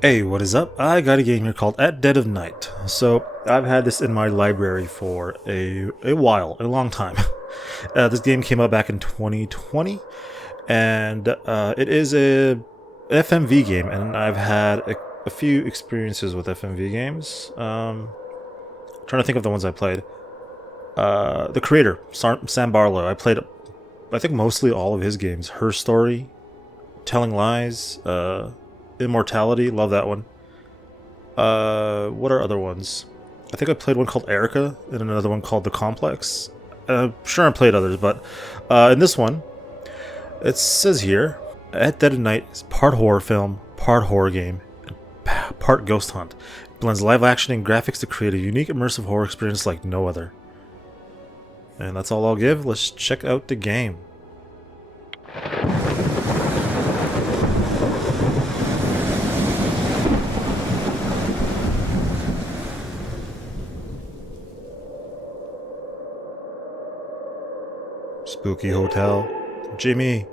Hey, what is up? I got a game here called At Dead of Night. So, I've had this in my library for a while, a long time. This game came out back in 2020, and it is a FMV game, and I've had a few experiences with FMV games. Trying to think of the ones I played. The creator, Sam Barlow, I played, I think, mostly all of his games. Her Story, Telling Lies, Immortality, love that one. What are other ones? I think I played one called Erica and another one called The Complex. Sure, I played others, but in this one, it says here, At Dead of Night is part horror film, part horror game, and part ghost hunt. It blends live action and graphics to create a unique immersive horror experience like no other. And that's all I'll give. Let's check out the game. Spooky Hotel. Jimmy.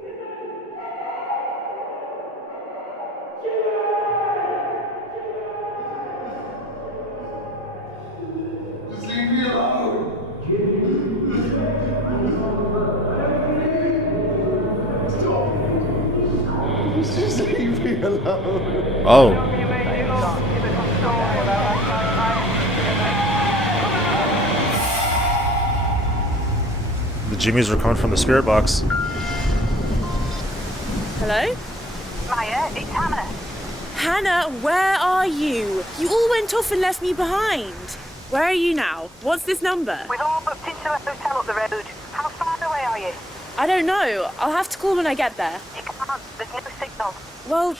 Just leave me alone. Stop. Just leave me alone. Oh. The Jimmies are coming from the spirit box. Hello? Maya, it's Hannah. Hannah, where are you? You all went off and left me behind. Where are you now? What's this number? We've all booked into a hotel up the road. How far away are you? I don't know. I'll have to call when I get there. You can't. There's no signal. Well,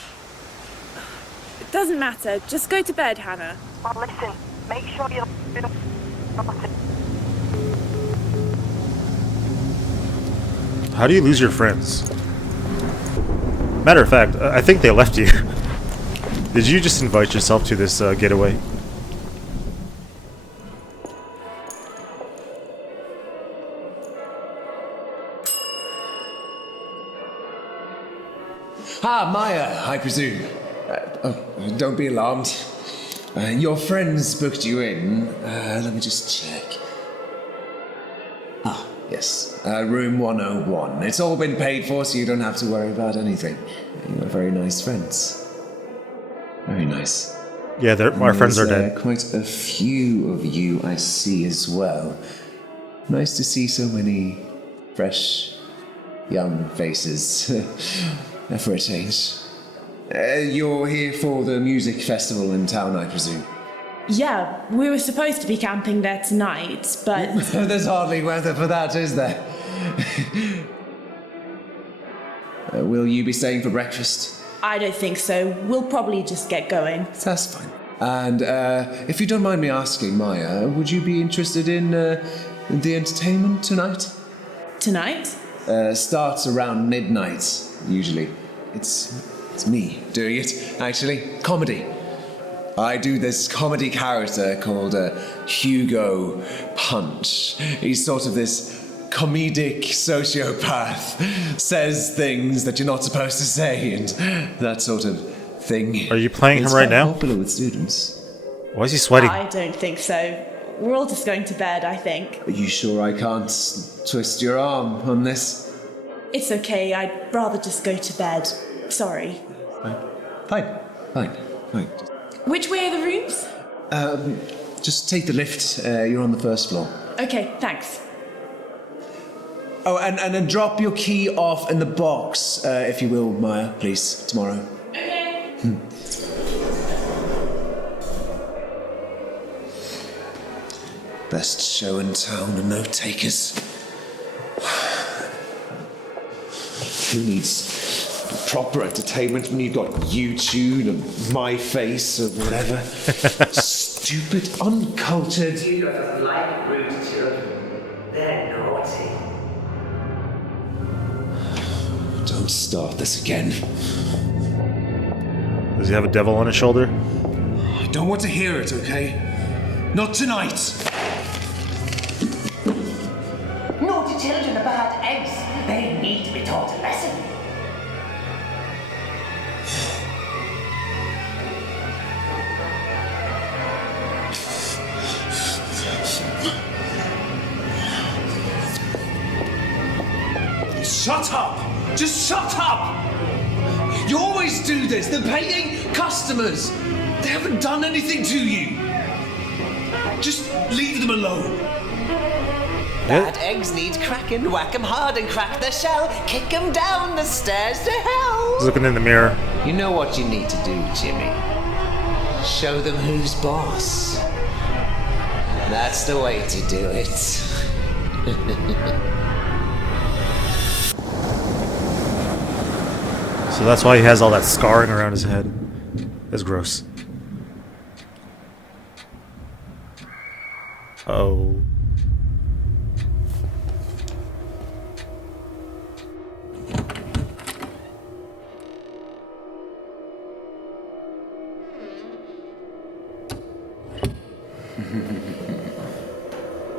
it doesn't matter. Just go to bed, Hannah. Well, listen. Make sure you're... How do you lose your friends? Matter of fact, I think they left you. Did you just invite yourself to this getaway? Ah, Maya, I presume. Don't be alarmed. Your friends booked you in. Let me just check. Ah, yes. Room 101. It's all been paid for, so you don't have to worry about anything. You are very nice friends. Very nice. Yeah, our friends are dead. Quite a few of you I see as well. Nice to see so many fresh, young faces. For a change. You're here for the music festival in town, I presume? Yeah, we were supposed to be camping there tonight, but... There's hardly weather for that, is there? Will you be staying for breakfast? I don't think so. We'll probably just get going. That's fine. And if you don't mind me asking, Maya, would you be interested in the entertainment tonight? Tonight? Starts around midnight, usually. It's me doing it, actually. Comedy. I do this comedy character called Hugo Punch. He's sort of this comedic sociopath. Says things that you're not supposed to say and that sort of thing. Are you playing him right now? It's popular with students. Why is he sweating? I don't think so. We're all just going to bed, I think. Are you sure I can't twist your arm on this? It's okay, I'd rather just go to bed. Sorry. Fine. Which way are the rooms? Just take the lift. You're on the first floor. Okay, thanks. Oh, and then drop your key off in the box, if you will, Maya, please, tomorrow. Okay. Best show in town and no takers. Who needs proper entertainment when you've got YouTube and My Face or whatever? Stupid, uncultured. You don't like rude children. They're naughty. Don't start this again. Does he have a devil on his shoulder? I don't want to hear it, okay? Not tonight! Naughty children are bad eggs. They need to be taught a lesson. Just shut up! You always do this. They're paying customers. They haven't done anything to you. Just leave them alone. Bad eggs need cracking. Whack 'em hard and crack the shell. Kick 'em down the stairs to hell. He's looking in the mirror. You know what you need to do, Jimmy. Show them who's boss. That's the way to do it. So that's why he has all that scarring around his head. That's gross. Oh.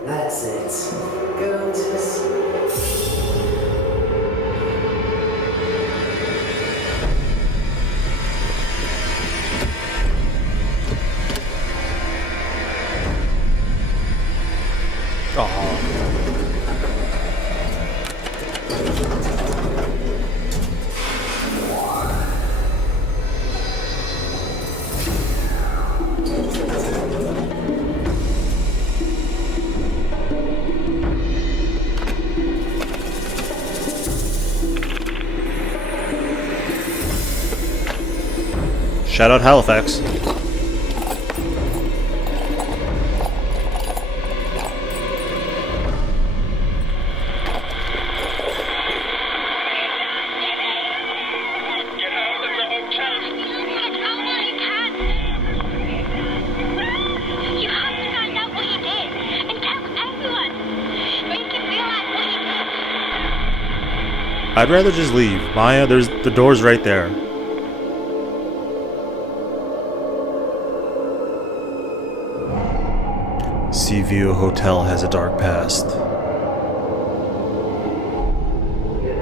That's it. Go to sleep. Shout out Halifax. I'd rather just leave. Maya, there's the door's right there. Seaview Hotel has a dark past.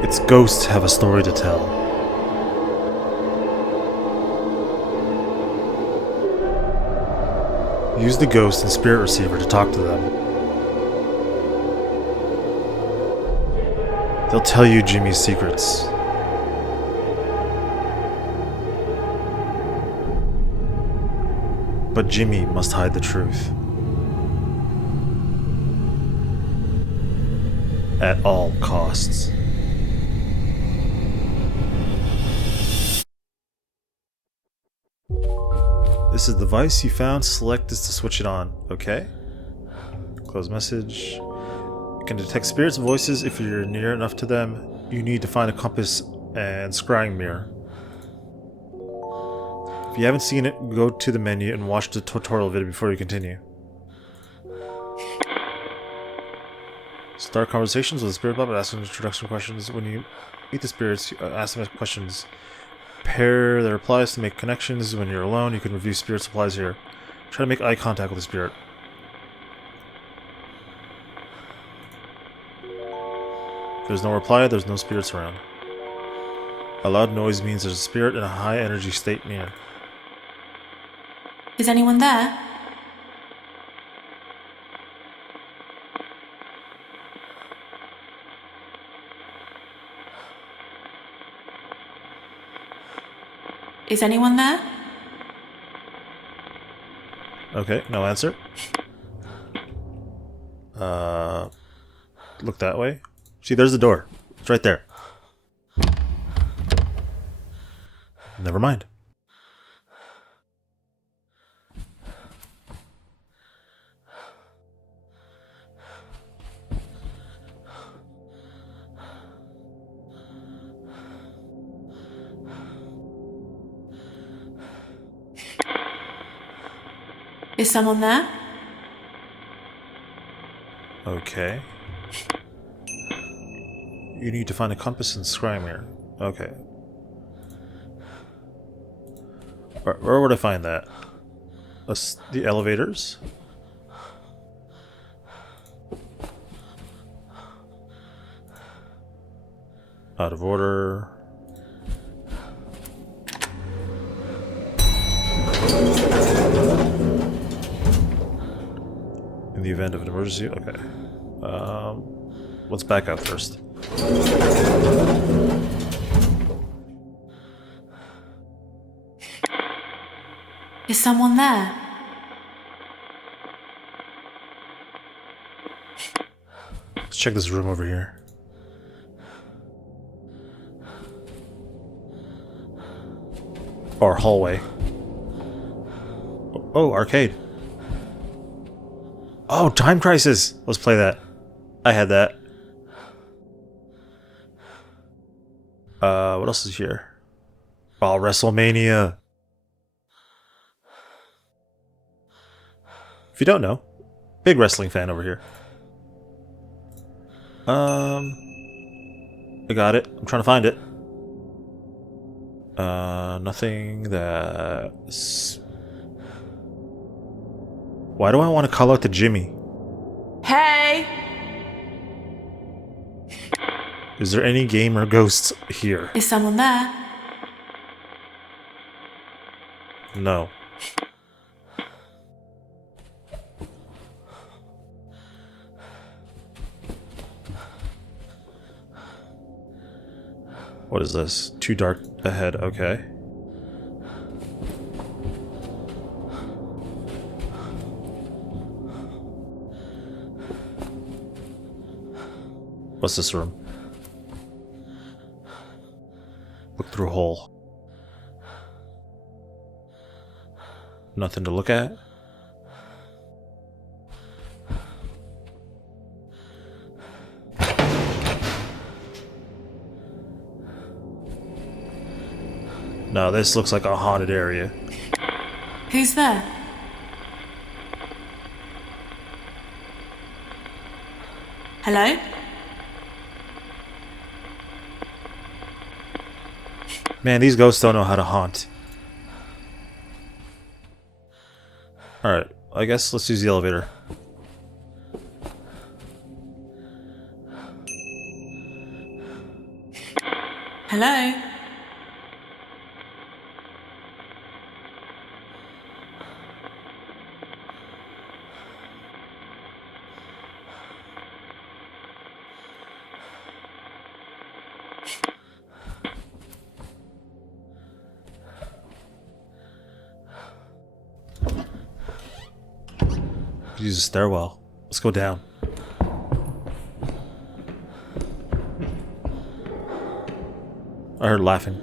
Its ghosts have a story to tell. Use the ghost and spirit receiver to talk to them. They'll tell you Jimmy's secrets. But Jimmy must hide the truth. At all costs. This is the device you found. Select this to switch it on. Okay. Close message. You can detect spirits' voices if you're near enough to them. You need to find a compass and scrying mirror. If you haven't seen it, go to the menu and watch the tutorial video before you continue. Start conversations with the spirit bob and ask them introduction questions. When you meet the spirits, ask them questions. Pair their replies to make connections. When you're alone, you can review spirit supplies here. Try to make eye contact with the spirit. If there's no reply, there's no spirits around. A loud noise means there's a spirit in a high energy state near. Is anyone there? Is anyone there? Okay, no answer. Look that way. See, there's the door. It's right there. Never mind. Is someone there? Okay. You need to find a compass and scrying mirror. Okay. Where would I find that? The elevators? Out of order. In the event of an emergency? Okay. Let's back out first. Is someone there? Let's check this room over here. Or hallway. Oh, arcade. Oh, Time Crisis! Let's play that. I had that. What else is here? Oh, WrestleMania. If you don't know, big wrestling fan over here. I got it. I'm trying to find it. Nothing that's... Why do I want to call out to Jimmy? Hey! Is there any gamer ghosts here? Is someone there? No. What is this? Too dark ahead, okay. What's this room? Look through a hole. Nothing to look at? No, this looks like a haunted area. Who's there? Hello? Man, these ghosts don't know how to haunt. Alright, I guess let's use the elevator. Hello? Use a stairwell. Let's go down. I heard laughing.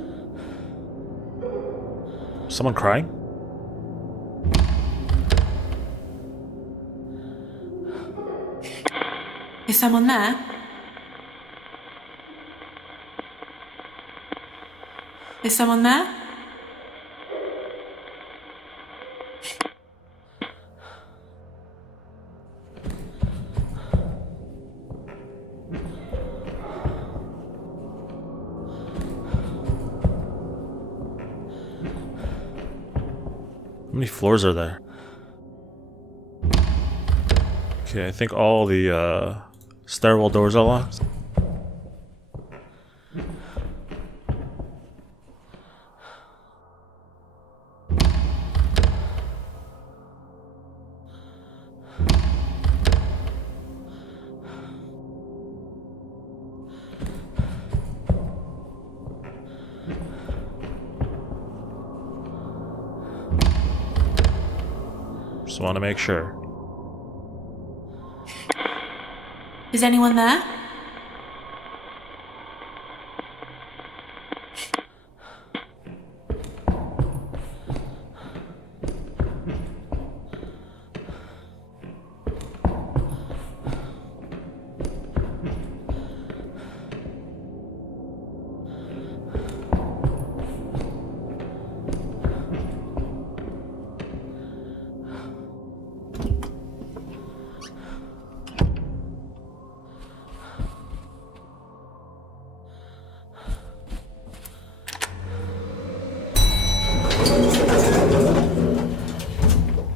Someone crying? Is someone there? Is someone there? How many floors are there? Okay, I think all the stairwell doors are locked. Just want to make sure. Is anyone there?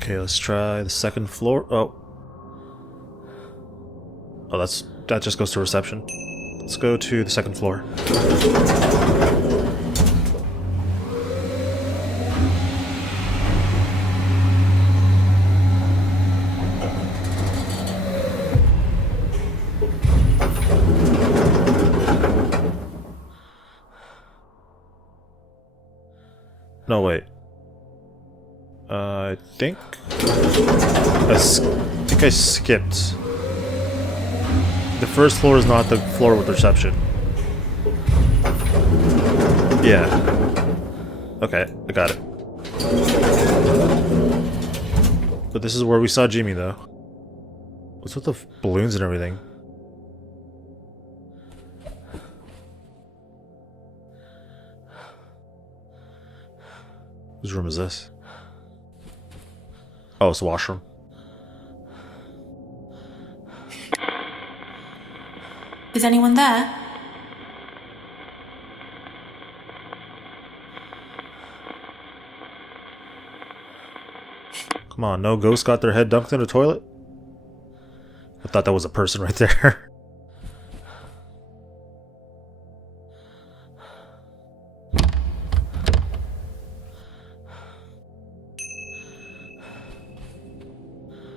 Okay, let's try the second floor. Oh, that just goes to reception. Let's go to the second floor. No, wait. I think I skipped. The first floor is not the floor with reception. Yeah. Okay, I got it. But this is where we saw Jimmy, though. What's with the balloons and everything? Whose room is this? Oh, it's the washroom. Is anyone there? Come on, no ghost got their head dunked in a toilet? I thought that was a person right there.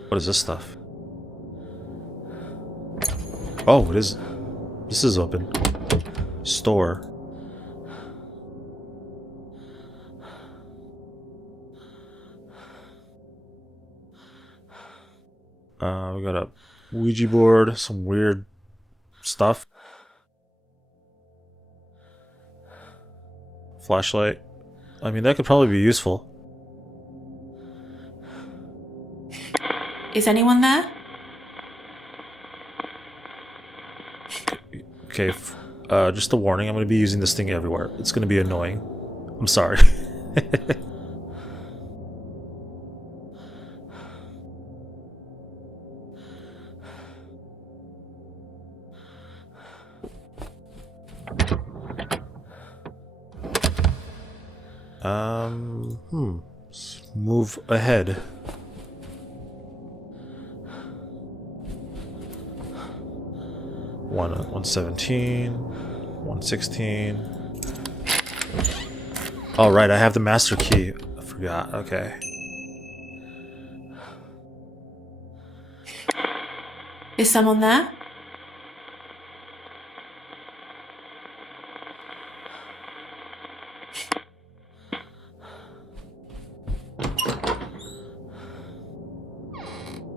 What is this stuff? Oh, it is. This is open. Store. We got a Ouija board, some weird stuff. Flashlight. I mean, that could probably be useful. Is anyone there? Okay, just a warning, I'm going to be using this thing everywhere. It's going to be annoying. I'm sorry. Let's move ahead. One 117, 116. All right, I have the master key. I forgot. Okay. Is someone there?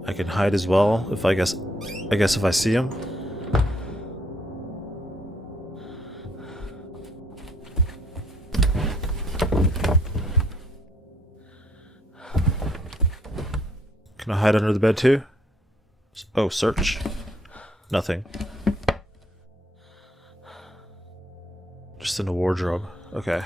I can hide as well if I guess if I see him. Can I hide under the bed too? Oh, search. Nothing. Just in the wardrobe. Okay.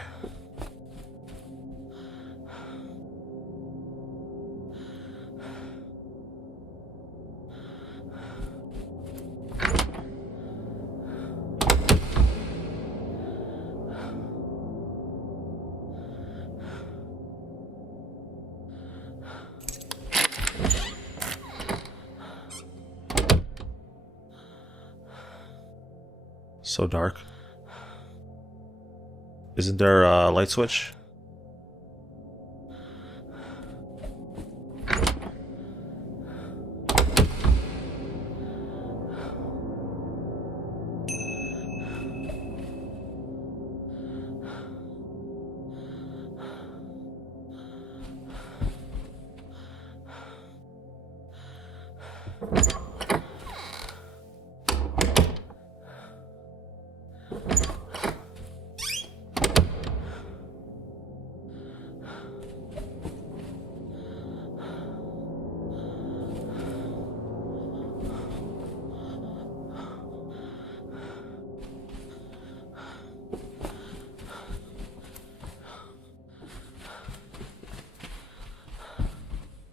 So dark. Isn't there a light switch?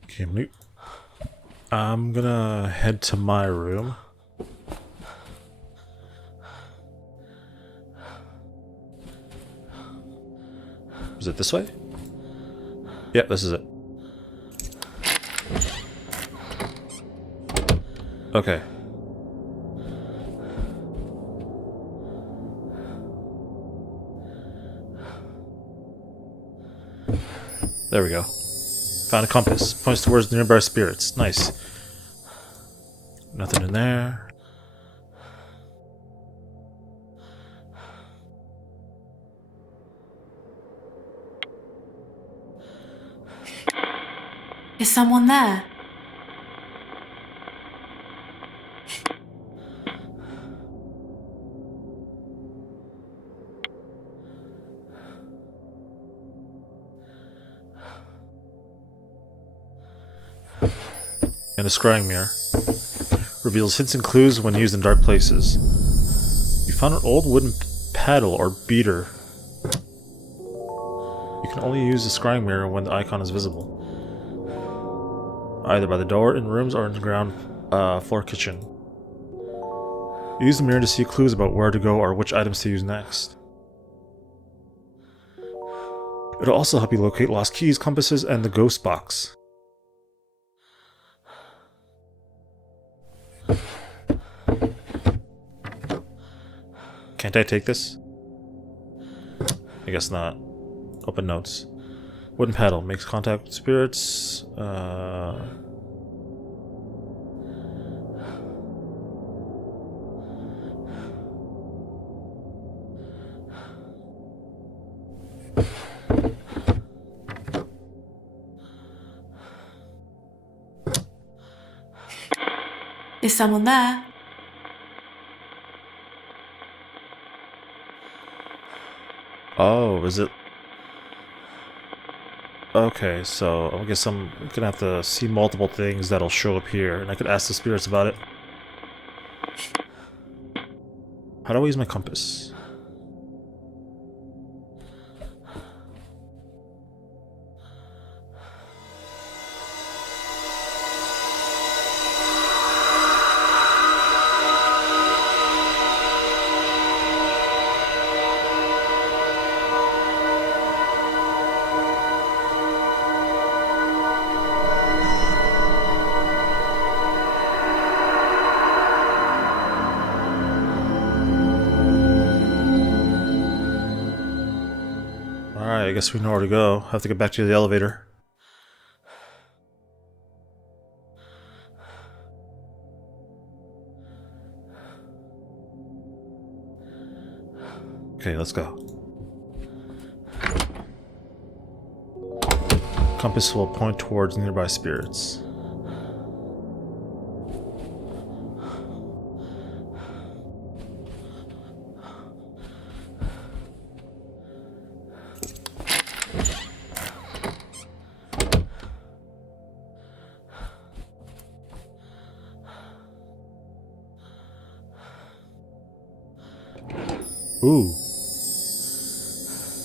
Okay, I'm gonna head to my room. Is it this way? Yeah, this is it. Okay. There we go. Found a compass. Points towards the nearby spirits. Nice. Nothing in there. Is someone there? And a scrying mirror reveals hints and clues when used in dark places. You found an old wooden paddle or beater. You can only use the scrying mirror when the icon is visible, either by the door in rooms or in the ground floor kitchen. Use the mirror to see clues about where to go or which items to use next. It'll also help you locate lost keys, compasses, and the ghost box. Can't I take this? I guess not. Open notes. Wooden paddle makes contact with spirits. Is someone there? Oh, is it? Okay, so I guess I'm gonna have to see multiple things that'll show up here, and I could ask the spirits about it. How do I use my compass? Alright, I guess we know where to go. Have to get back to the elevator. Okay, let's go. Compass will point towards nearby spirits. Ooh.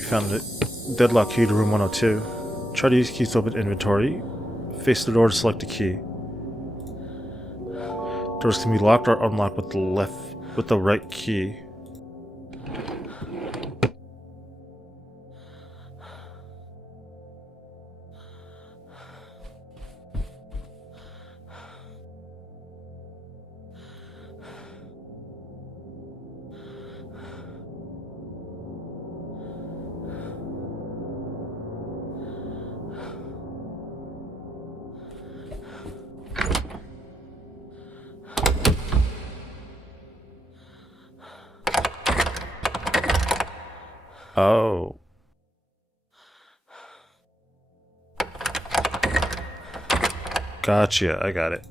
You found a deadlock key to room 102. Try to use keys to open inventory. Face the door to select a key. Doors can be locked or unlocked with the right key. Oh. Gotcha, I got it.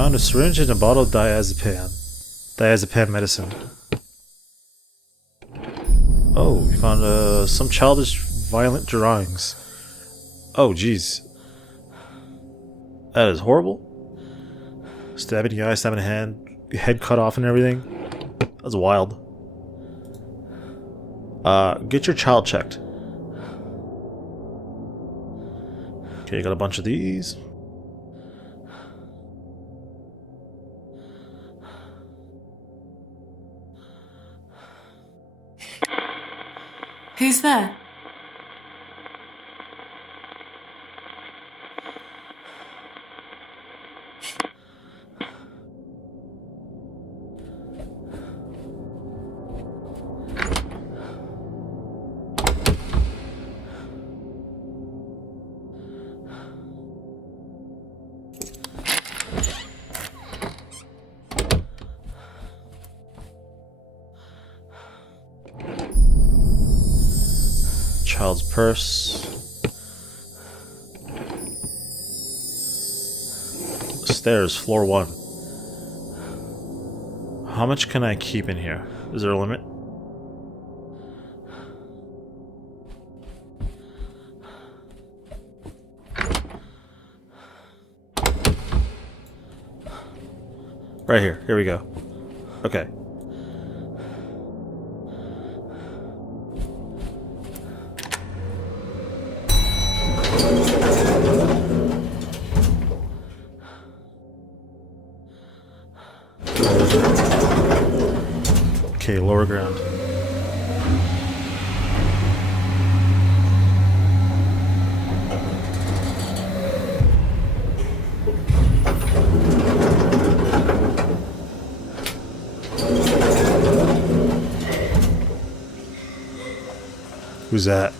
Found a syringe and a bottle of diazepam medicine. Oh, we found some childish, violent drawings. Oh, jeez. That is horrible. Stabbing the eye, stabbing the hand, head cut off and everything. That's wild. Get your child checked. Okay, you got a bunch of these. Who's there? Child's purse. Stairs, floor 1. How much can I keep in here? Is there a limit? Right here. Here we go. Okay. Okay, lower ground. Who's that?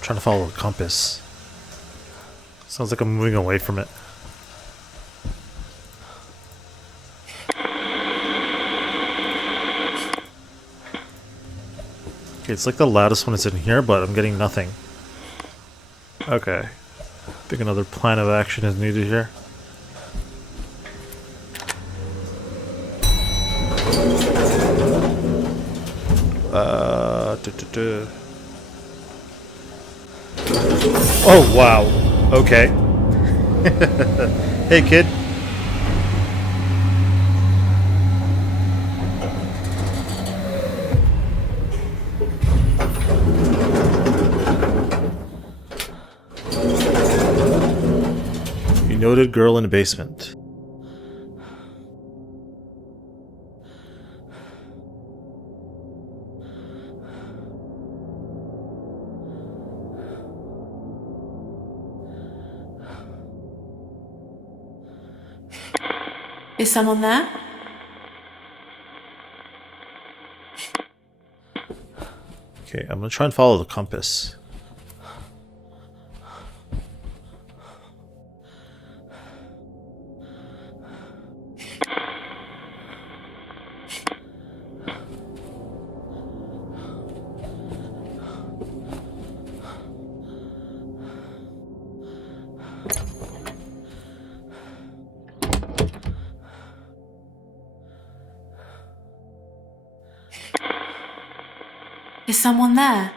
Trying to follow the compass. Sounds like I'm moving away from it. Okay, it's like the loudest one is in here, but I'm getting nothing. Okay. I think another plan of action is needed here. Oh, wow. Okay. Hey, kid. You noted girl in the basement. Is someone there? Okay, I'm gonna try and follow the compass. Is someone there?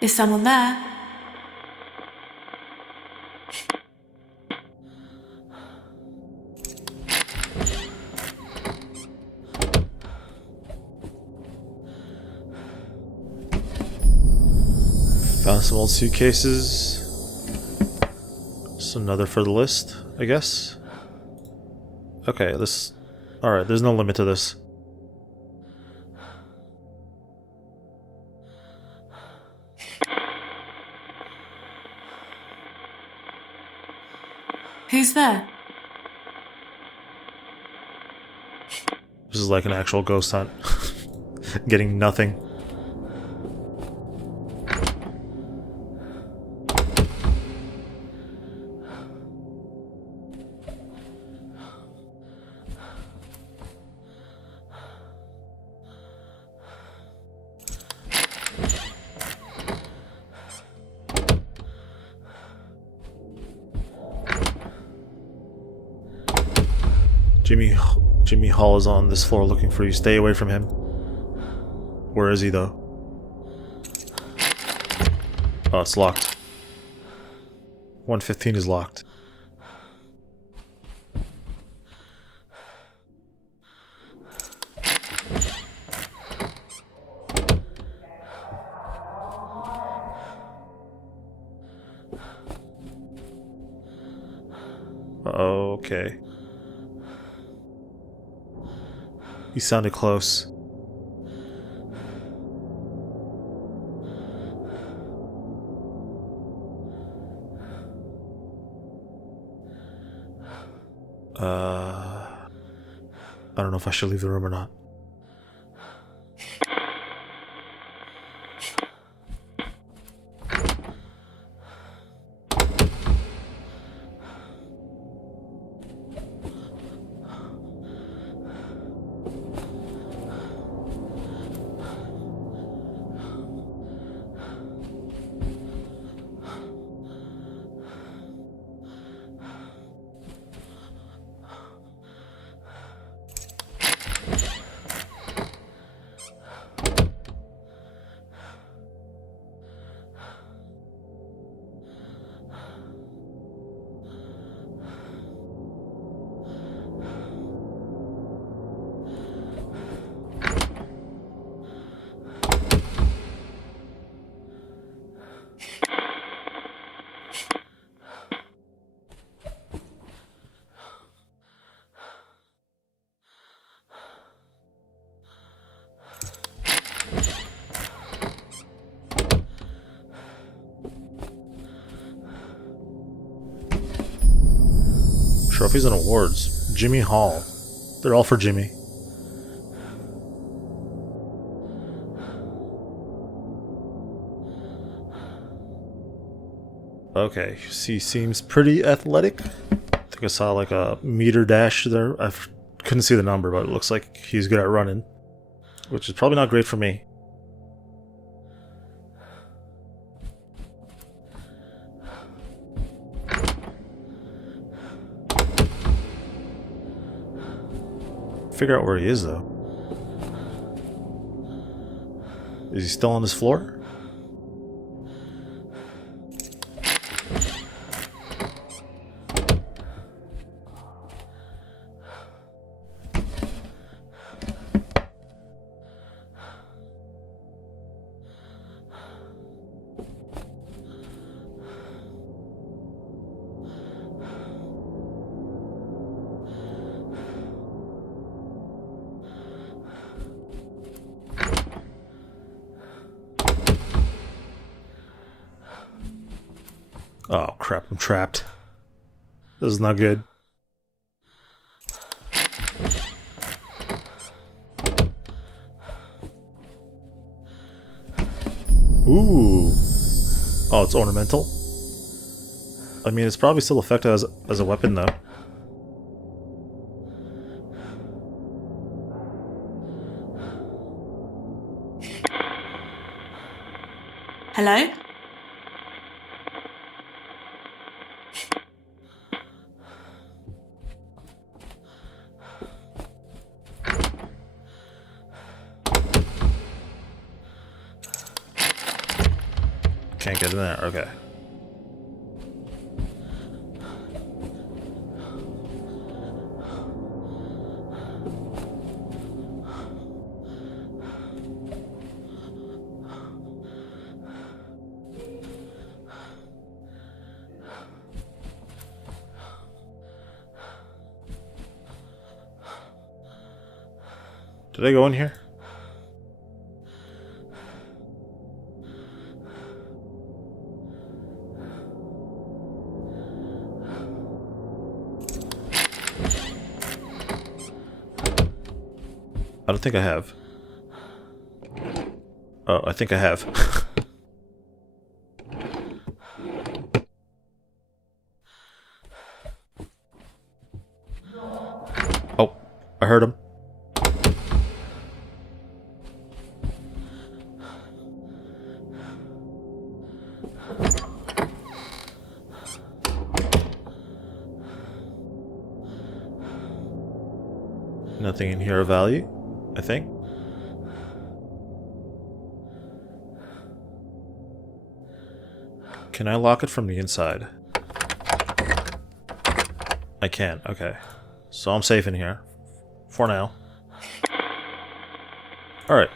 Is someone there? Found some old suitcases. Just another for the list, I guess. Okay, this... Alright, there's no limit to this. there? This is like an actual ghost hunt. Getting nothing. Jimmy Hall is on this floor looking for you. Stay away from him. Where is he, though? Oh, it's locked. 115 is locked. Okay. He sounded close. I don't know if I should leave the room or not. Trophies and awards. Jimmy Hall. They're all for Jimmy. Okay, he seems pretty athletic. I think I saw like a meter dash there. I couldn't see the number, but it looks like he's good at running, which is probably not great for me. Figure out where he is, though. Is he still on this floor? Oh crap, I'm trapped. This is not good. Ooh. Oh, it's ornamental? I mean, it's probably still effective as a weapon, though. Hello? Can't get in there, okay. Did I go in here? I don't think I have. Oh, I think I have. Oh, I heard him. Nothing in here of value, I think. Can I lock it from the inside? I can, okay. So I'm safe in here. For now. Alright.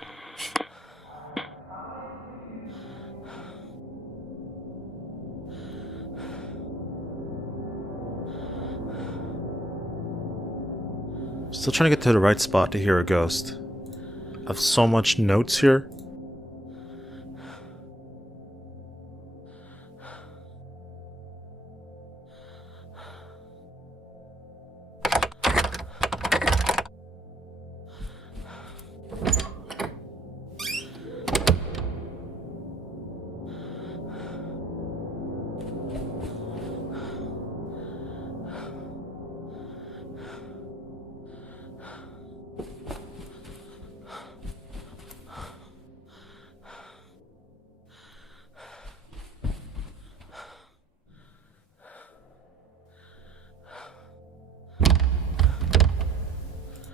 Still trying to get to the right spot to hear a ghost. I have so much notes here.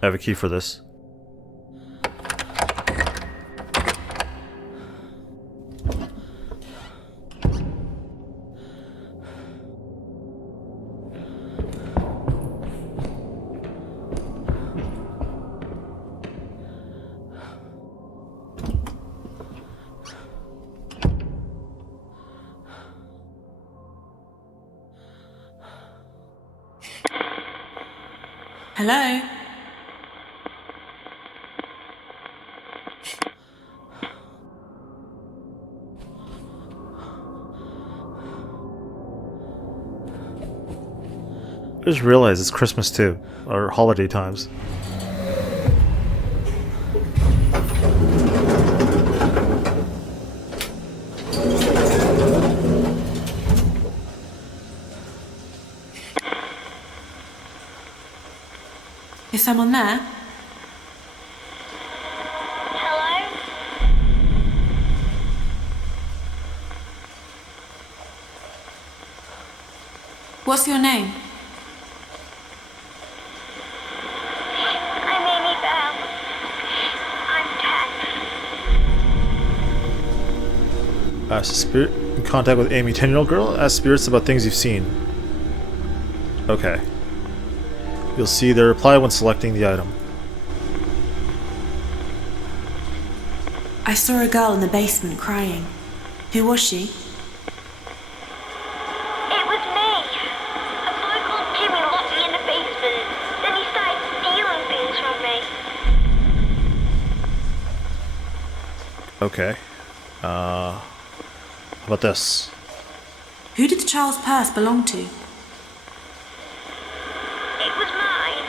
I have a key for this. Hello? I just realized it's Christmas too, or holiday times. Is someone there? Hello? What's your name? I'm Amy Bell. I'm 10. Ask a spirit in contact with Amy, 10-year-old girl. Ask spirits about things you've seen. Okay. You'll see their reply when selecting the item. I saw a girl in the basement crying. Who was she? It was me. A boy called Jimmy locked me in the basement. Then he started stealing things from me. Okay. How about this? Who did the child's purse belong to? It was mine.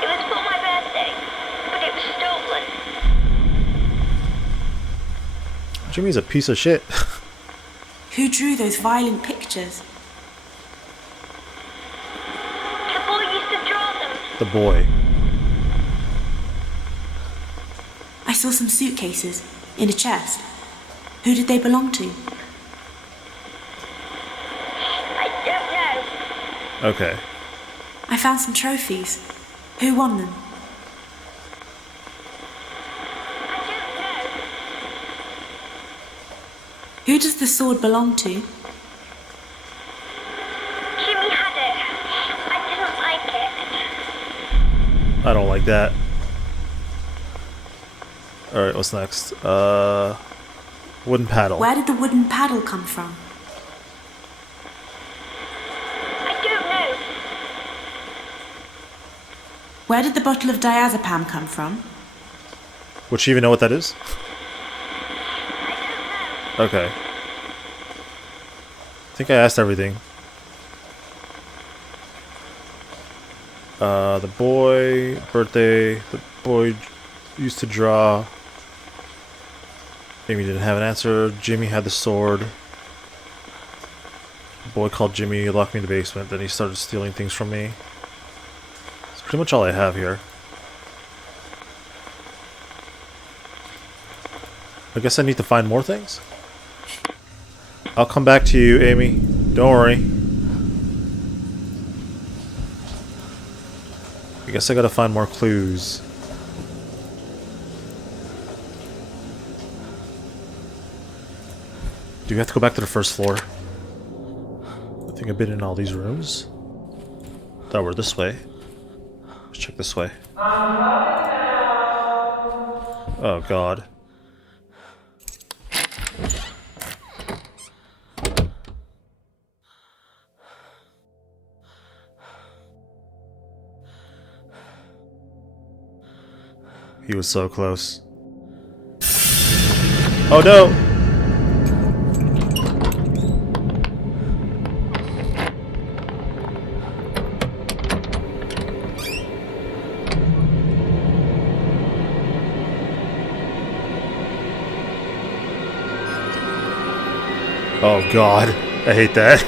It was for my birthday, but it was stolen. Jimmy's a piece of shit. Who drew those violent pictures? The boy used to draw them. The boy. I saw some suitcases in a chest. Who did they belong to? I don't know. Okay. I found some trophies. Who won them? I don't know. Who does the sword belong to? Jimmy had it. I didn't like it. I don't like that. Alright, what's next? Wooden paddle. Where did the wooden paddle come from? I don't know. Where did the bottle of diazepam come from? Would she even know what that is? I don't know. Okay. I think I asked everything. The boy, birthday, the boy used to draw. Amy didn't have an answer. Jimmy had the sword. A boy called Jimmy locked me in the basement. Then he started stealing things from me. That's pretty much all I have here. I guess I need to find more things. I'll come back to you, Amy. Don't worry. I guess I gotta find more clues. Do we have to go back to the first floor? I think I've been in all these rooms. Thought we're this way. Let's check this way. Oh god. He was so close. Oh no! Oh god, I hate that.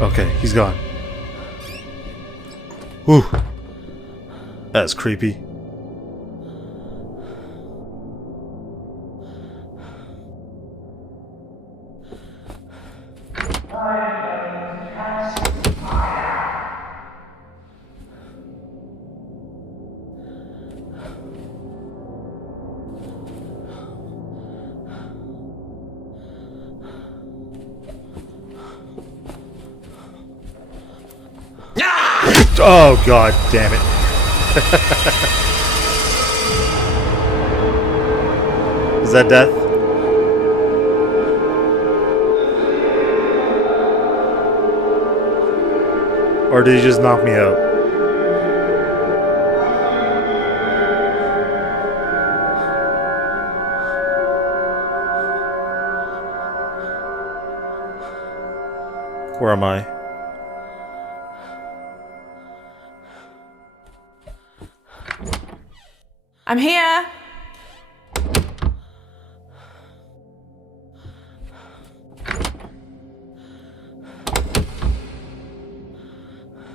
Okay, he's gone. Whew. That's creepy. Oh god damn it. Is that death? Or did he just knock me out? Where am I? I'm here.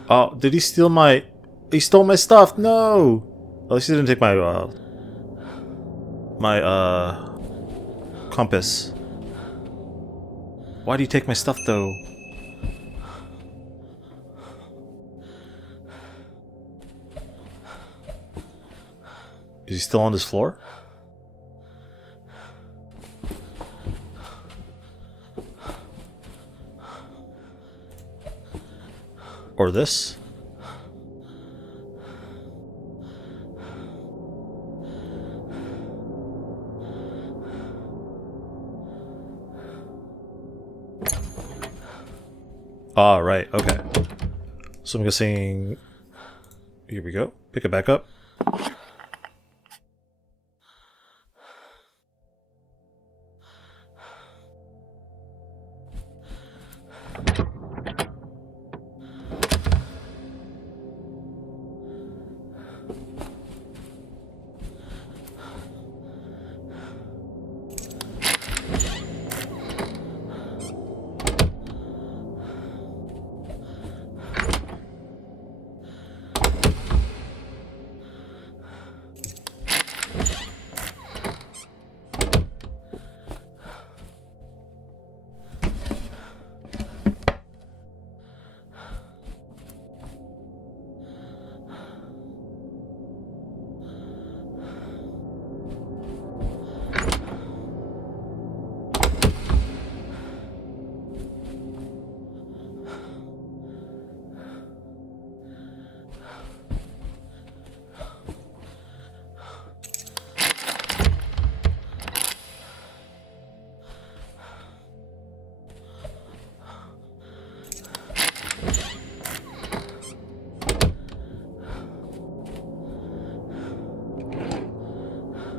Oh, did he steal my... He stole my stuff! No! At least he didn't take my, compass. Why do you take my stuff, though? Is he still on this floor? Or this? Ah, right, okay. So I'm guessing... Here we go. Pick it back up.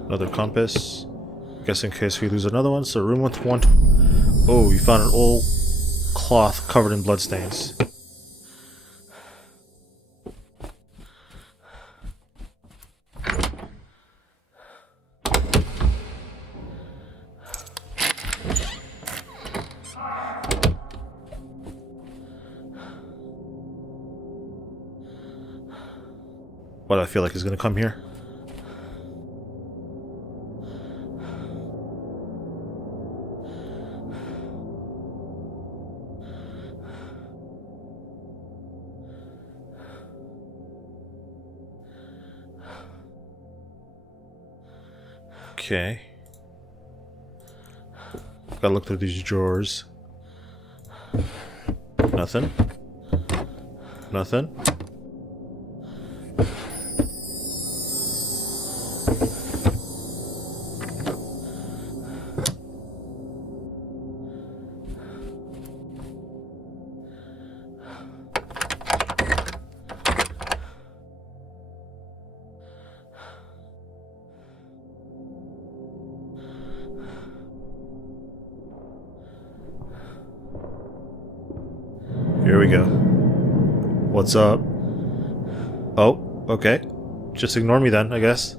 Another compass. I guess in case we lose another one. So room with Oh, you found an old cloth covered in bloodstains. What do I feel like is gonna come here? Okay. Gotta look through these drawers. Nothing. Nothing. Here we go. What's up? Oh, okay. Just ignore me then, I guess.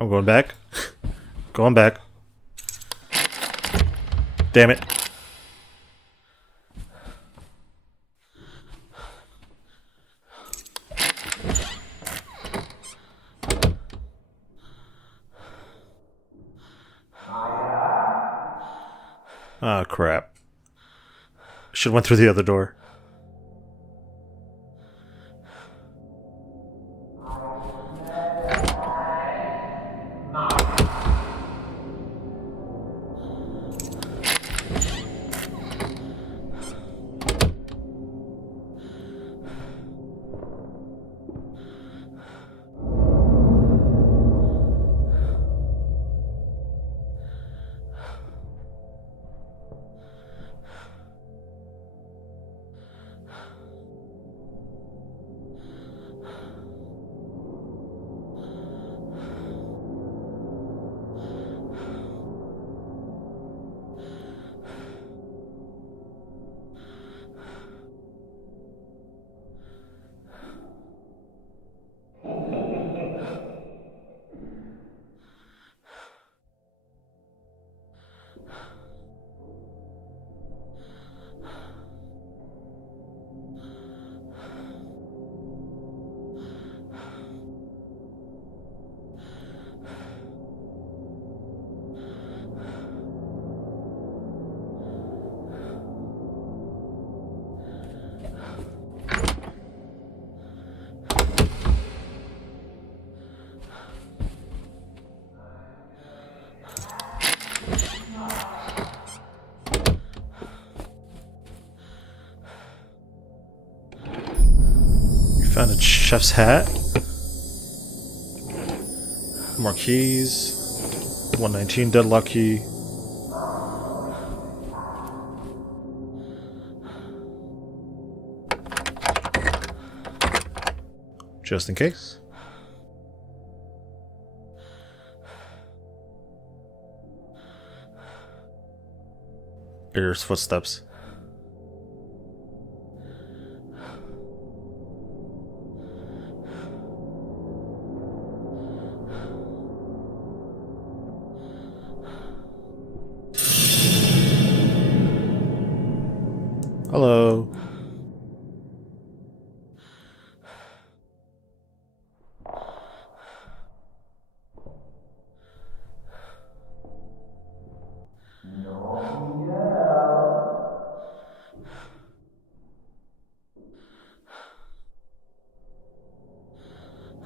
I'm going back. Going back. Damn it. Ah, crap. Should have went through the other door. Found a chef's hat. More keys. 119 deadlock key. Just in case. There's footsteps. Hello.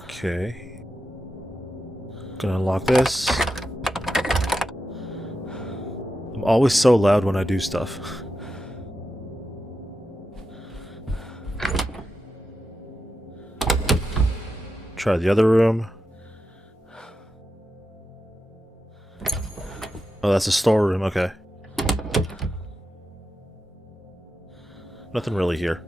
Okay. Gonna unlock this. I'm always so loud when I do stuff. Try the other room. Oh, that's a storeroom, okay. Nothing really here.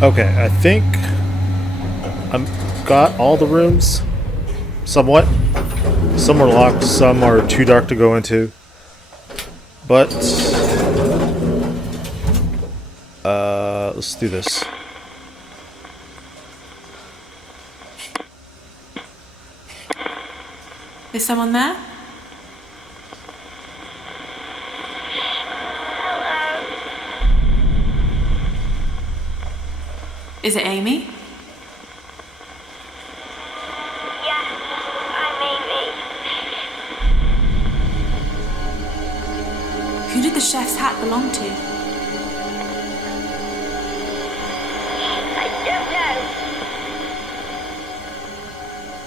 Okay, I think I've got all the rooms, somewhat. Some are locked, some are too dark to go into. But, let's do this. Is someone there? Is it Amy? Yeah, I'm Amy. Who did the chef's hat belong to? I don't know.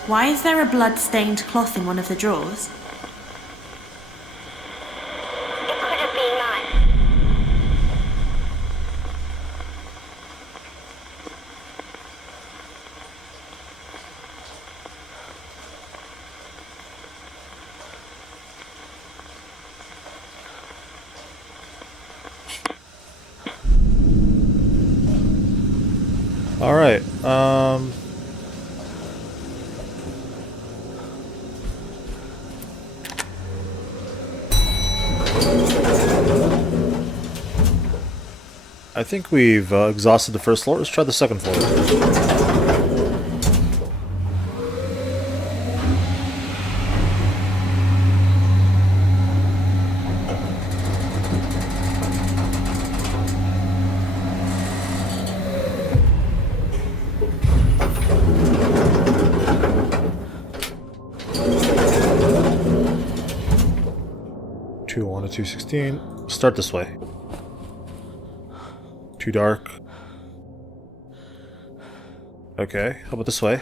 Why is there a blood-stained cloth in one of the drawers? It could have been mine. Alright, I think we've exhausted the first floor. Let's try the second floor. Two 1 to 216. Start this way. Too dark. Okay, how about this way?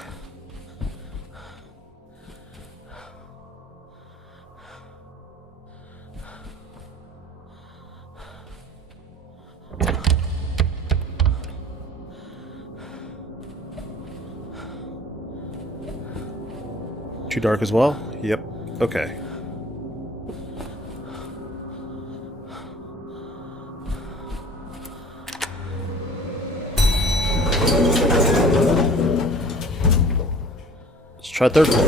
Too dark as well? Yep. Okay. Let's try third floor.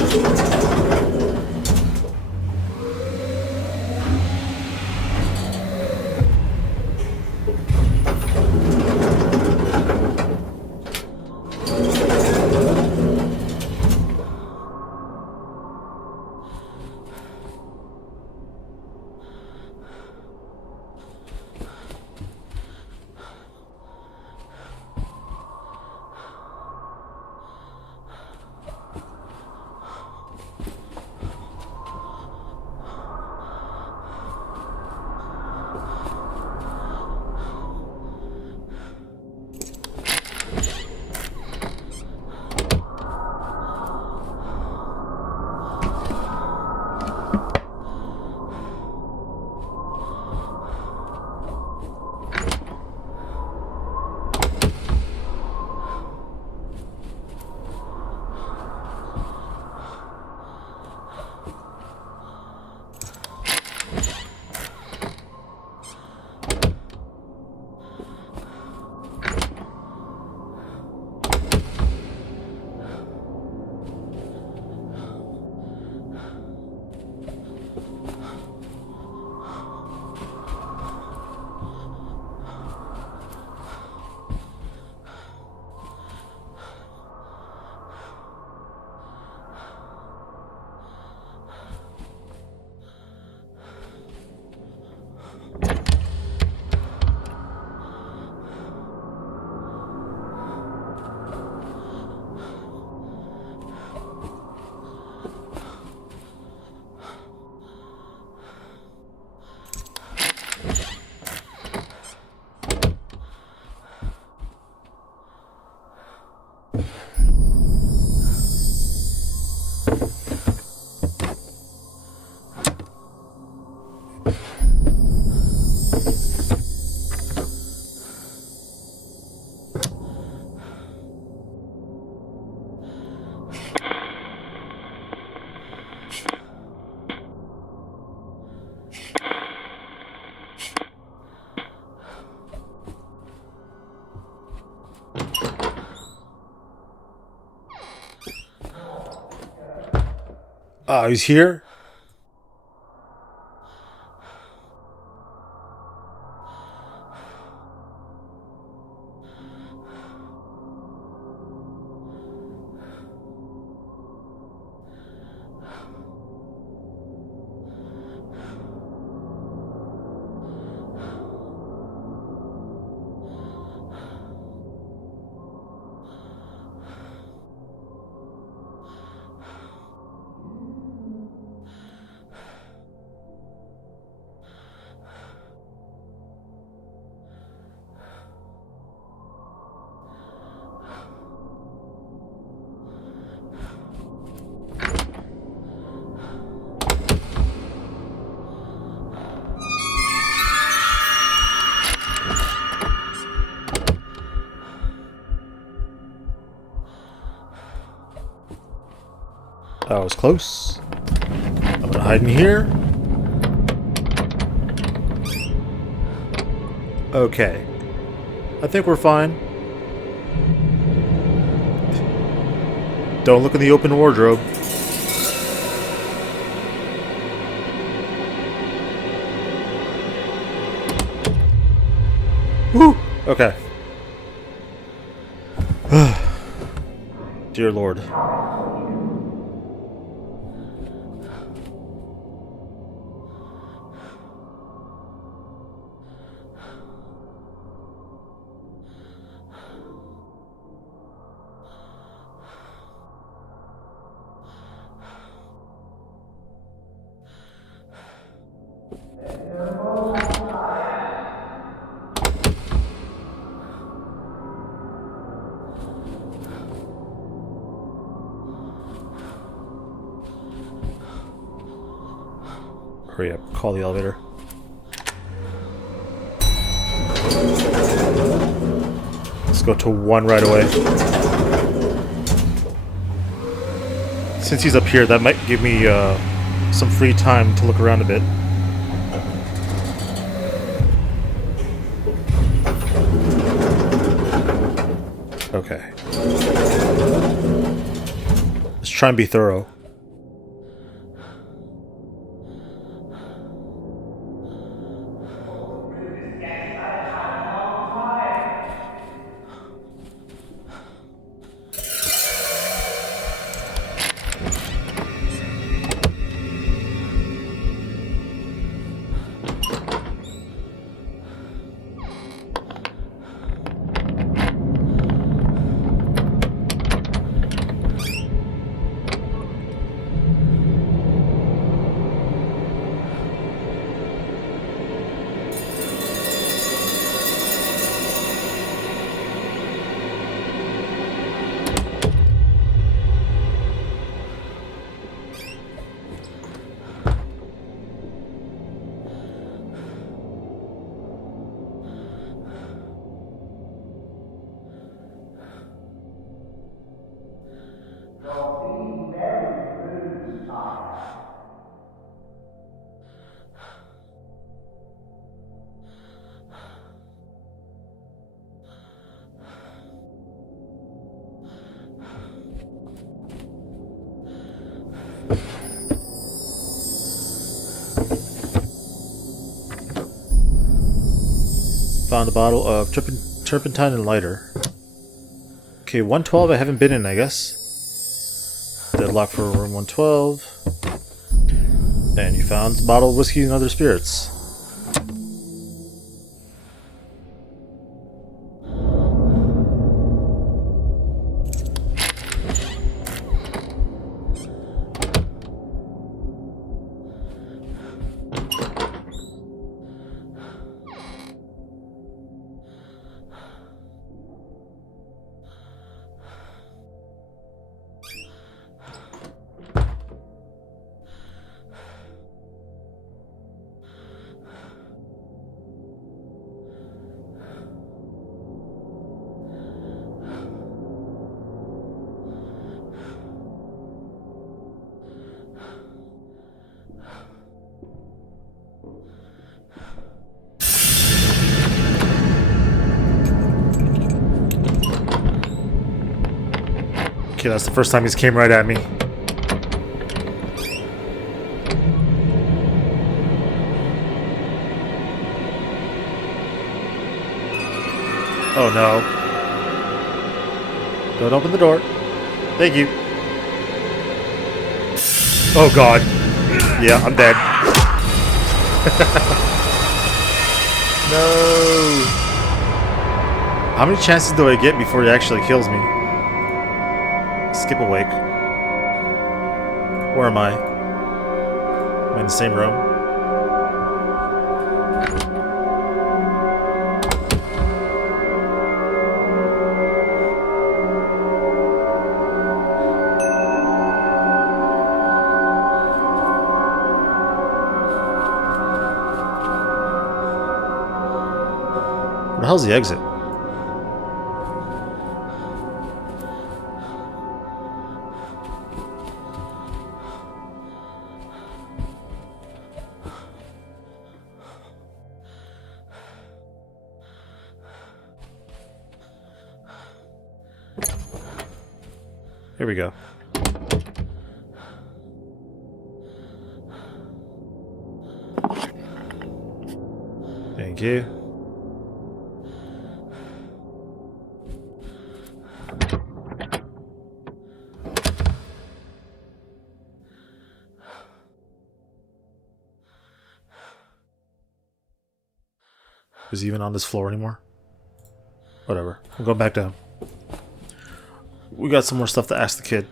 Oh, he's here? That was close. I'm gonna hide in here. Okay. I think we're fine. Don't look in the open wardrobe. Woo! Okay. Dear Lord. Hurry up, call the elevator. Let's go to 1 right away. Since he's up here, that might give me some free time to look around a bit. Okay. Let's try and be thorough. Found a bottle of turpentine and lighter. Okay, 112 I haven't been in, I guess. Deadlock for room 112. And you found a bottle of whiskey and other spirits. Okay, that's the first time he's came right at me. Oh no. Don't open the door. Thank you. Oh god. Yeah, I'm dead. No. How many chances do I get before he actually kills me? Skip awake. Where am I? Am I in the same room? Where the hell's the exit? Here we go. Thank you. Is he even on this floor anymore? Whatever. We'll go back down. We got some more stuff to ask the kid.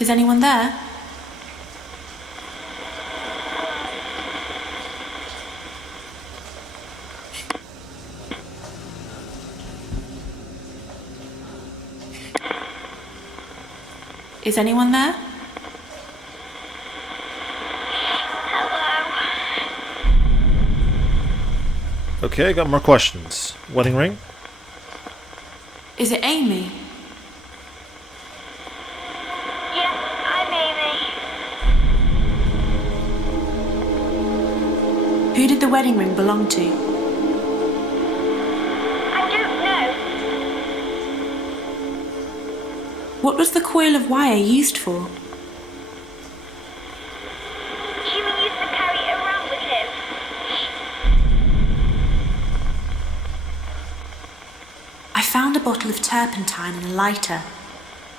Is anyone there? Is anyone there? Okay, I got more questions. Wedding ring? Is it Amy? Yeah, I'm Amy. Who did the wedding ring belong to? I don't know. What was the coil of wire used for? Jimmy used to carry it around with him. I found a bottle of turpentine and a lighter.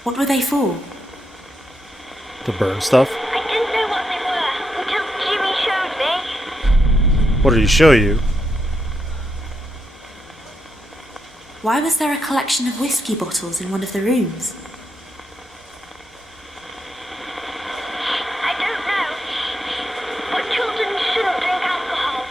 What were they for? To burn stuff? I didn't know what they were until Jimmy showed me. What did he show you? Why was there a collection of whiskey bottles in one of the rooms? I don't know. But children shouldn't drink alcohol.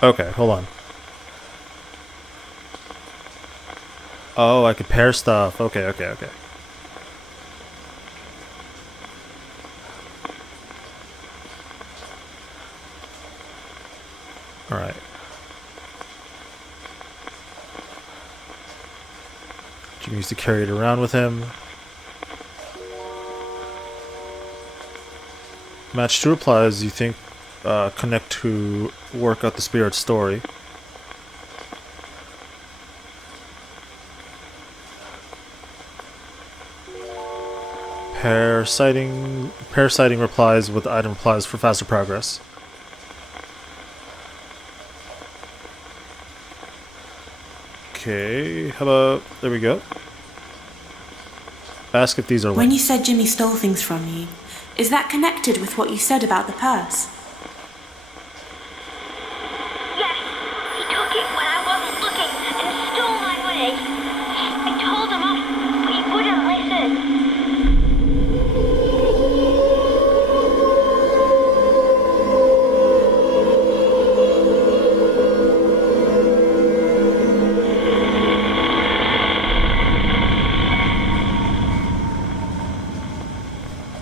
Okay, hold on. Oh, I could pair stuff. Okay, okay, okay. Alright. Jimmy used to carry it around with him. Match two replies you think connect to work out the spirit story. Pair citing replies with item replies for faster progress. Okay, how about there we go. Ask if these are When linked. you said Jimmy stole things from you, is that connected with what you said about the purse? Yes, he took it when I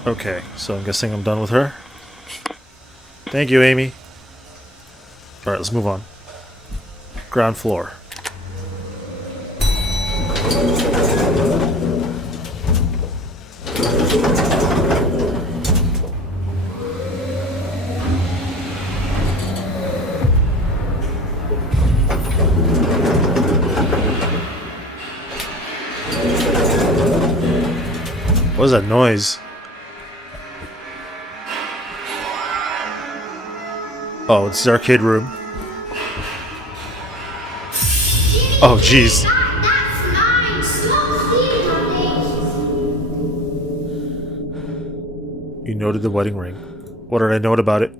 Okay, so I'm guessing I'm done with her. Thank you, Amy. Alright, let's move on. Ground floor. What is that noise? Oh, it's the arcade room. Oh, jeez. That's mine. Stop stealing my things. You noted the wedding ring. What did I note about it?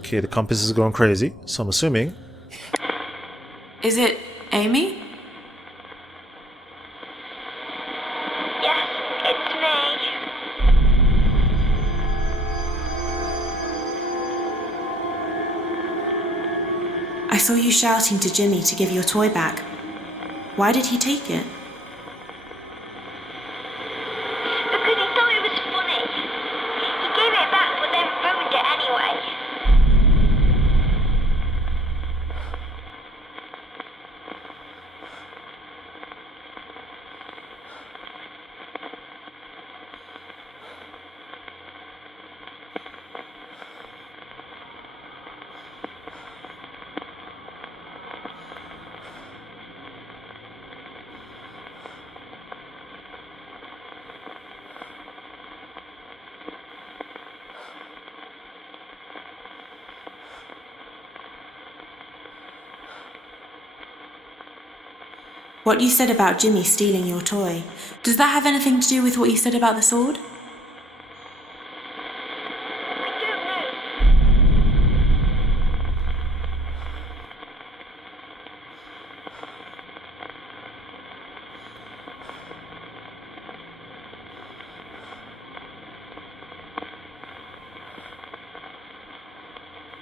Okay, the compass is going crazy, so I'm assuming. Is it Amy? Yes, it's me. I saw you shouting to Jimmy to give your toy back. Why did he take it? Because he thought it was funny. He gave it back but then ruined it anyway. What you said about Jimmy stealing your toy, does that have anything to do with what you said about the sword? I don't know.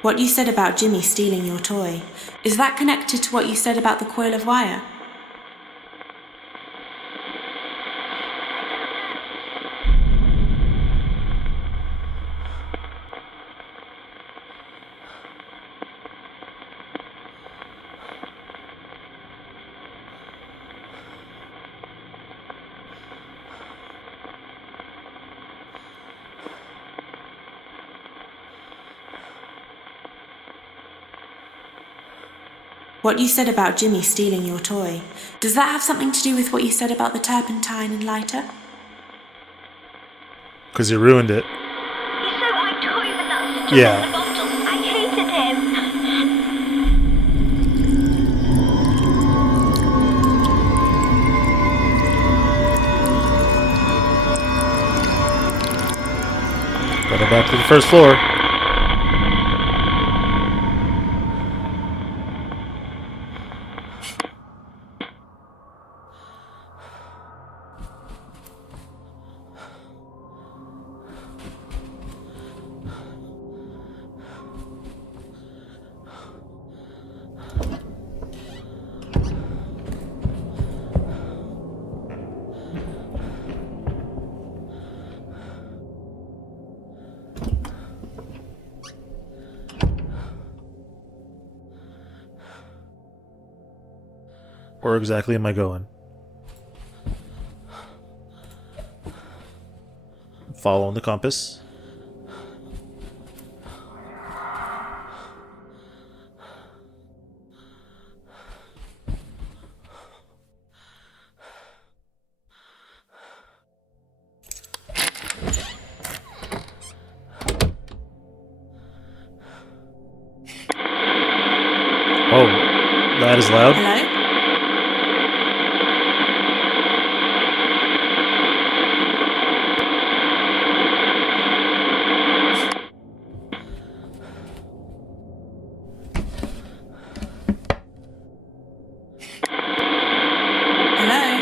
What you said about Jimmy stealing your toy, is that connected to what you said about the coil of wire? What you said about Jimmy stealing your toy, does that have something to do with what you said about the turpentine and lighter? Because he ruined it. He's so untoy with that stuff Yeah. in the bottle. I hated him. Got it back to the first floor. Where exactly am I going? Following the compass. Oh, that is loud. Hello? Hello?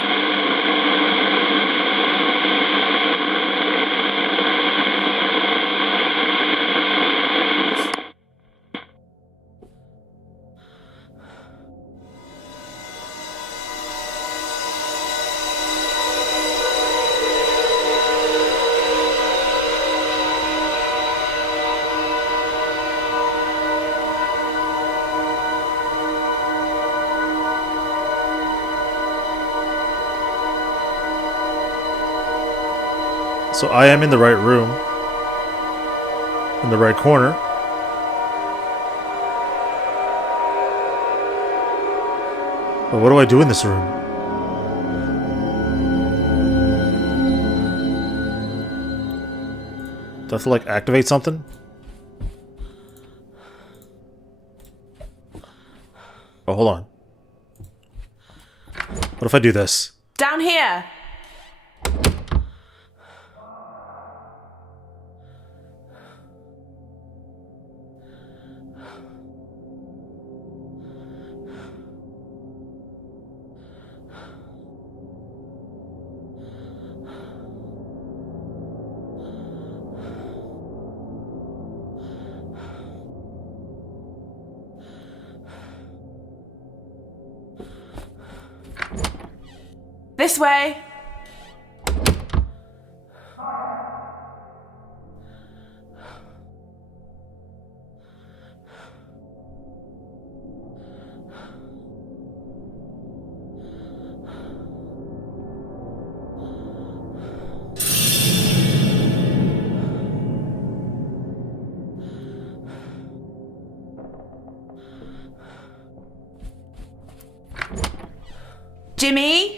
So I am in the right room. In the right corner. But what do I do in this room? Do I have to like activate something? Oh, hold on. What if I do this? Down here. This way. Jimmy?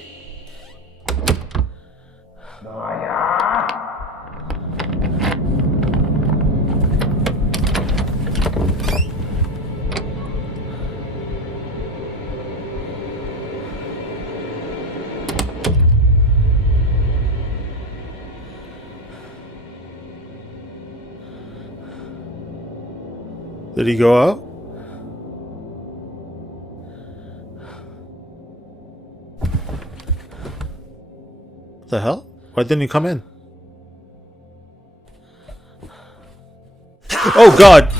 Did he go out? What the hell? Why didn't he come in? Oh god!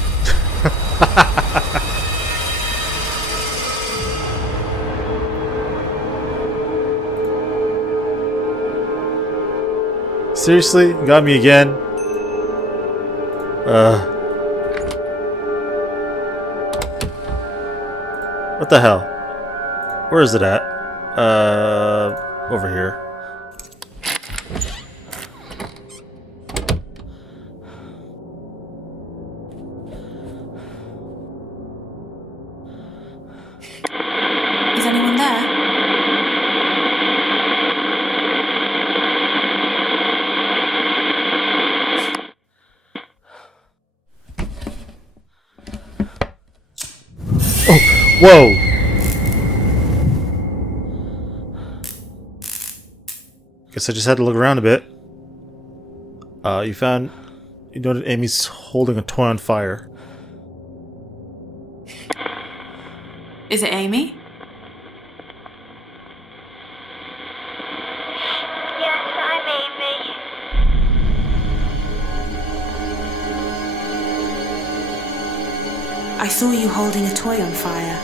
Seriously? You got me again? What the hell? Where is it at? Over here. Is anyone there? Oh, whoa! Guess I just had to look around a bit. You noted Amy's holding a toy on fire. Is it Amy? Yes, I'm Amy. I saw you holding a toy on fire.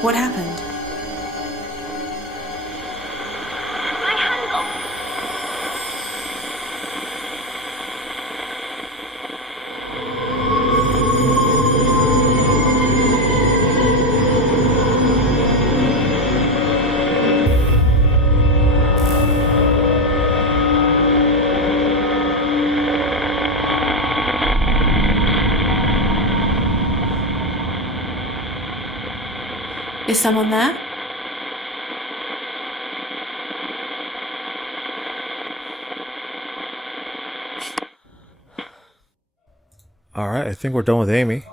What happened? My handle. Is someone there? Alright, I think we're done with Amy.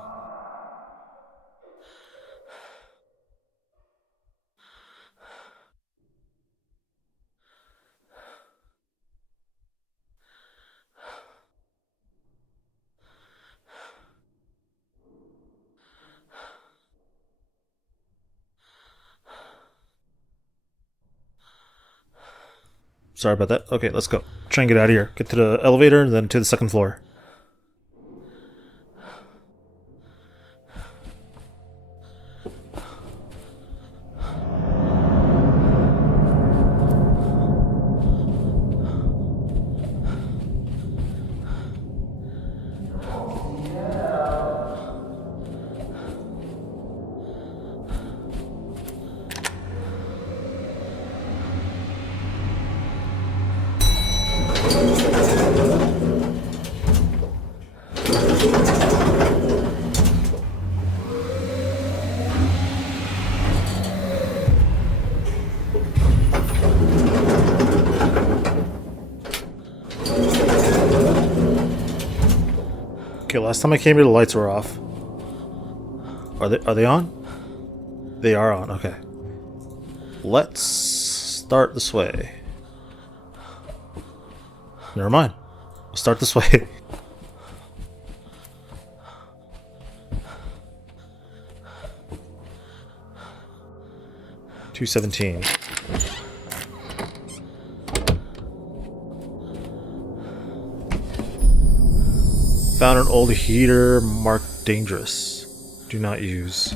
Sorry about that. Okay, let's go. Try and get out of here. Get to the elevator and then to the second floor. Okay, last time I came here, the lights were off. Are they on? They are on. Okay. Let's start this way. Never mind. We'll start this way. $217. Found an old heater marked dangerous. Do not use.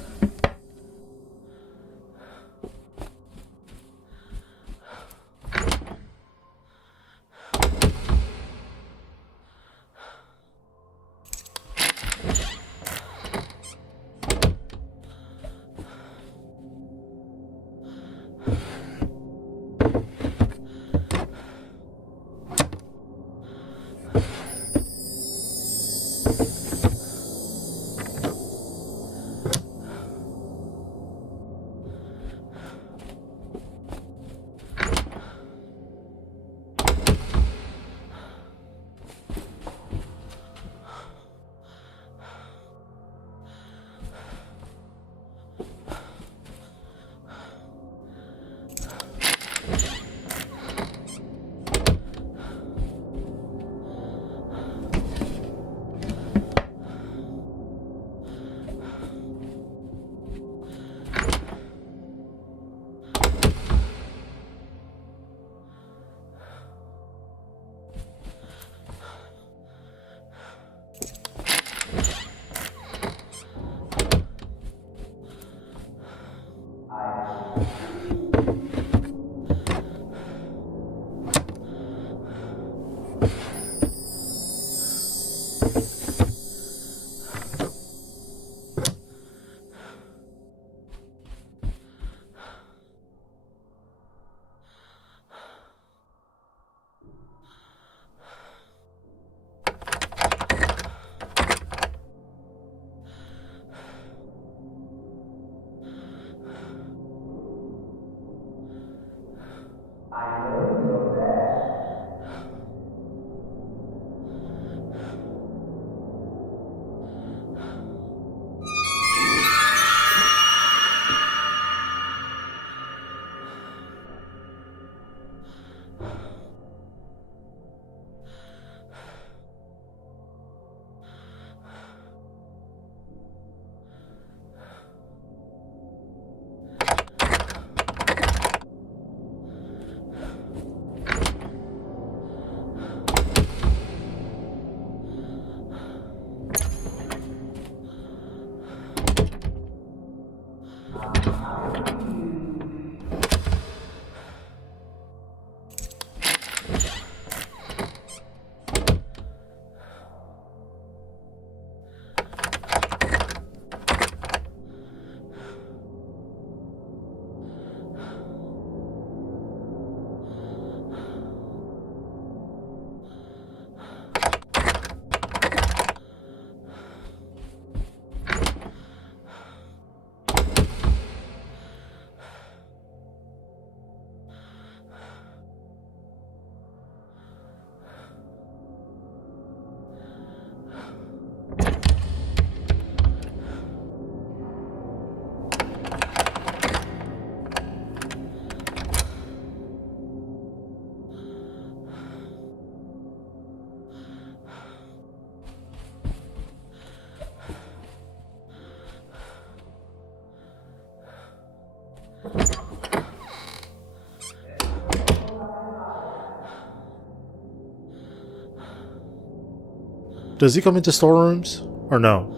Does he come into storerooms? Or no?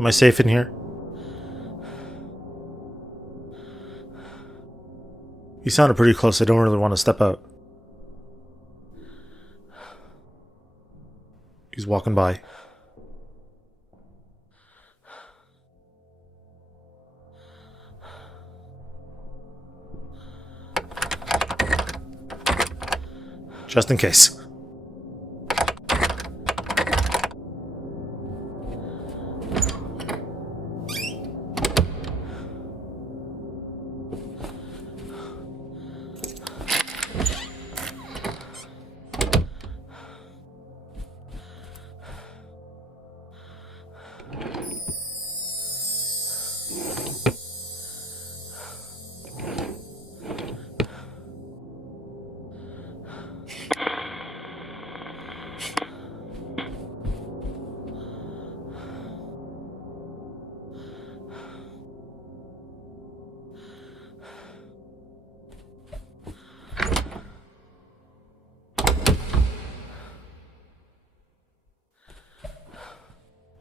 Am I safe in here? He sounded pretty close. I don't really want to step out. He's walking by. Just in case.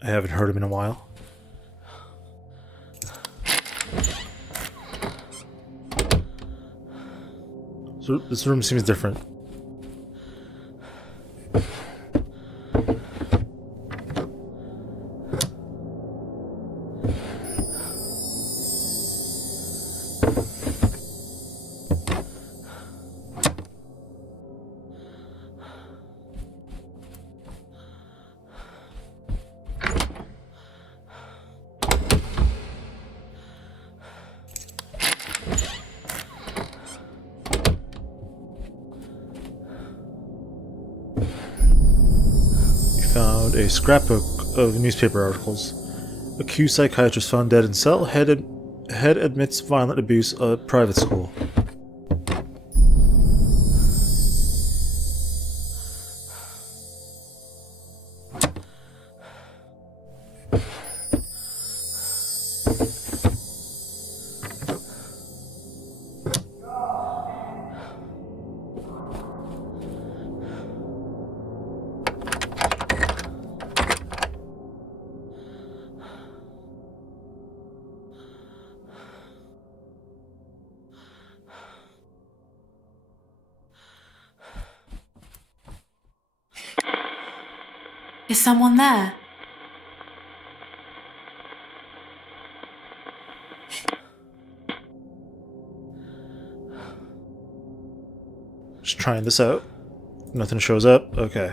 I haven't heard him in a while. So this room seems different. Found a scrapbook of newspaper articles. Accused psychiatrist found dead in cell. Head admits violent abuse at private school. Is someone there? Just trying this out. Nothing shows up. Okay.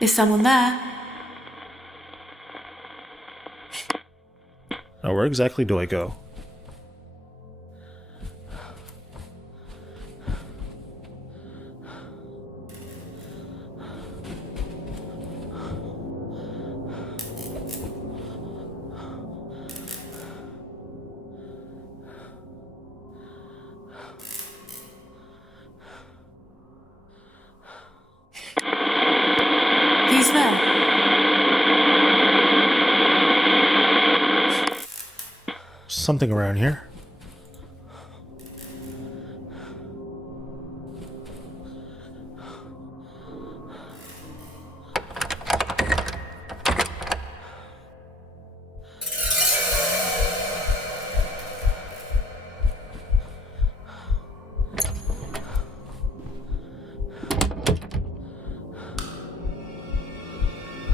Is someone there? Now where exactly do I go? Who's there? Something around here.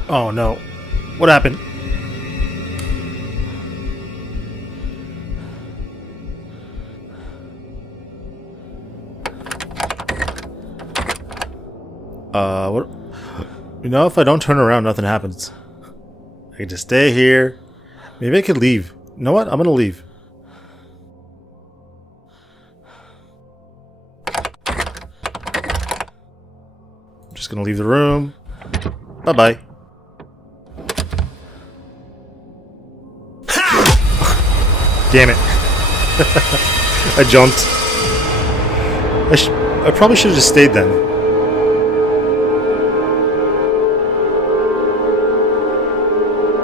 Oh no. What happened? What? You know, if I don't turn around, nothing happens. I can just stay here. Maybe I could leave. You know what? I'm gonna leave. I'm just gonna leave the room. Bye-bye. Damn it. I jumped. I probably should have just stayed then.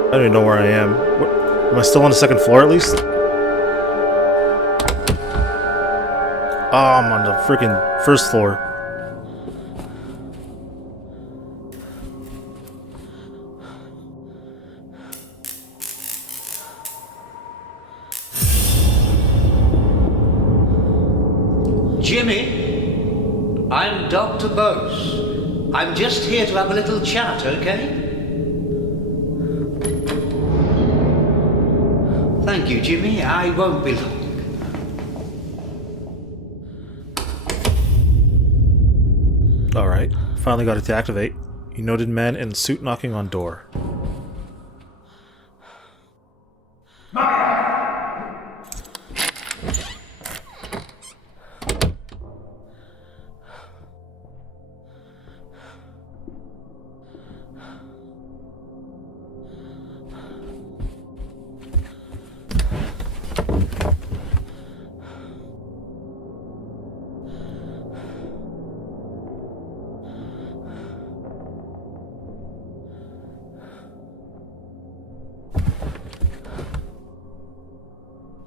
I don't even know where I am. What, am I still on the second floor at least? Oh, I'm on the freaking first floor. Jimmy, I'm Dr. Bose. I'm just here to have a little chat, okay? Thank you, Jimmy. I won't be long. Alright, finally got it to activate. You noted man in suit knocking on door.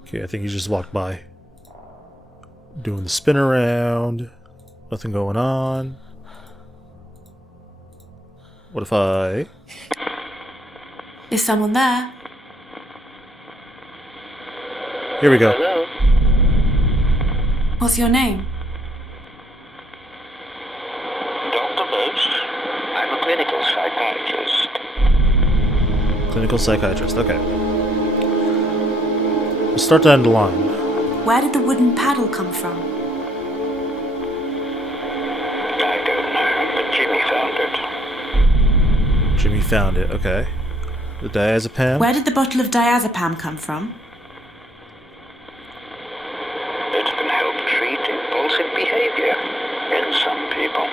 Okay, I think he just walked by. Doing the spin around. Nothing going on. What if I... Is someone there? Here we go. Hello? What's your name? Dr. Boast? I'm a clinical psychiatrist. Clinical psychiatrist, okay. We'll start to end the line. Where did the wooden paddle come from? I don't know, but Jimmy found it. Jimmy found it, okay. The diazepam? Where did the bottle of diazepam come from? It can help treat impulsive behavior in some people.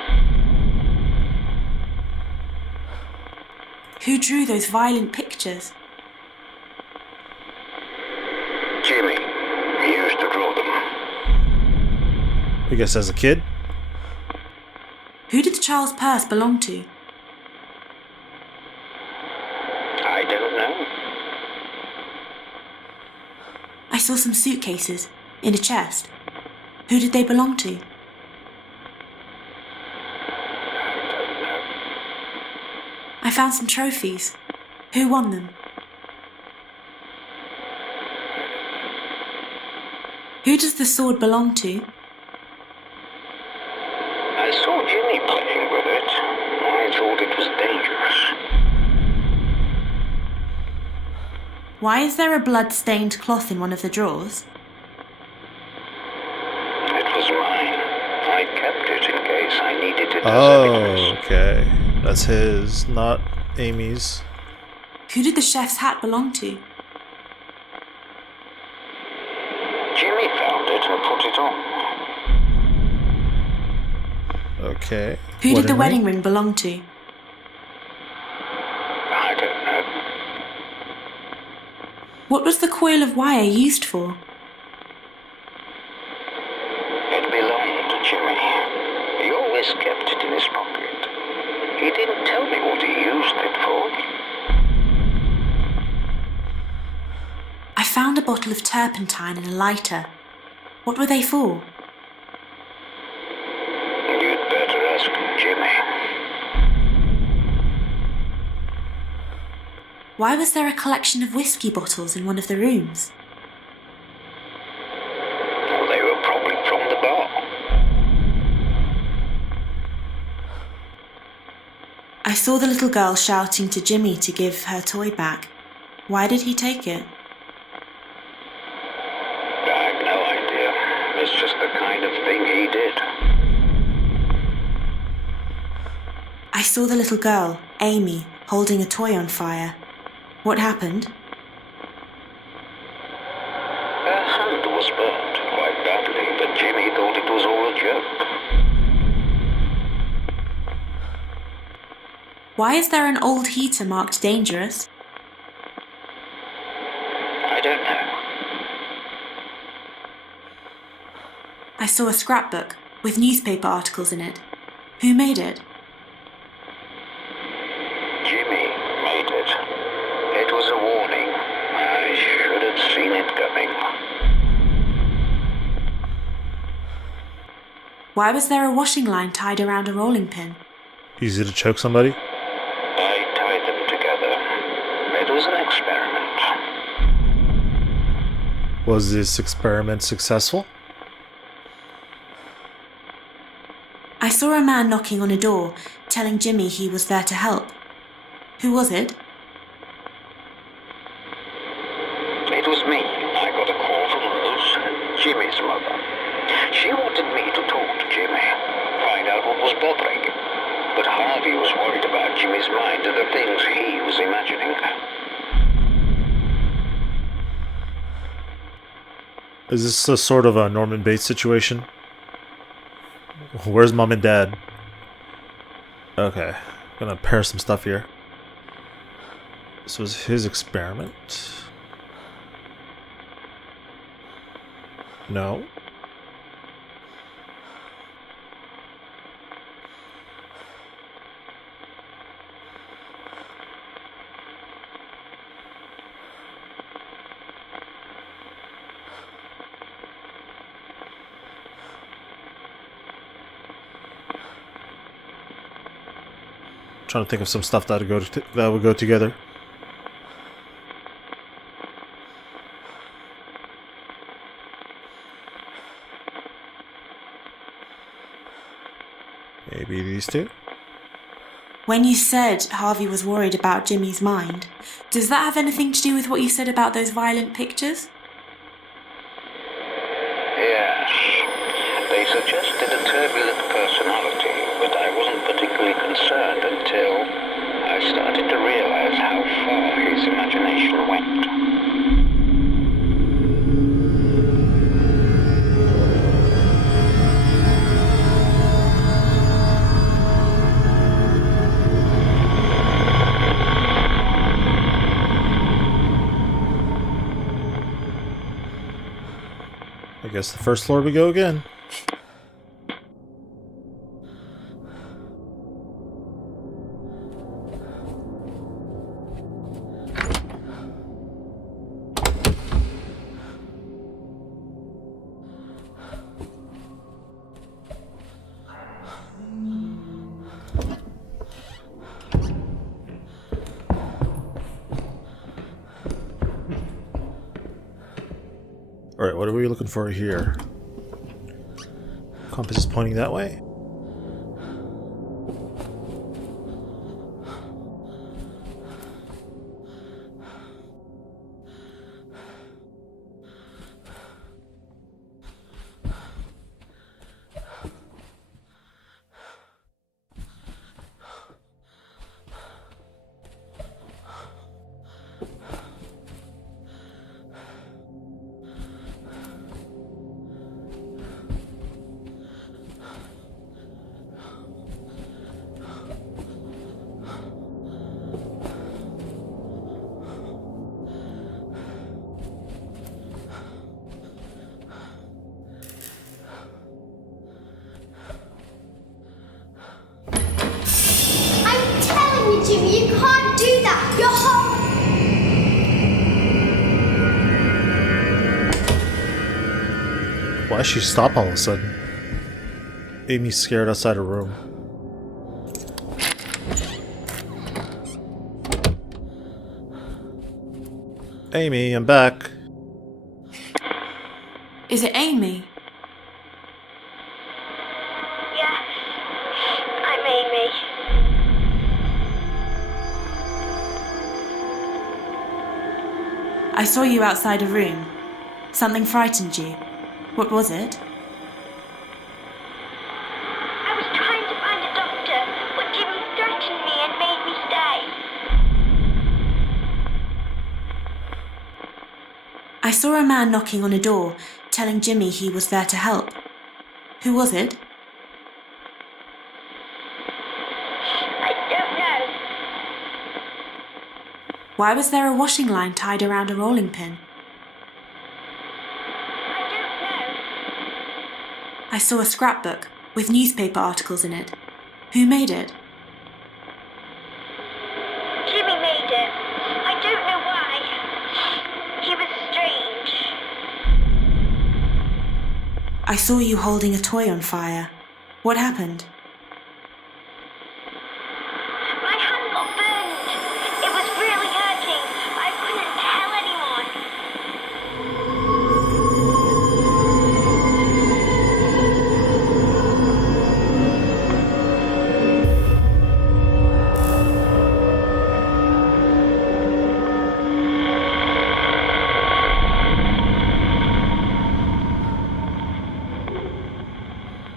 Who drew those violent pictures? Jimmy, he used to draw them. I guess as a kid? Who did the child's purse belong to? I don't know. I saw some suitcases in a chest. Who did they belong to? I don't know. I found some trophies. Who won them? Who does the sword belong to? I saw Jimmy playing with it. I thought it was dangerous. Why is there a blood-stained cloth in one of the drawers? It was mine. I kept it in case I needed it as Oh, evidence. okay. That's his, not Amy's. Who did the chef's hat belong to? Jimmy found it and put it on. Okay. Who did the wedding ring belong to? I don't know. What was the coil of wire used for? It belonged to Jimmy. He always kept it in his pocket. He didn't tell me what he used it for. I found a bottle of turpentine and a lighter. What were they for? You'd better ask Jimmy. Why was there a collection of whiskey bottles in one of the rooms? Well, they were probably from the bar. I saw the little girl shouting to Jimmy to give her toy back. Why did he take it? I've no idea. It's just the kind of thing he did. I saw the little girl, Amy, holding a toy on fire. What happened? Her hand was burnt quite badly, but Jimmy thought it was all a joke. Why is there an old heater marked dangerous? I don't know. I saw a scrapbook with newspaper articles in it. Who made it? Jimmy made it. It was a warning. I should have seen it coming. Why was there a washing line tied around a rolling pin? Easy to choke somebody? I tied them together. It was an experiment. Was this experiment successful? I saw a man knocking on a door, telling Jimmy he was there to help. Who was it? It was me. I got a call from Rose, Jimmy's mother. She wanted me to talk to Jimmy, find out what was bothering him. But Harvey was worried about Jimmy's mind and the things he was imagining. Is this a sort of a Norman Bates situation? Where's mom and dad? Okay, gonna pair some stuff here. This was his experiment. No. trying to think of some stuff that would go together. Maybe these two? When you said Harvey was worried about Jimmy's mind, does that have anything to do with what you said about those violent pictures? Yes. They suggested a turbulent personality, but I wasn't particularly concerned until I started to realize how far his imagination went. I guess the first floor we go again. Alright, what are we looking for here? Compass is pointing that way. I'm telling you, Jimmy, you can't do that. You're home. Why did she stop all of a sudden? Amy's scared outside her room. Amy, I'm back. Is it Amy? Yes, I'm Amy. I saw you outside a room. Something frightened you. What was it? I was trying to find a doctor, but Jimmy threatened me and made me stay. I saw a man knocking on a door, telling Jimmy he was there to help. Who was it? I don't know. Why was there a washing line tied around a rolling pin? I don't know. I saw a scrapbook with newspaper articles in it. Who made it? Jimmy made it. I don't know why. He was strange. I saw you holding a toy on fire. What happened? My hand got burned. It was really hurting. I couldn't tell anyone.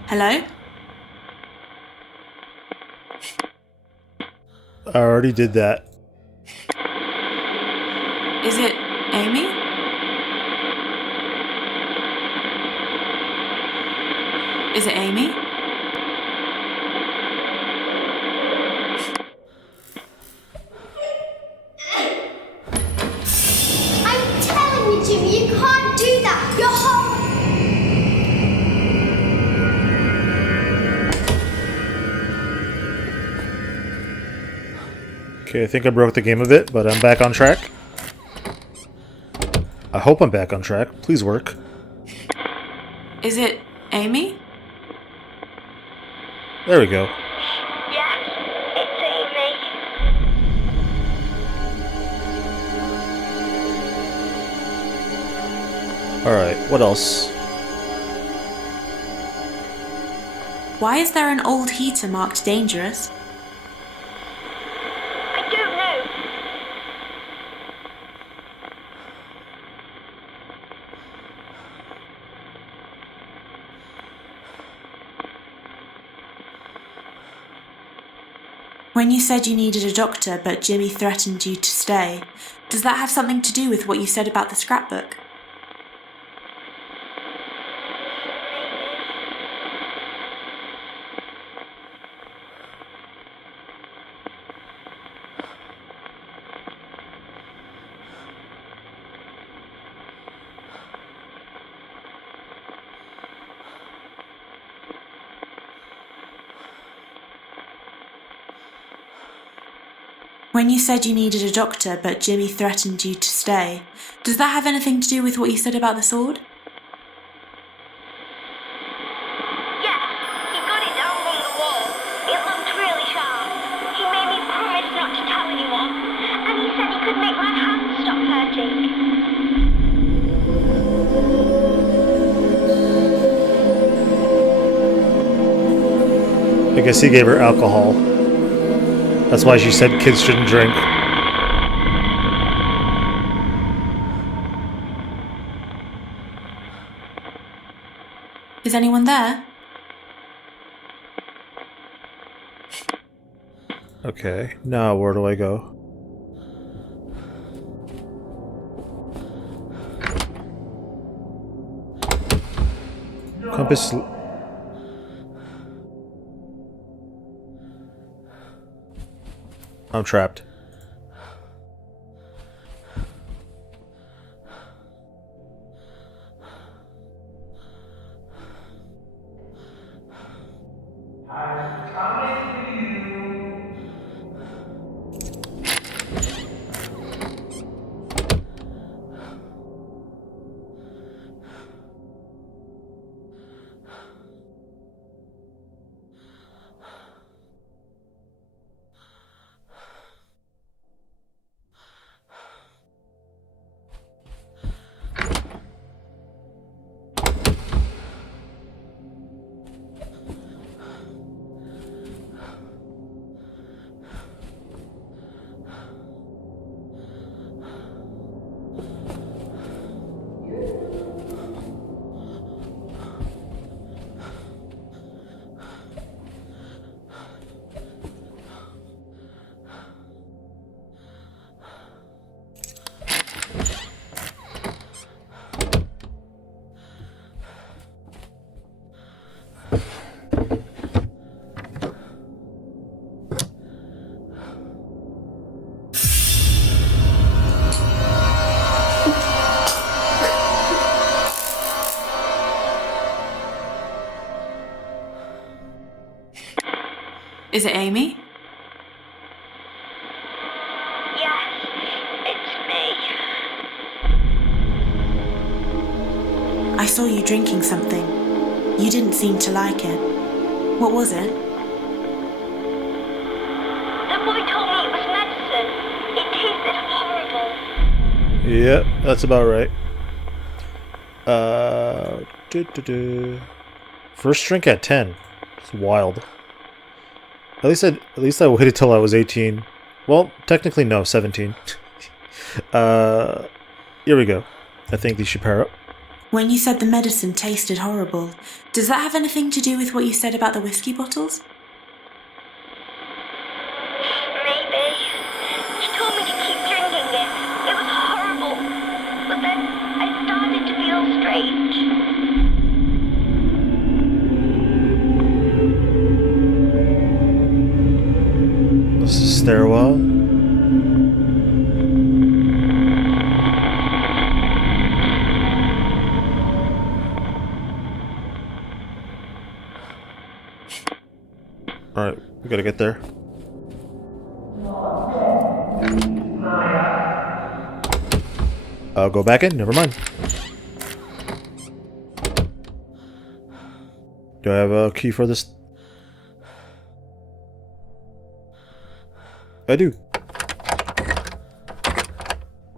Hello? I already did that. Is it Amy? Is it Amy? I'm telling you, Jimmy, you can't do that. You're home. Okay, I think I broke the game a bit, but I'm back on track. I hope I'm back on track. Please work. Is it Amy? There we go. Yes, it's Amy. Alright, what else? Why is there an old heater marked dangerous? I don't know. When you said you needed a doctor but Jimmy threatened you to stay, does that have something to do with what you said about the scrapbook? When you said you needed a doctor but Jimmy threatened you to stay, does that have anything to do with what you said about the sword? Yeah, he got it down from the wall. It looked really sharp. He made me promise not to tell anyone. And he said he could make my hand stop hurting. I guess he gave her alcohol. That's why she said kids shouldn't drink. Is anyone there? Okay, now where do I go? Compass. I'm trapped. I'm coming for you. Is it Amy? Yes, it's me. I saw you drinking something. You didn't seem to like it. What was it? The boy told me it was medicine. It tasted horrible. Yeah, that's about right. First drink at 10. It's wild. At least I waited till I was 18. Well, technically no, 17. Here we go. I think these should pair up. When you said the medicine tasted horrible, does that have anything to do with what you said about the whiskey bottles? Maybe. She told me to keep drinking it. It was horrible. But then I started to feel strange. This is a stairwell. Alright, we gotta get there. I'll go back in, never mind. Do I have a key for this? I do.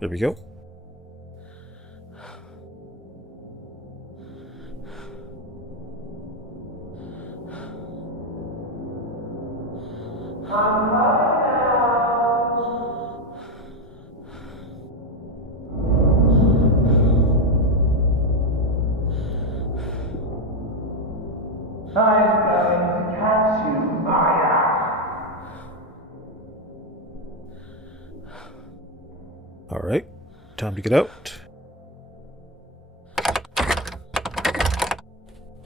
There we go. I'm coming now. I'm going to catch you, Maya. Alright, time to get out.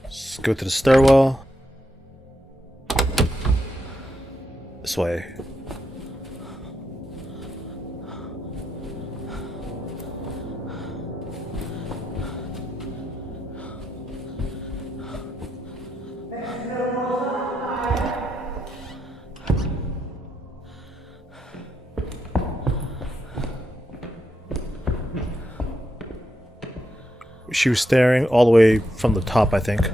Let's go to the stairwell. This way. She was staring all the way from the top, I think.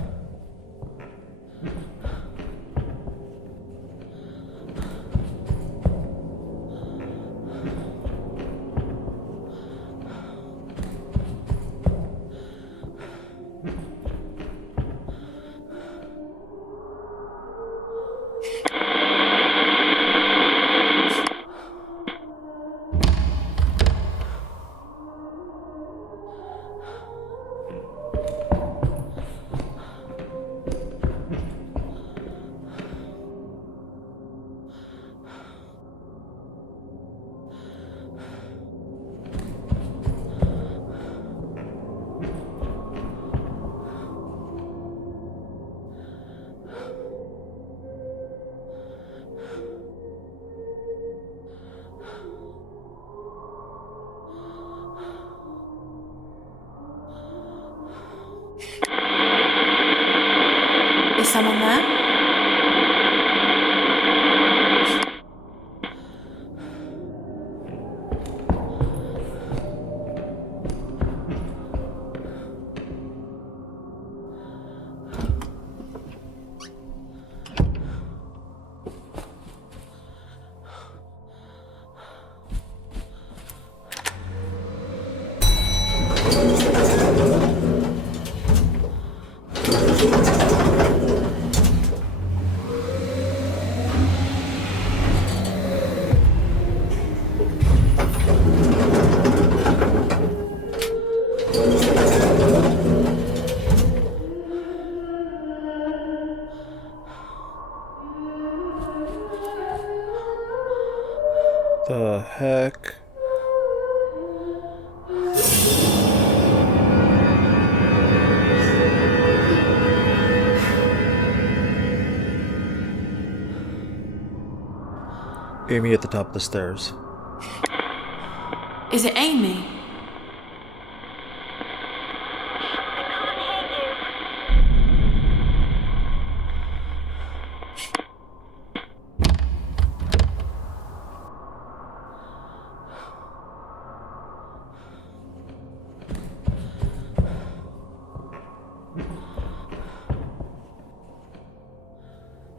Is someone there? The heck? Amy at the top of the stairs. Is it Amy?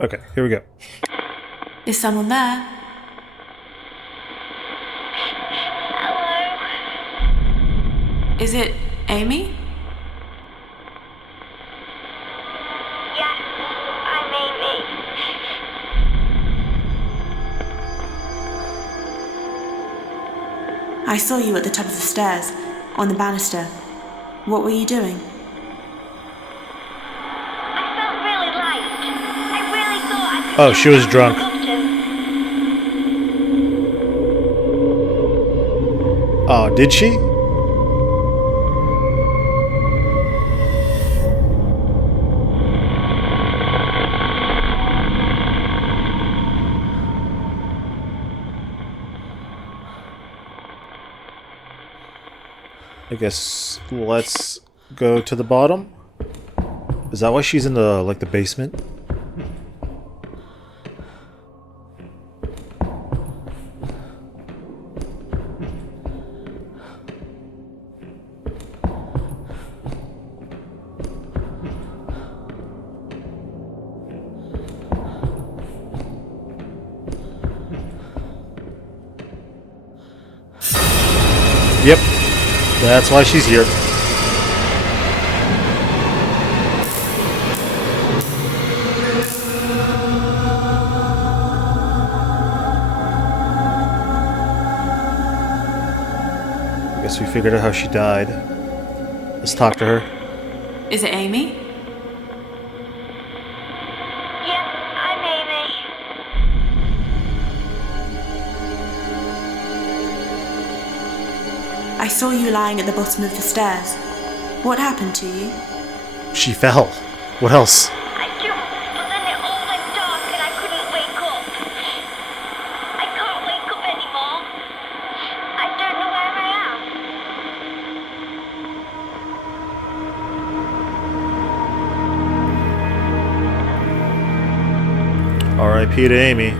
Okay, here we go. Is someone there? Is it Amy? Yes, I'm Amy. I saw you at the top of the stairs, on the banister. What were you doing? I felt really light. I really thought I could. Oh, she was drunk. Oh, did she? I guess let's go to the bottom. Is that why she's in the the basement? Yep. That's why she's here. Guess we figured out how she died. Let's talk to her. Is it Amy? Yep, I'm Amy. I saw you lying at the bottom of the stairs. What happened to you? She fell. What else? I jumped, but then it all went dark and I couldn't wake up. I can't wake up anymore. I don't know where I am. R.I.P. to Amy.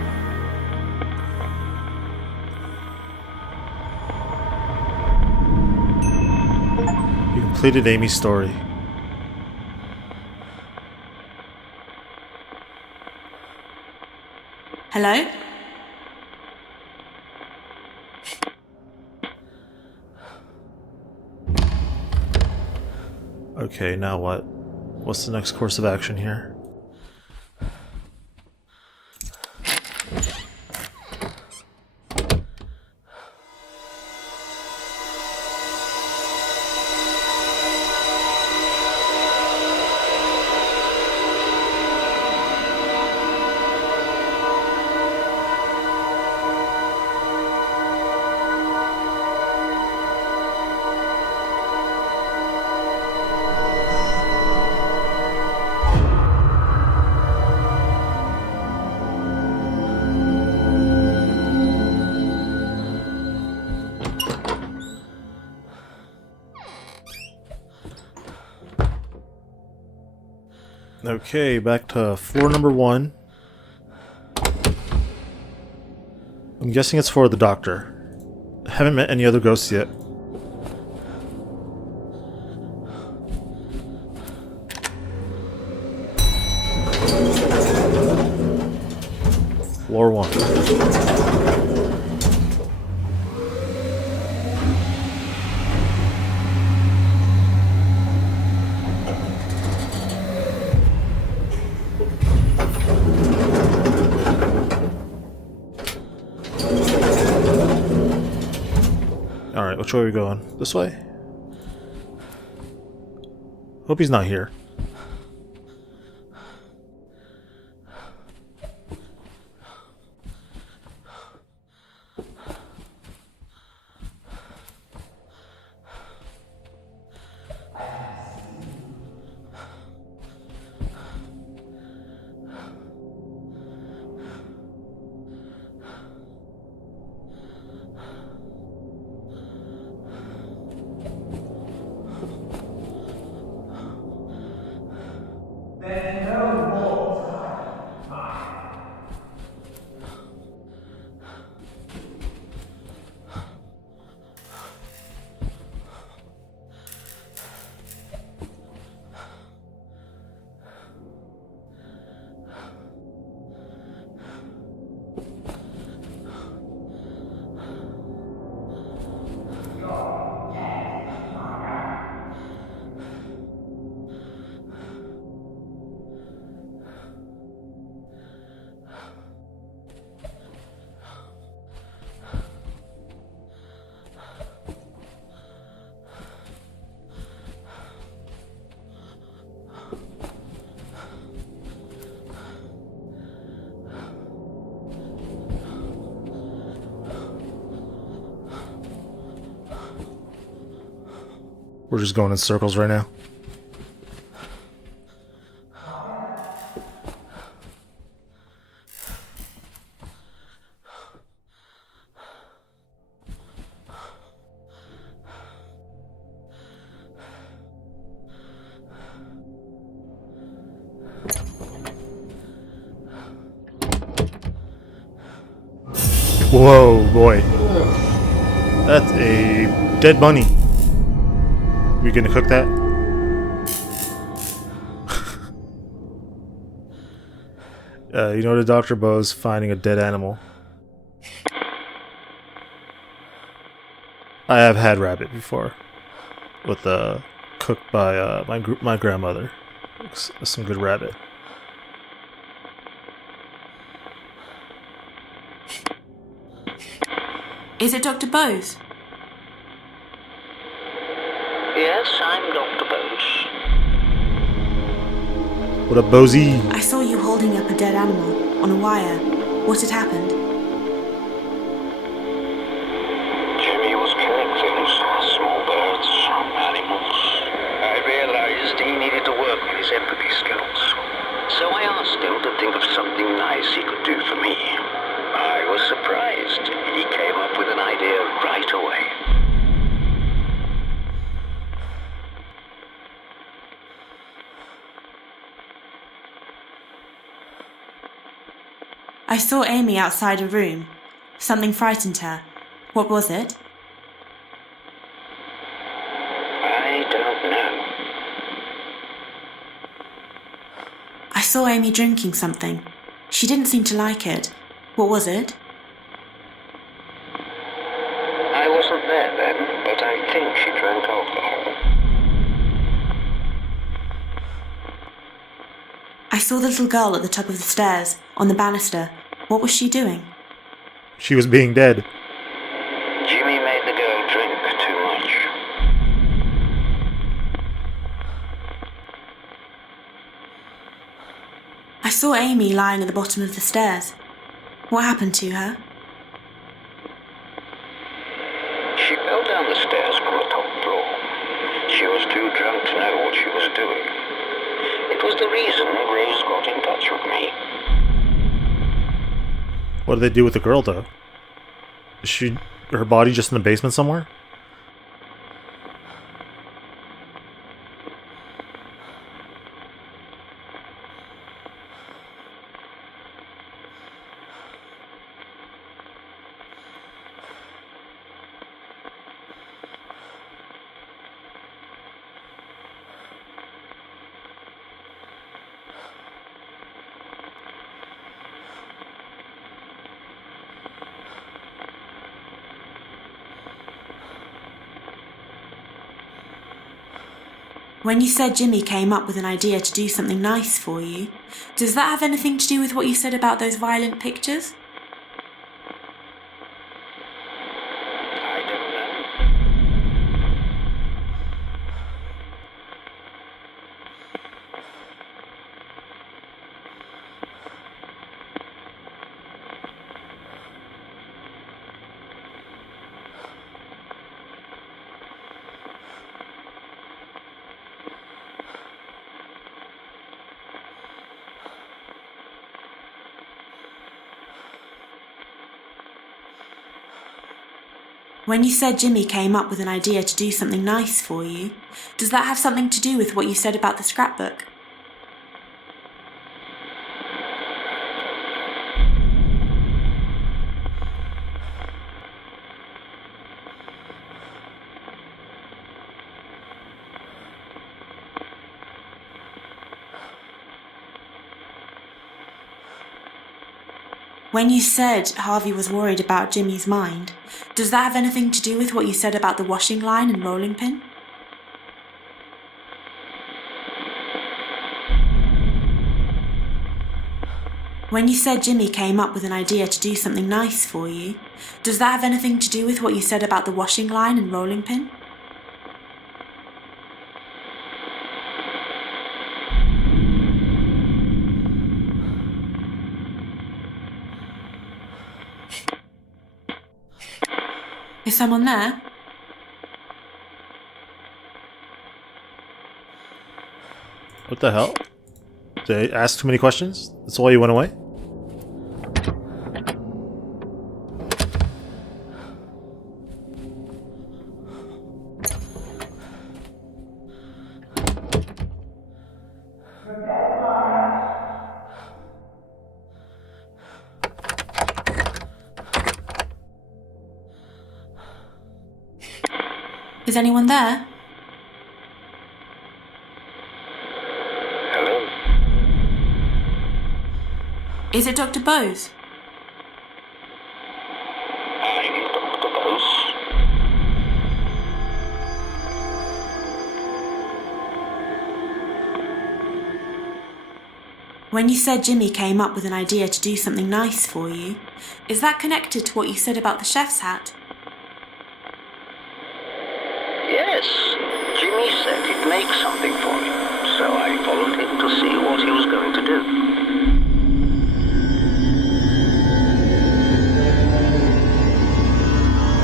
You completed Amy's story. Hello? Okay, now what? What's the next course of action here? Okay, back to floor number 1. I'm guessing it's for the doctor. I haven't met any other ghosts yet. Floor 1. Alright, which way are we going? This way? Hope he's not here. There's no more time, Maya. You're dead, Maya. We're just going in circles right now. Whoa, boy. That's a dead bunny. You gonna cook that? You know the Dr. Bo's finding a dead animal. I have had rabbit before, with cooked by my grandmother. Some good rabbit. Is it Dr. Bose? Yes, I'm Dr. Bose. What a Bozy. I saw you holding up a dead animal on a wire. What had happened? Jimmy was killing things, small birds, animals. I realized he needed to work on his empathy skills. So I asked him to think of something nice he could do for me. I was surprised. He came up with an idea right away. I saw Amy outside a room. Something frightened her. What was it? I don't know. I saw Amy drinking something. She didn't seem to like it. What was it? I wasn't there then, but I think she drank alcohol. I saw the little girl at the top of the stairs, on the banister. What was she doing? She was being dead. Jimmy made the girl drink too much. I saw Amy lying at the bottom of the stairs. What happened to her? She fell down the stairs from the top floor. She was too drunk to know what she was doing. It was the reason Rose got in touch with me. What did they do with the girl, though? Is her body just in the basement somewhere? When you said Jimmy came up with an idea to do something nice for you, does that have anything to do with what you said about those violent pictures? I don't know. When you said Jimmy came up with an idea to do something nice for you, does that have something to do with what you said about the scrapbook? When you said Harvey was worried about Jimmy's mind, does that have anything to do with what you said about the washing line and rolling pin? When you said Jimmy came up with an idea to do something nice for you, does that have anything to do with what you said about the washing line and rolling pin? Is someone there? What the hell? Did I ask too many questions? That's why you went away? Is anyone there? Hello? Is it Dr. Bose? I'm Dr. Bose. When you said Jimmy came up with an idea to do something nice for you, is that connected to what you said about the chef's hat? Yes, Jimmy might make something for me, so I followed him to see what he was going to do.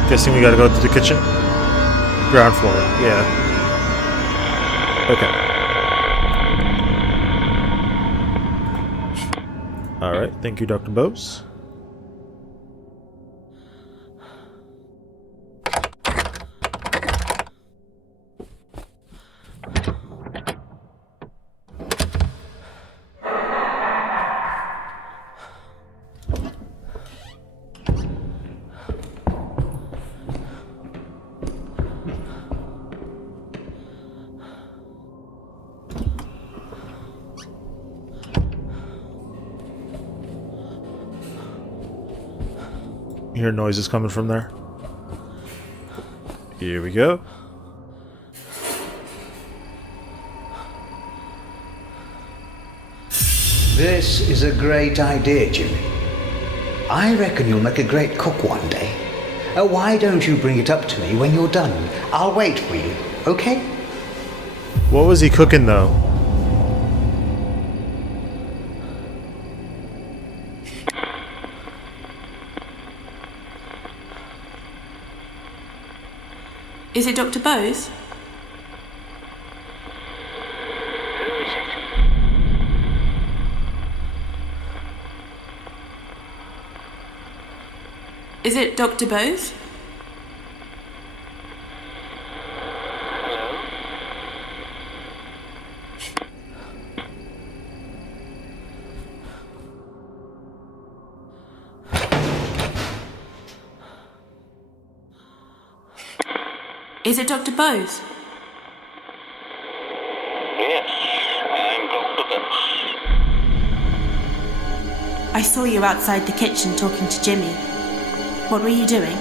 Guessing we gotta go to the kitchen? Ground floor, yeah. Okay. Alright, thank you, Dr. Bose. You hear noises coming from there? Here we go. This is a great idea, Jimmy. I reckon you'll make a great cook one day. Why don't you bring it up to me when you're done? I'll wait for you, okay? What was he cooking, though? Is it Dr. Bose? Who is it? Is it Dr. Bose? Hello? Is it Dr. Bose? Yes, I'm Dr. Bose. I saw you outside the kitchen talking to Jimmy. What were you doing?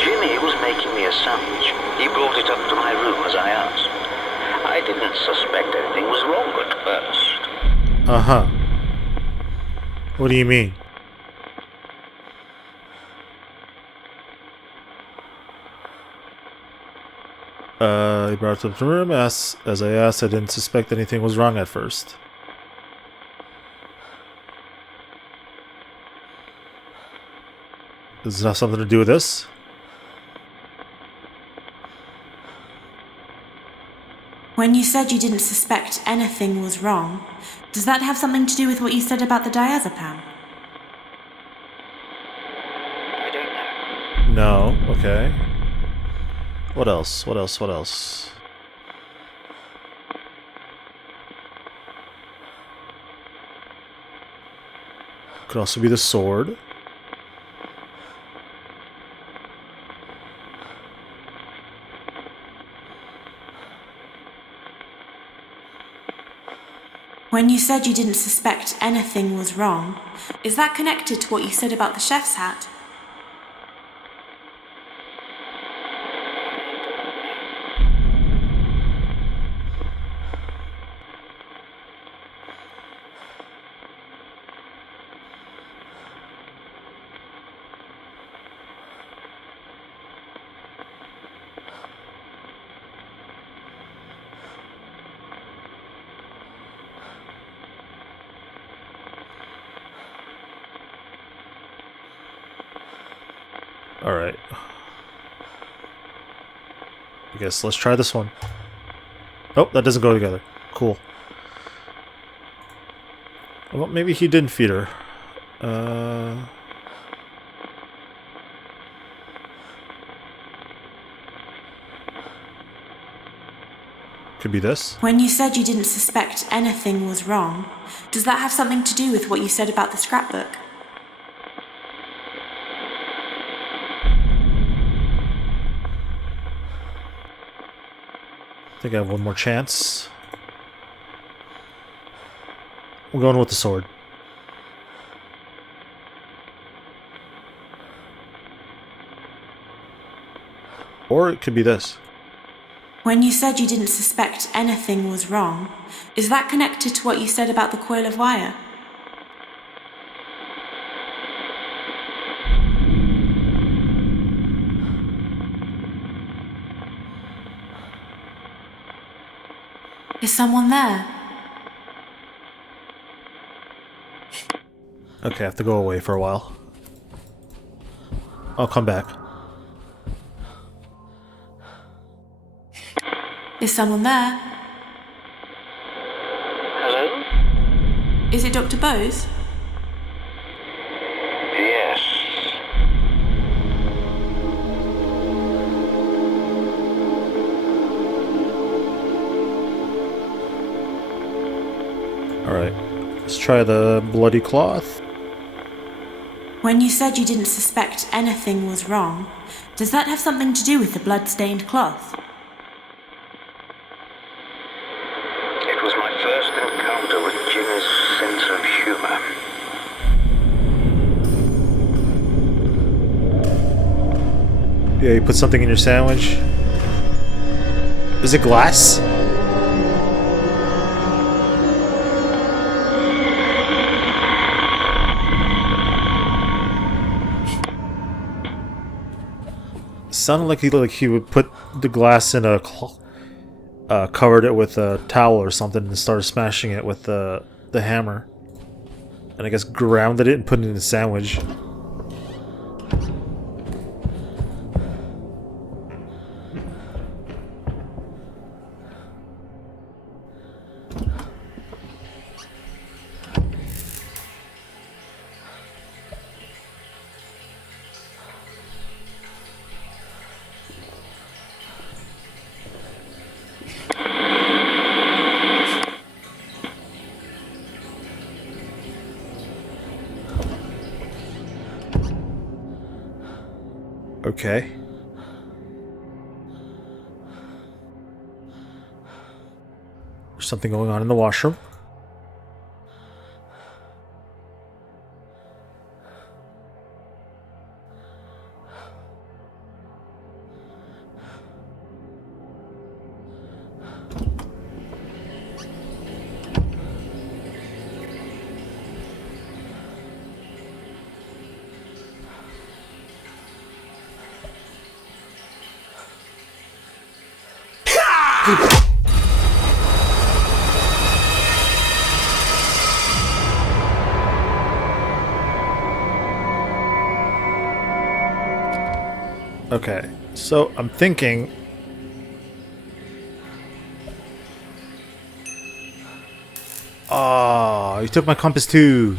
Jimmy was making me a sandwich. He brought it up to my room as I asked. I didn't suspect anything was wrong at first. Uh-huh. What do you mean? He brought it up to the room. As I asked, I didn't suspect anything was wrong at first. Does it have something to do with this? When you said you didn't suspect anything was wrong, does that have something to do with what you said about the diazepam? I don't know. No. Okay. What else? What else? What else? Could also be the sword. When you said you didn't suspect anything was wrong, is that connected to what you said about the chef's hat? Alright. I guess let's try this one. Oh, that doesn't go together. Cool. Well, maybe he didn't feed her. Could be this. When you said you didn't suspect anything was wrong, does that have something to do with what you said about the scrapbook? I think I have one more chance. We're going with the sword. Or it could be this. When you said you didn't suspect anything was wrong, is that connected to what you said about the coil of wire? Is someone there? Okay, I have to go away for a while. I'll come back. Is someone there? Hello? Is it Dr. Bose? Yes. Alright, let's try the bloody cloth. When you said you didn't suspect anything was wrong, does that have something to do with the blood-stained cloth? It was my first encounter with Jimmy's sense of humor. Yeah, you put something in your sandwich. Is it glass? Sounded like he would put the glass in a covered it with a towel or something and started smashing it with the hammer, and I guess grounded it and put it in a sandwich. Okay. There's something going on in the washroom. Okay, so I'm thinking... Oh, you took my compass too!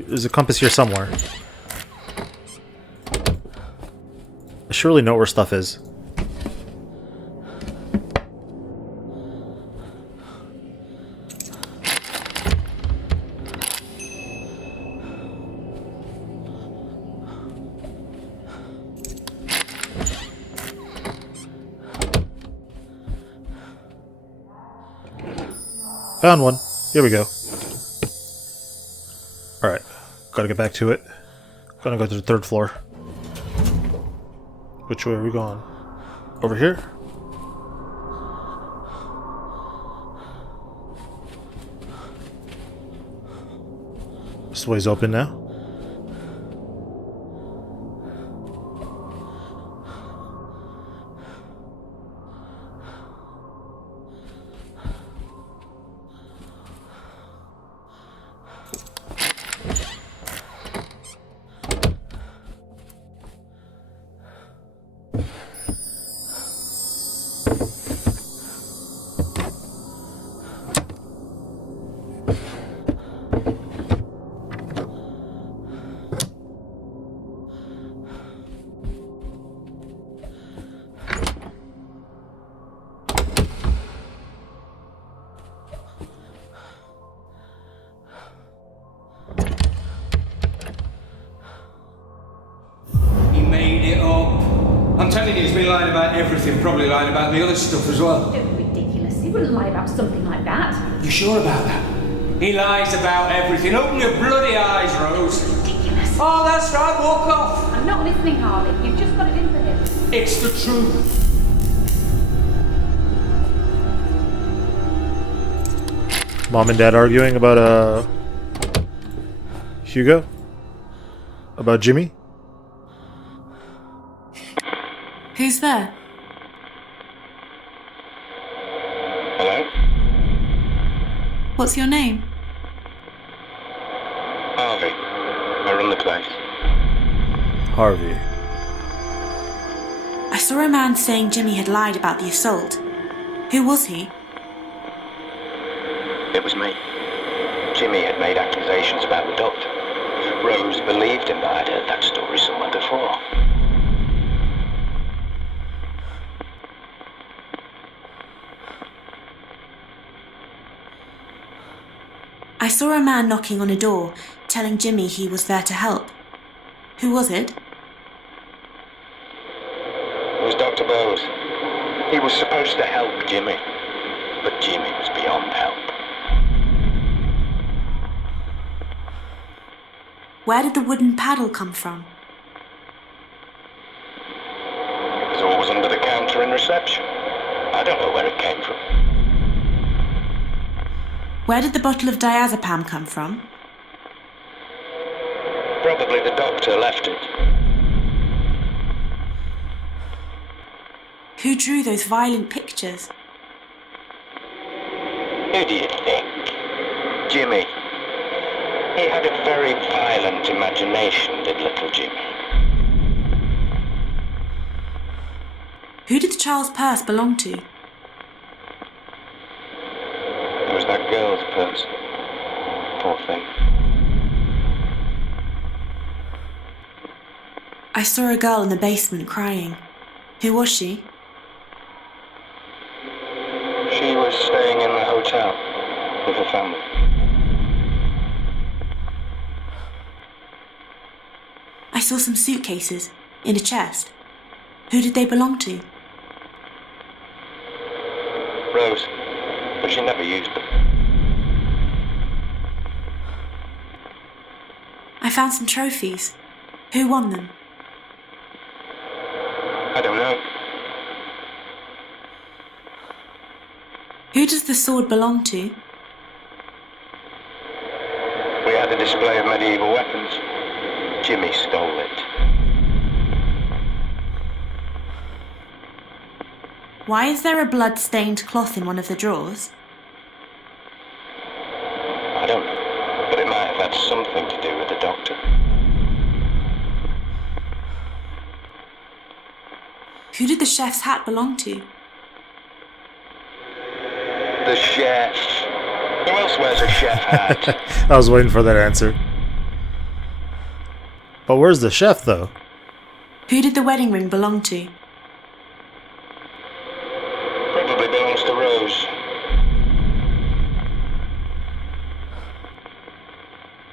There's a compass here somewhere. I surely know where stuff is. Found one. Here we go. Alright. Gotta get back to it. Gonna go to the 3rd floor. Which way are we going? Over here? This way's open now. I'm telling you, he's been lying about everything, probably lying about the other stuff as well. Don't be ridiculous. He wouldn't lie about something like that. You sure about that? He lies about everything. Open your bloody eyes, Rose. Ridiculous. Oh, that's right. Walk off. I'm not listening, Harley. You've just got it in for him. It's the truth. Mom and Dad arguing about, Hugo? About Jimmy? Who's there? Hello? What's your name? Harvey. I run the place. Harvey. I saw a man saying Jimmy had lied about the assault. Who was he? It was me. Jimmy had made accusations about the doctor. Rose believed him, but I'd heard that story somewhere before. I saw a man knocking on a door, telling Jimmy he was there to help. Who was it? It was Dr. Bowes. He was supposed to help Jimmy, but Jimmy was beyond help. Where did the wooden paddle come from? It was always under the counter in reception. I don't know where it came from. Where did the bottle of diazepam come from? Probably the doctor left it. Who drew those violent pictures? Who do you think? Jimmy. He had a very violent imagination, did little Jimmy. Who did the child's purse belong to? It was that girl's purse. Poor thing. I saw a girl in the basement crying. Who was she? She was staying in the hotel with her family. I saw some suitcases in a chest. Who did they belong to? Rose, but she never used them. I found some trophies. Who won them? I don't know. Who does the sword belong to? We had a display of medieval weapons. Jimmy stole it. Why is there a blood-stained cloth in one of the drawers? I don't know, but it might have had something to do with the doctor. Who did the chef's hat belong to? The chef. Who else wears a chef hat? I was waiting for that answer. But where's the chef, though? Who did the wedding ring belong to? Probably belongs to Rose.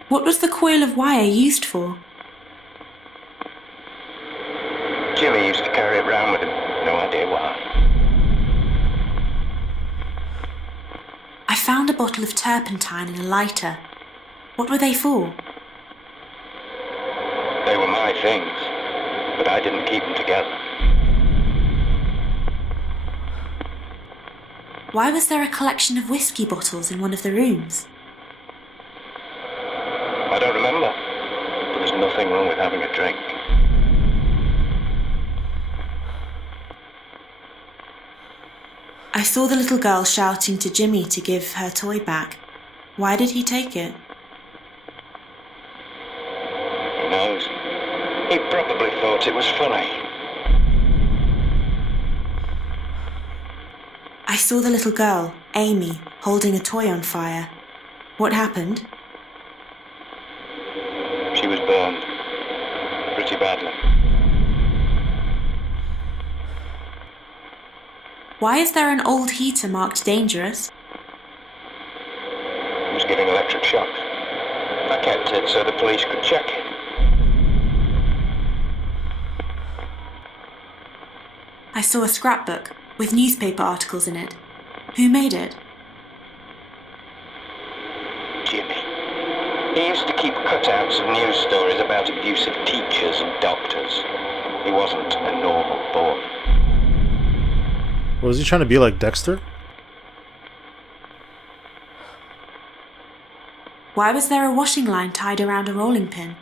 What was the coil of wire used for? Jimmy used to carry it round with him. No idea why. I found a bottle of turpentine and a lighter. What were they for? They were my things, but I didn't keep them together. Why was there a collection of whiskey bottles in one of the rooms? I don't remember, but there's nothing wrong with having a drink. I saw the little girl shouting to Jimmy to give her toy back. Why did he take it? Who knows? He probably thought it was funny. I saw the little girl, Amy, holding a toy on fire. What happened? She was burned. Pretty badly. Why is there an old heater marked dangerous? It was giving electric shocks. I kept it so the police could check it. I saw a scrapbook with newspaper articles in it. Who made it? Jimmy. He used to keep cutouts of news stories about abusive teachers and doctors. He wasn't a normal boy. Was he trying to be like Dexter? Why was there a washing line tied around a rolling pin?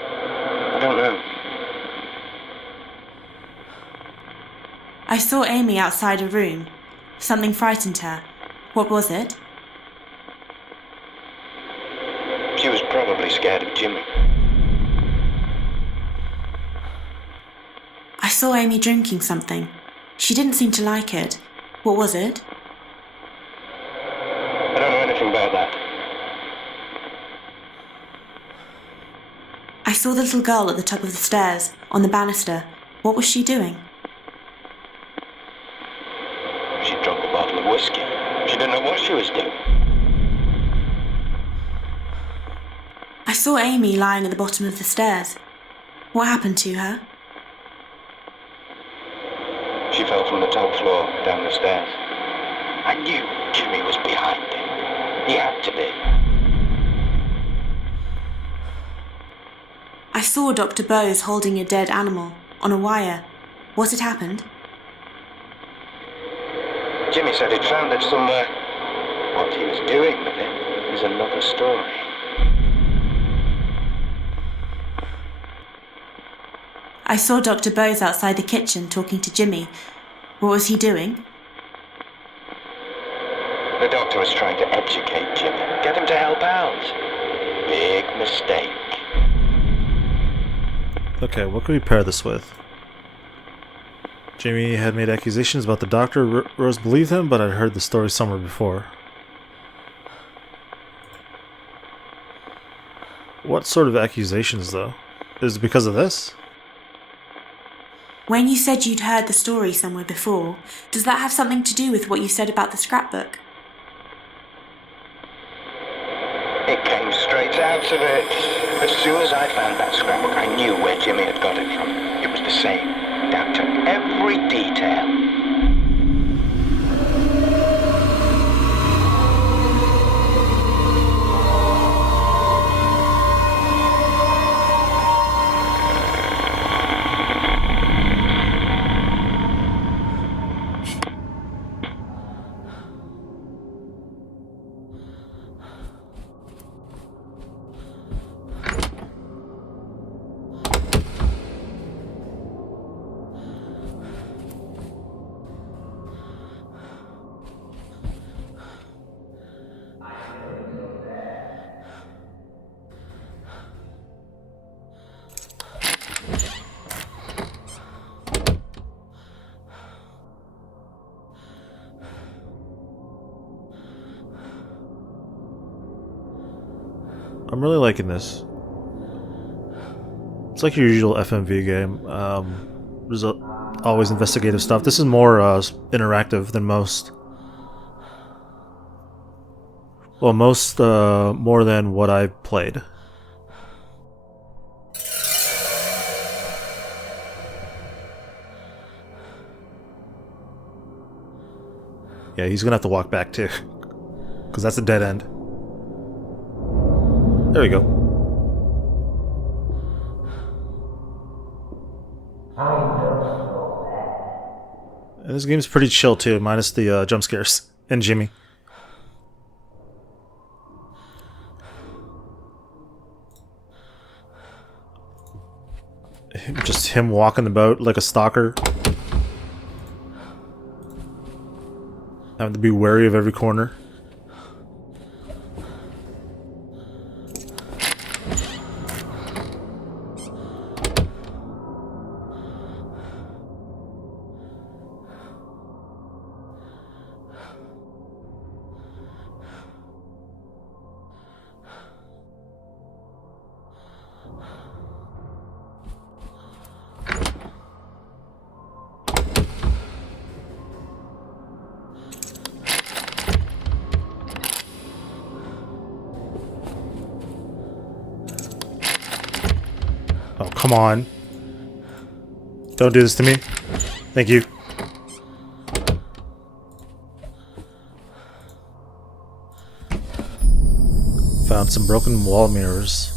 I don't know. I saw Amy outside a room. Something frightened her. What was it? She was probably scared of Jimmy. I saw Amy drinking something. She didn't seem to like it. What was it? I don't know anything about that. I saw the little girl at the top of the stairs, on the banister. What was she doing? She drank a bottle of whiskey. She didn't know what she was doing. I saw Amy lying at the bottom of the stairs. What happened to her? She fell from the top floor down the stairs. I knew Jimmy was behind it. He had to be. I saw Dr. Bose holding a dead animal on a wire. What had happened? Jimmy said he'd found it somewhere. What he was doing with it is another story. I saw Dr. Bose outside the kitchen talking to Jimmy. What was he doing? The doctor was trying to educate Jimmy, get him to help out. Big mistake. Okay, what can we pair this with? Jimmy had made accusations about the doctor. Rose believed him, but I'd heard the story somewhere before. What sort of accusations, though? Is it because of this? When you said you'd heard the story somewhere before, does that have something to do with what you said about the scrapbook? It came straight out of it. As soon as I found that scrapbook, I knew where Jimmy had got it from. It was the same, down to every detail. I'm really liking this. It's like your usual FMV game. There's always investigative stuff. This is more interactive than most. Well, most more than what I've played. Yeah, he's gonna have to walk back too, because that's a dead end. There we go. And this game's pretty chill too, minus the jump scares and Jimmy. Just him walking about like a stalker. Having to be wary of every corner. Oh, come on. Don't do this to me. Thank you. Found some broken wall mirrors.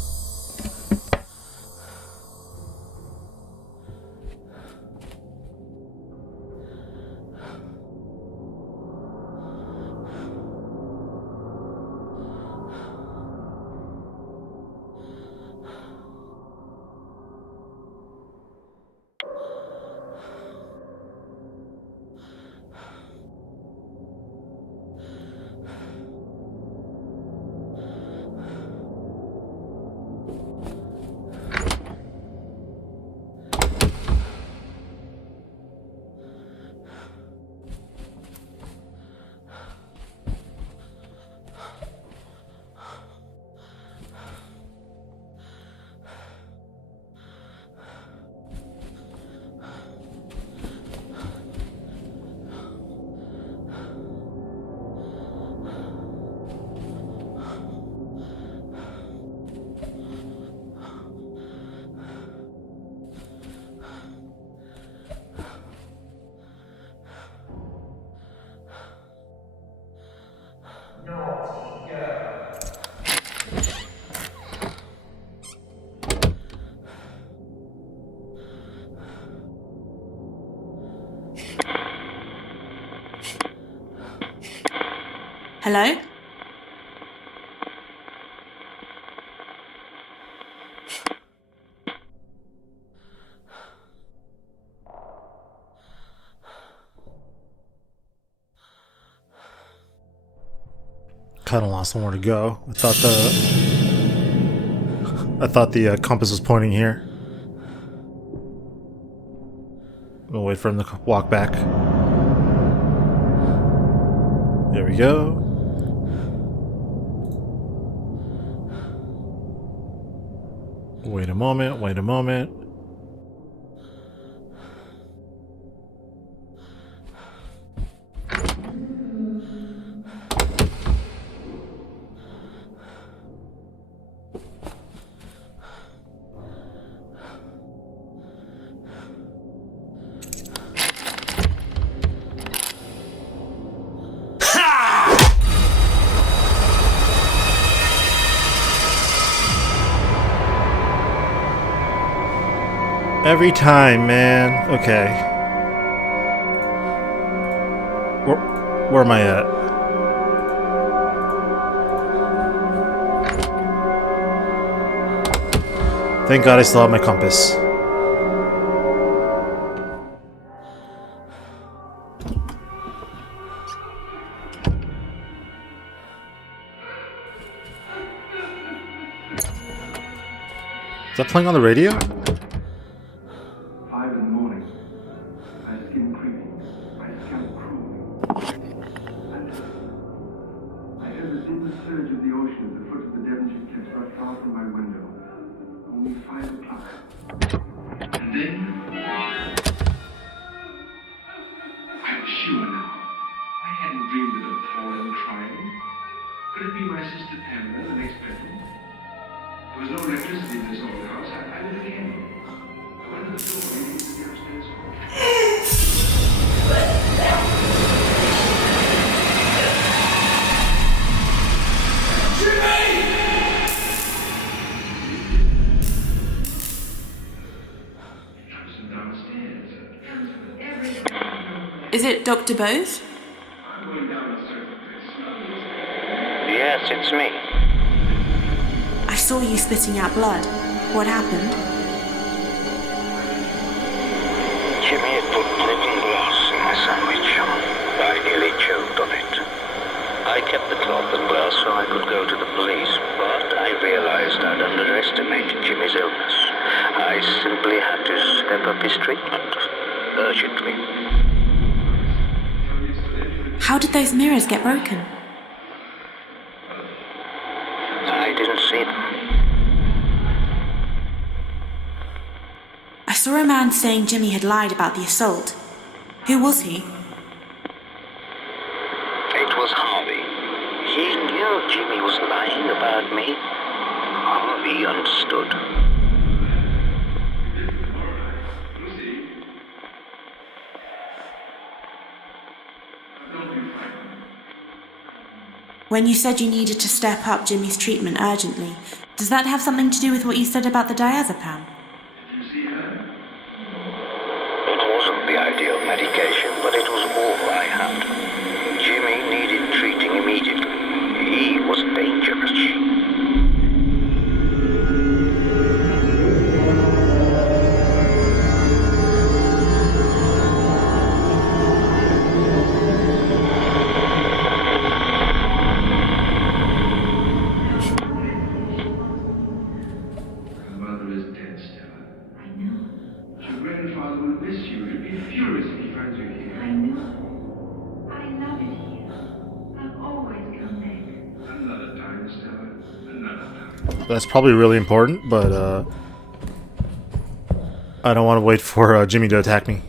Hello? Kind of lost somewhere to go. I thought the compass was pointing here. We'll wait for him to walk back. There we go. Wait a moment, wait a moment. Every time, man. Okay. Where am I at? Thank God I still have my compass. Is that playing on the radio? Is it Dr. Bose? Yes, it's me. I saw you spitting out blood. What happened? Jimmy had put broken glass in my sandwich. I nearly choked on it. I kept the cloth and glass so I could go to the police, but I realized I'd underestimated Jimmy's illness. I simply had to step up his treatment. Urgently. How did those mirrors get broken? I didn't see them. I saw a man saying Jimmy had lied about the assault. Who was he? It was Harvey. He knew Jimmy was lying about me. Harvey understood. When you said you needed to step up Jimmy's treatment urgently, does that have something to do with what you said about the diazepam? It wasn't the ideal medication, but it was all I had. Jimmy needed treating immediately. He was dangerous. That's probably really important, but I don't want to wait for Jimmy to attack me.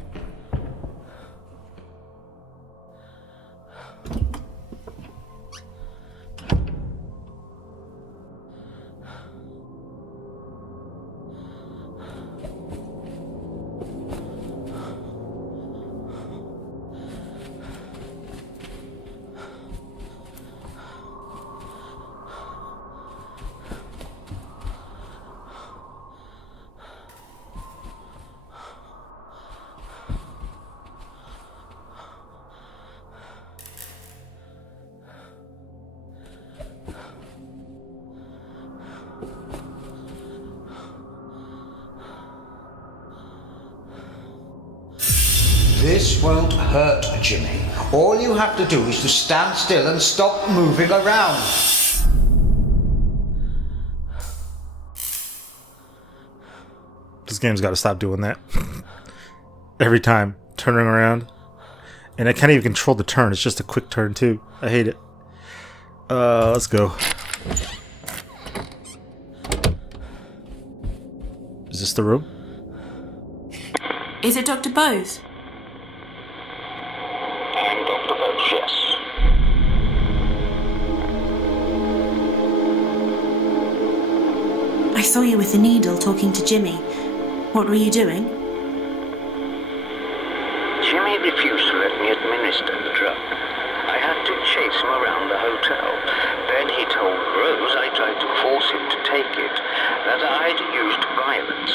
This won't hurt, Jimmy. All you have to do is to stand still and stop moving around. This game's got to stop doing that. Every time, turning around. And I can't even control the turn. It's just a quick turn, too. I hate it. Let's go. Is this the room? Is it Dr. Bose? I'm Dr. Bose, yes. I saw you with the needle talking to Jimmy. What were you doing? Jimmy refused to let me administer the drug. I had to chase him around the hotel. Then he told Rose I tried to force him to take it, that I'd used violence.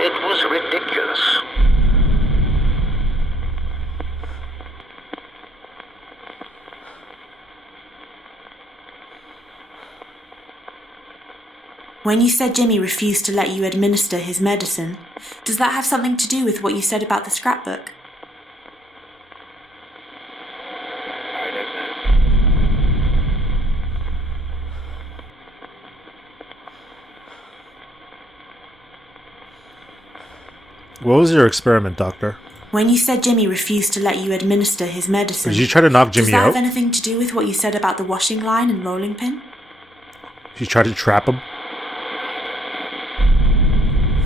It was ridiculous. When you said Jimmy refused to let you administer his medicine, does that have something to do with what you said about the scrapbook? I don't know. What was your experiment, Doctor? When you said Jimmy refused to let you administer his medicine, Did you try to knock Jimmy does that out? have anything to do with what you said about the washing line and rolling pin? Did you try to trap him?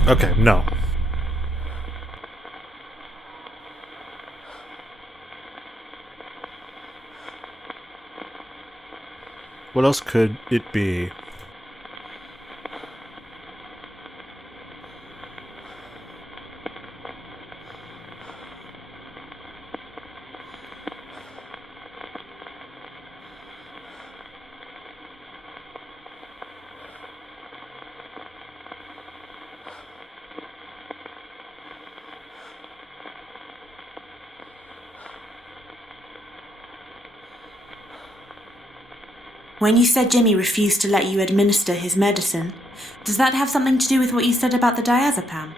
Okay, no. What else could it be? When you said Jimmy refused to let you administer his medicine, does that have something to do with what you said about the diazepam?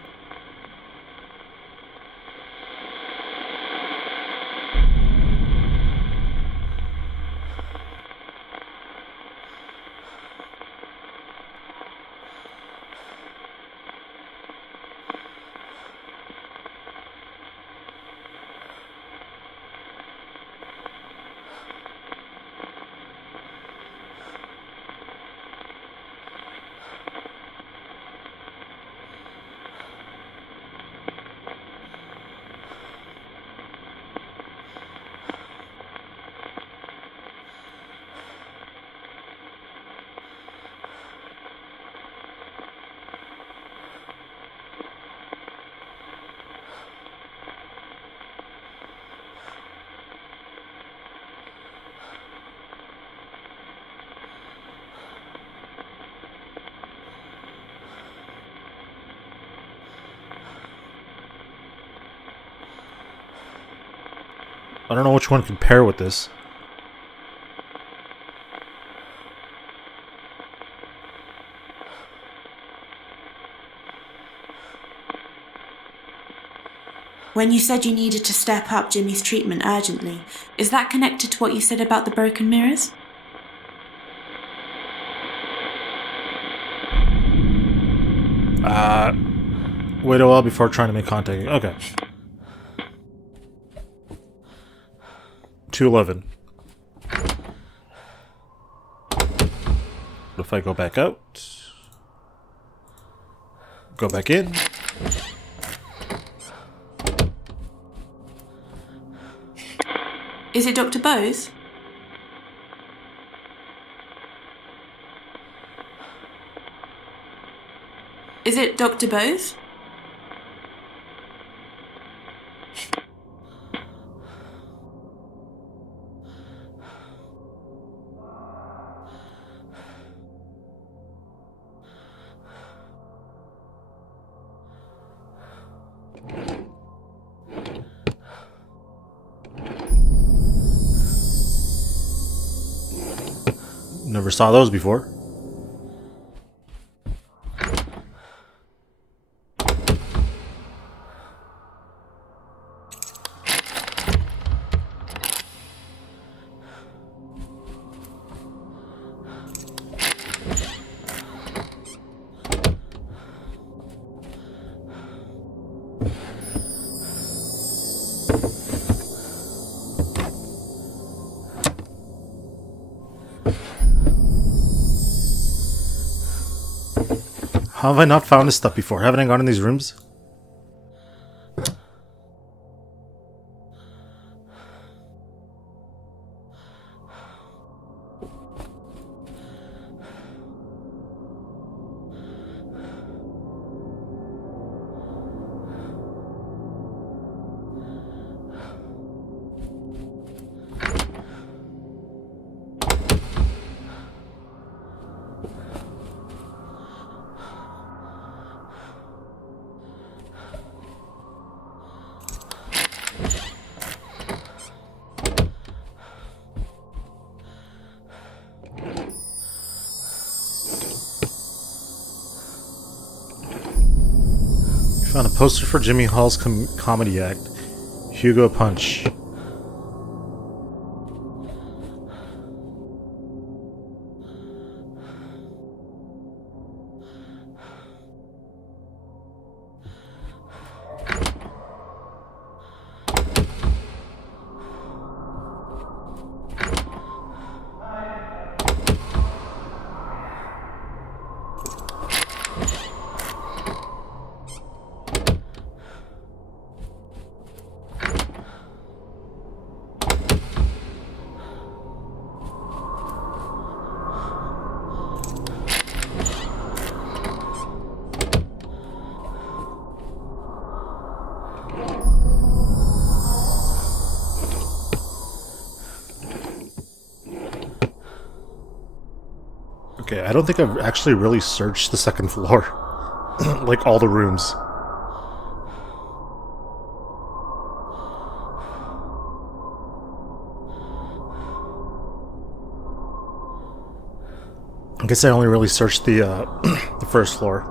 I don't know which one can pair with this. When you said you needed to step up Jimmy's treatment urgently, is that connected to what you said about the broken mirrors? Wait a while before trying to make contact. Okay. 211. What if I go back out? Go back in. Is it Dr. Bose? Is it Dr. Bose? Never saw those before. How have I not found this stuff before? Haven't I gone in these rooms? Found a poster for Jimmy Hall's comedy act, Hugo Punch. Okay, I don't think I've actually really searched the second floor. Like all the rooms. I guess I only really searched the the first floor.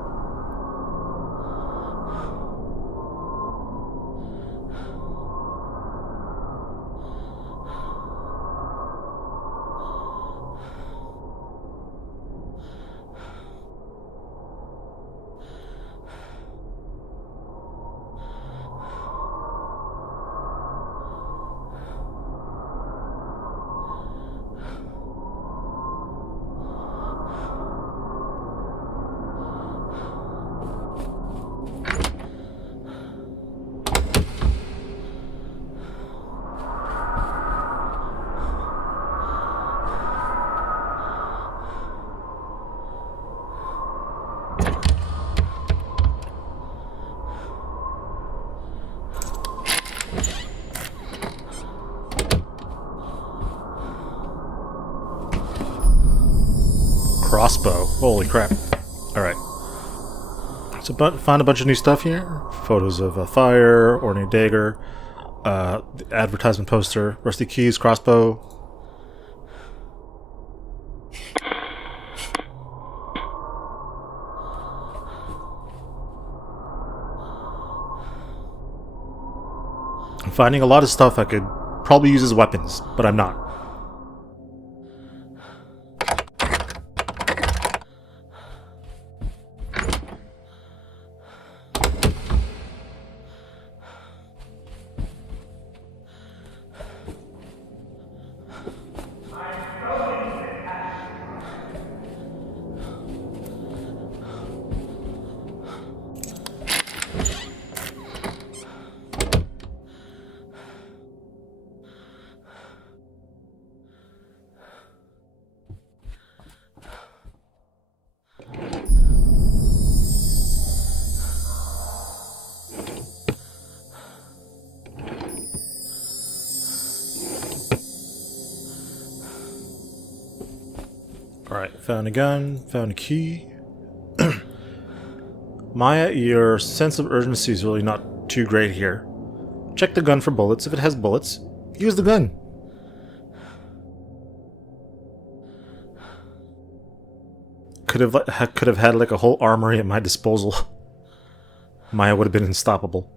Crossbow. Holy crap. Alright. So found a bunch of new stuff here. Photos of a fire, ornate dagger, the advertisement poster, rusty keys, crossbow. I'm finding a lot of stuff I could probably use as weapons, but I'm not. Alright, found a gun, found a key. Maya, your sense of urgency is really not too great here. Check the gun for bullets. If it has bullets, use the gun. Could have had like a whole armory at my disposal. Maya would have been unstoppable.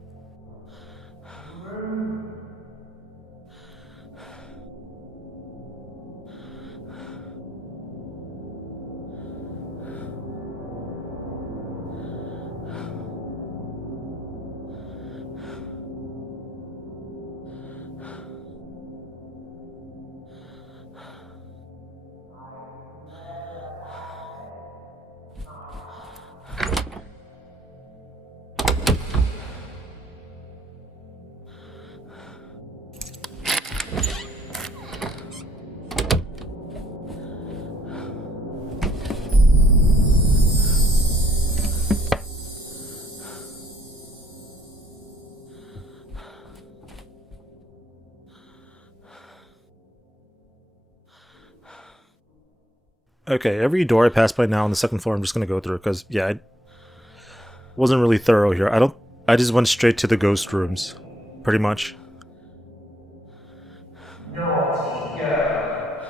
Okay, every door I pass by now on the second floor, I'm just gonna go through because yeah, I wasn't really thorough here. I just went straight to the ghost rooms, pretty much. Naughty girl.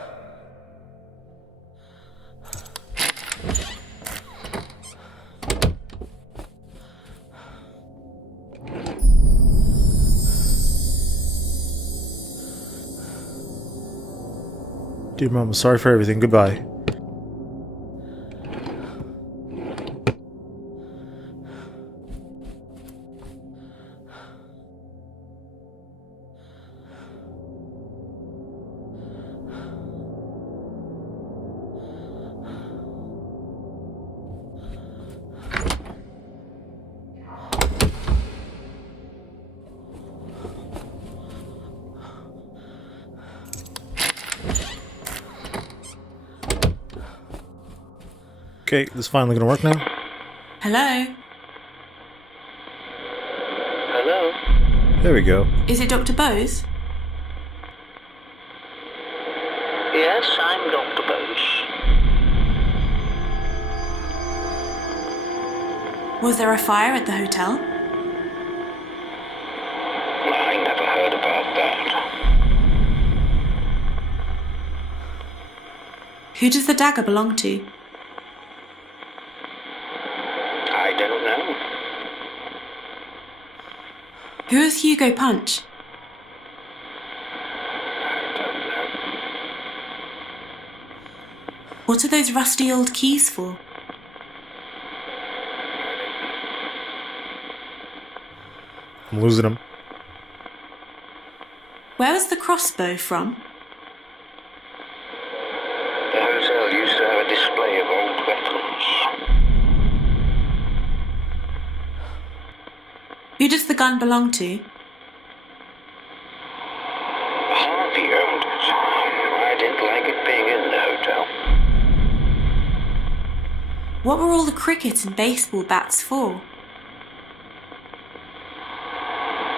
Dear Mom, sorry for everything. Goodbye. Okay, this is finally gonna work now. Hello? Hello? There we go. Is it Dr. Bose? Yes, I'm Dr. Bose. Was there a fire at the hotel? I never heard about that. Who does the dagger belong to? I don't know. Who is Hugo Punch? What are those rusty old keys for? I'm losing them. Where was the crossbow from? The hotel used to have a display of old weapons. Who does the gun belong to? Harvey owned it. I didn't like it being in the hotel. What were all the cricket and baseball bats for?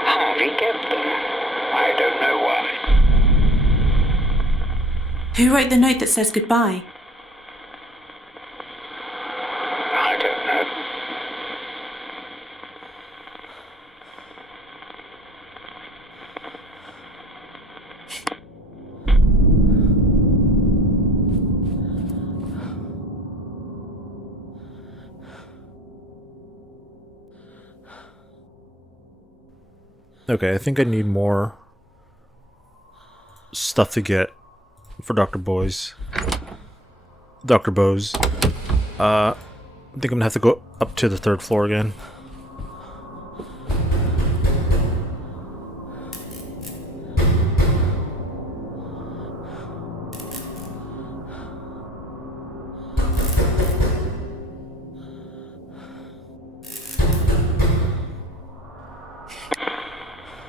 Harvey kept them. I don't know why. Who wrote the note that says goodbye? I don't know. Okay, I think I need more stuff to get for Dr. Bose. I think I'm gonna have to go up to the 3rd floor again.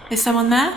Is someone there?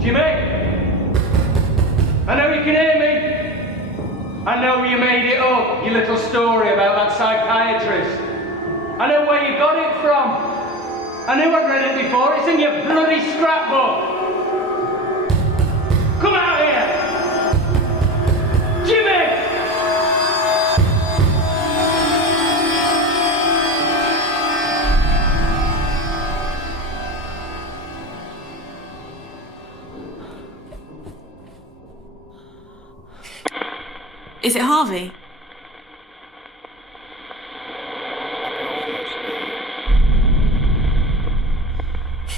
Jimmy! I know you can hear me. I know you made it up, your little story about that psychiatrist. I know where you got it from. I knew I'd read it before. It's in your bloody scrapbook. Come out here! Jimmy! Is it Harvey?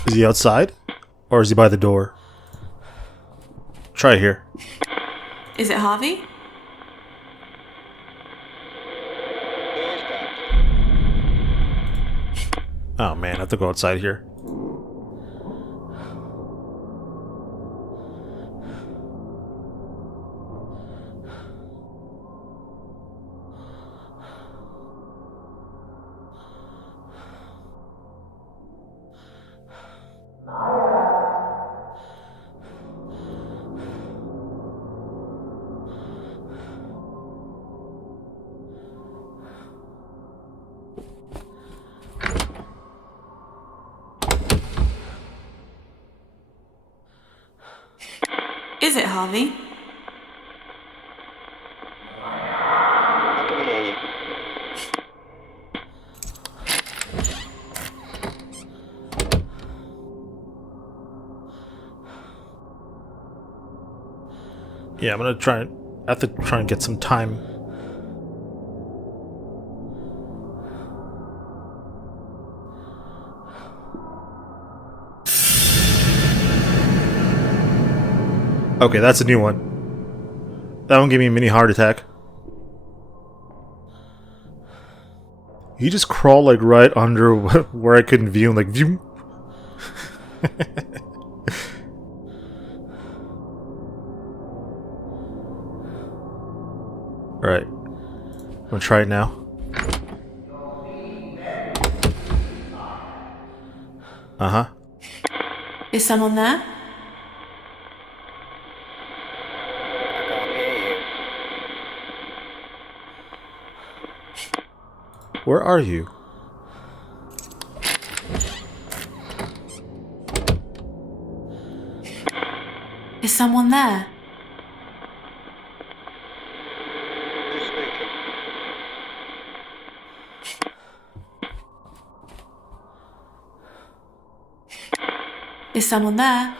Is he outside? Or is he by the door? Try here. Is it Harvey? Oh man, I have to go outside here. Is it Harvey? Yeah, I'm gonna try and I have to try and get some time. Okay, that's a new one. That one gave me a mini heart attack. He just crawled like right under where I couldn't view him, like view. Alright. I'm gonna try it now. Uh-huh. Is someone there? Where are you? Is someone there? Is someone there?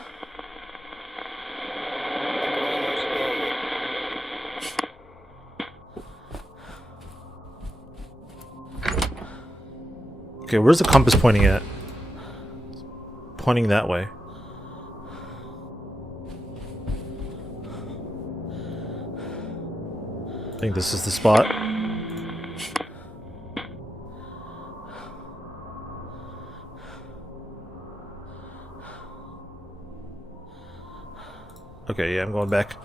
Okay, where's the compass pointing at? Pointing that way. I think this is the spot. Okay, yeah, I'm going back.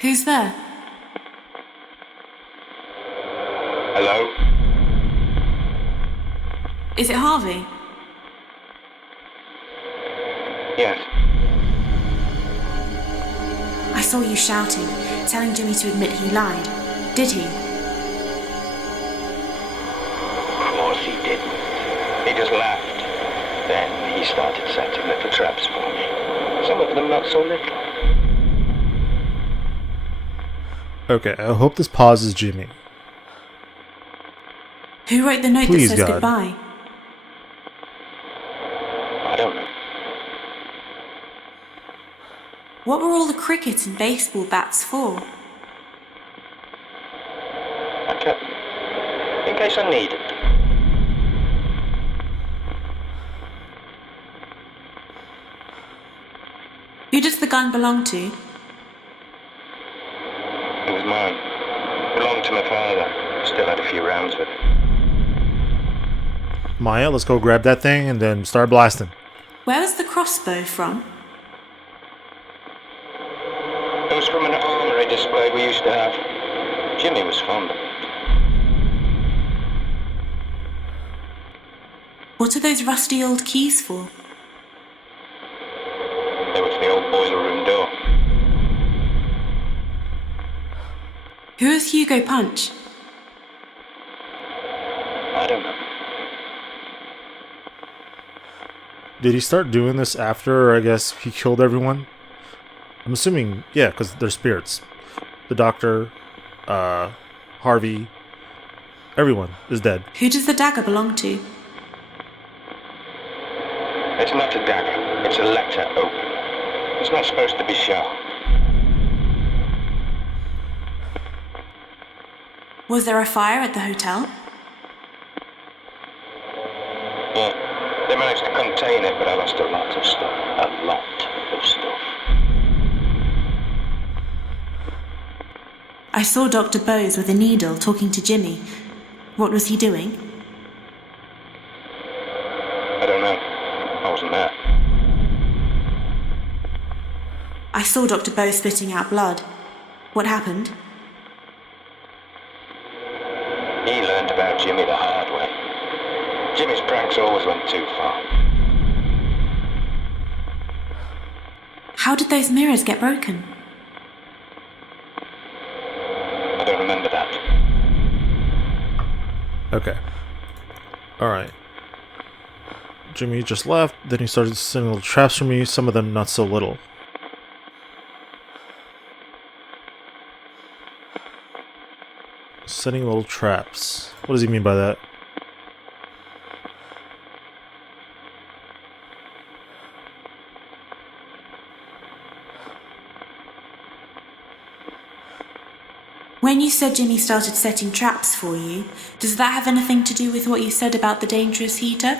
Who's there? Hello? Is it Harvey? Yes. I saw you shouting, telling Jimmy to admit he lied. Did he? Of course he didn't. He just laughed. Then he started setting little traps for me. Some of them not so little. Okay, I hope this pauses Jimmy. Who wrote the note Please, that says God. goodbye? I don't know. What were all the cricket and baseball bats for? I kept them in case I need it. Who does the gun belong to? It was mine. Belonged to my father. Still had a few rounds with it. Maya, let's go grab that thing and then start blasting. Where was the crossbow from? It was from an armory display we used to have. Jimmy was fond of it. What are those rusty old keys for? They were to the old boiler room door. Who is Hugo Punch? I don't know. Did he start doing this after, I guess, he killed everyone? I'm assuming, yeah, because they're spirits. The doctor, Harvey, everyone is dead. Who does the dagger belong to? It's not a dagger. It's a letter opener. It's not supposed to be sharp. Was there a fire at the hotel? Yeah. They managed to contain it, but I lost a lot of stuff. A lot of stuff. I saw Dr. Bose with a needle talking to Jimmy. What was he doing? I don't know. I wasn't there. I saw Dr. Bose spitting out blood. What happened? He learned about Jimmy the hard way. Jimmy's pranks always went too far. How did those mirrors get broken? I don't remember that. Okay. Alright. Jimmy just left, then he started setting little traps for me, some of them not so little. Setting little traps. What does he mean by that? When you said Jimmy started setting traps for you, does that have anything to do with what you said about the dangerous heater?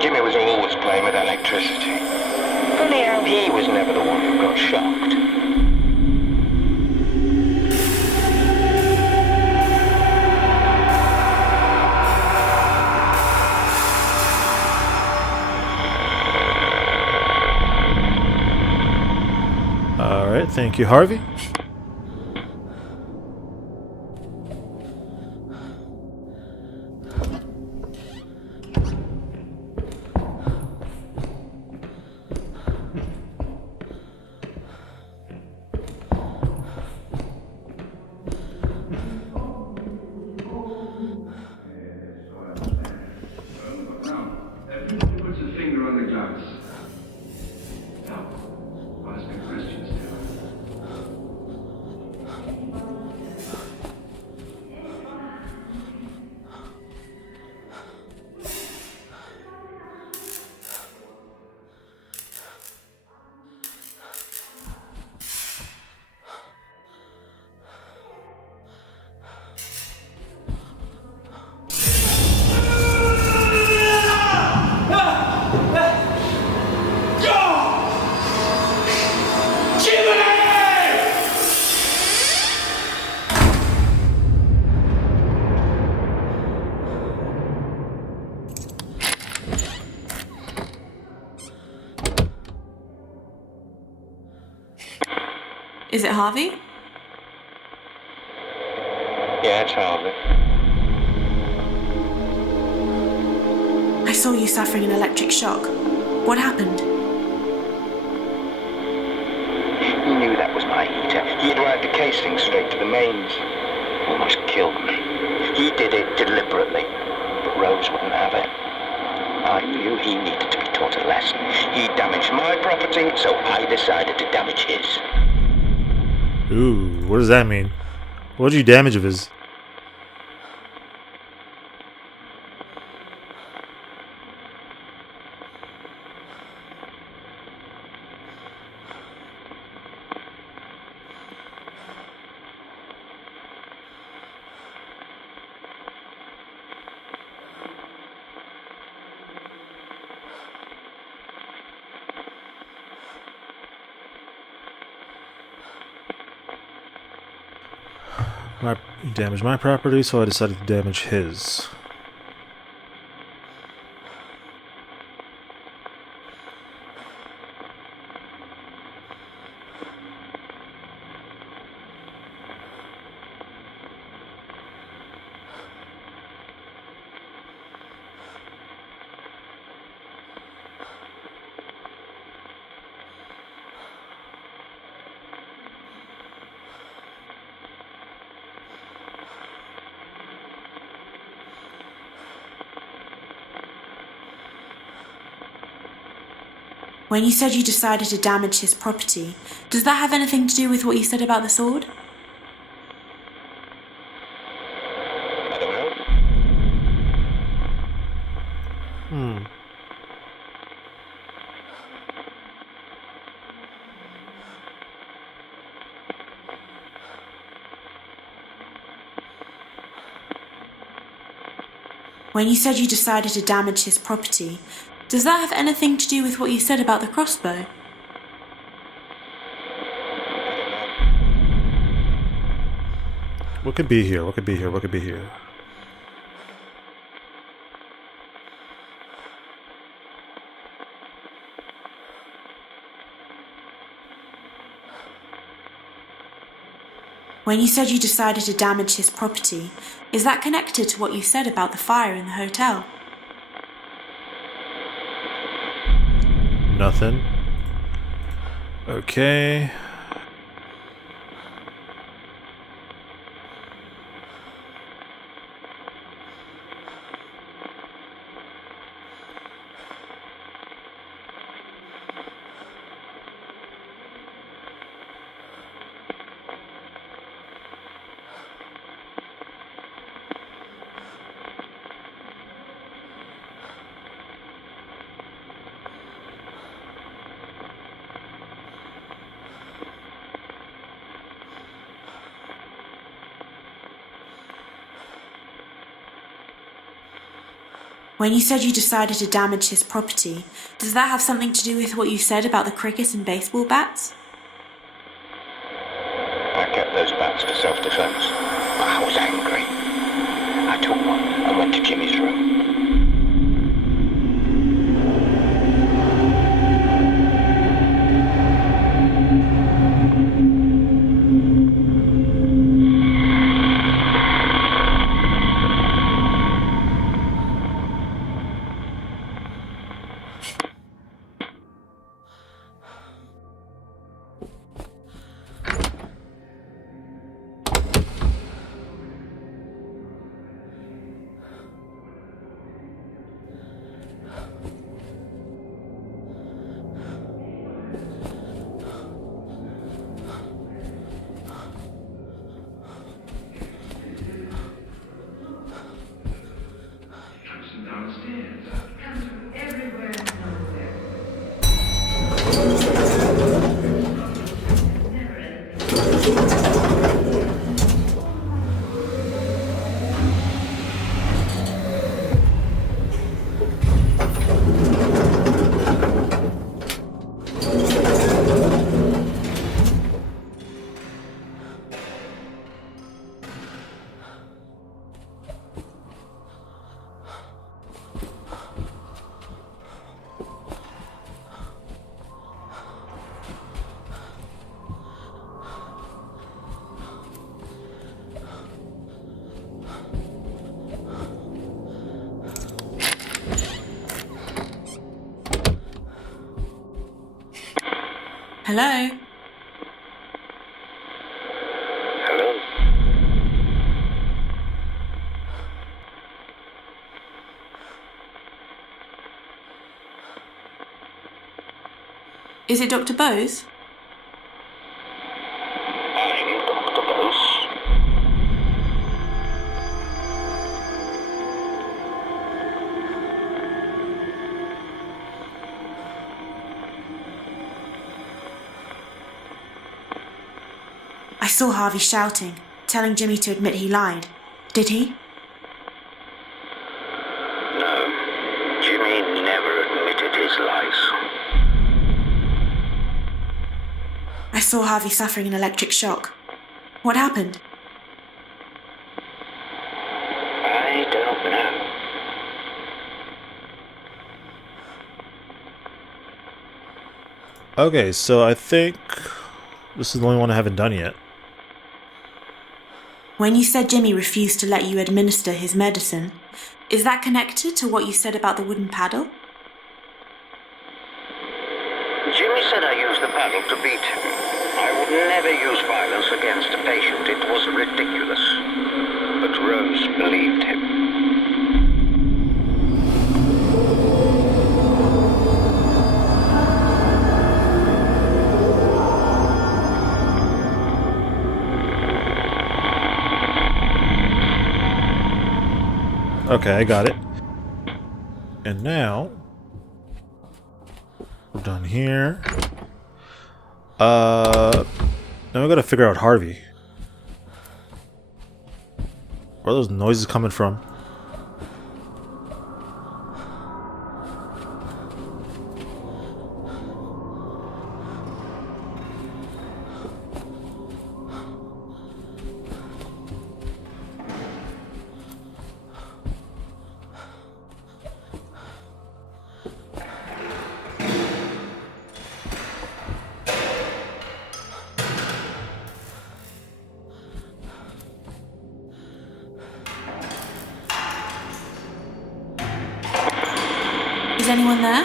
Jimmy was always playing with electricity. Funny how he was never the one who got shocked. Alright, thank you, Harvey. Puts a finger on the glass. Now, ask me questions now. Is it Harvey? Yeah, it's Harvey. I saw you suffering an electric shock. What happened? He knew that was my heater. He'd wired the casing straight to the mains. Almost killed me. He did it deliberately, but Rose wouldn't have it. I knew he needed to be taught a lesson. He damaged my property, so I decided to damage his. Ooh, what does that mean? What did you damage of his? He damaged my property, so I decided to damage his. When you said you decided to damage his property, does that have anything to do with what you said about the sword? I don't know. When you said you decided to damage his property, does that have anything to do with what you said about the crossbow? What could be here? What could be here? What could be here? When you said you decided to damage his property, is that connected to what you said about the fire in the hotel? Nothing. Okay. When you said you decided to damage his property, does that have something to do with what you said about the cricket and baseball bats? I kept those bats for self-defense. I was angry. I took one and went to Jimmy's room. Hello? Hello? Is it Dr. Bose? I'm Dr. Bose. I saw Harvey shouting, telling Jimmy to admit he lied. Did he? No, Jimmy never admitted his lies. I saw Harvey suffering an electric shock. What happened? Okay, so I think this is the only one I haven't done yet. When you said Jimmy refused to let you administer his medicine, is that connected to what you said about the wooden paddle? Jimmy said I used the paddle to beat him. I would never use violence against a patient. It was ridiculous. But Rose believed him. Okay, I got it. And now we're done here. Now we gotta figure out Harvey. Where are those noises coming from? Is anyone there?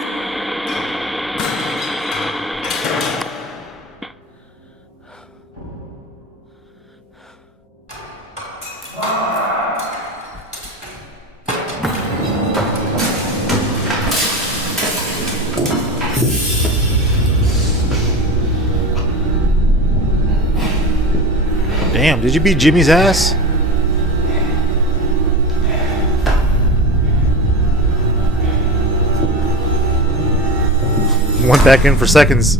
Damn, did you beat Jimmy's ass? Went back in for seconds.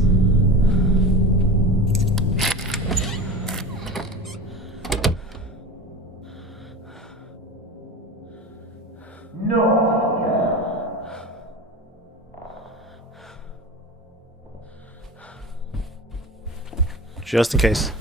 Just in case.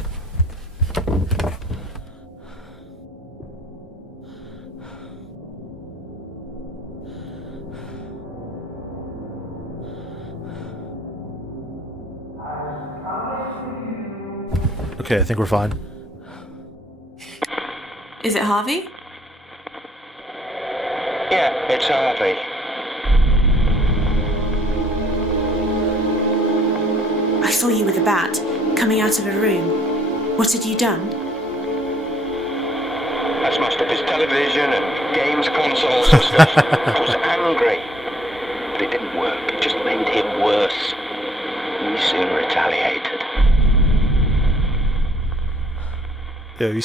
Okay, I think we're fine. Is it Harvey? Yeah, it's Harvey. I saw you with a bat, coming out of a room. What had you done? I smashed up his television and games consoles and stuff. I was angry. But it didn't work. It just made him worse. He soon retaliated.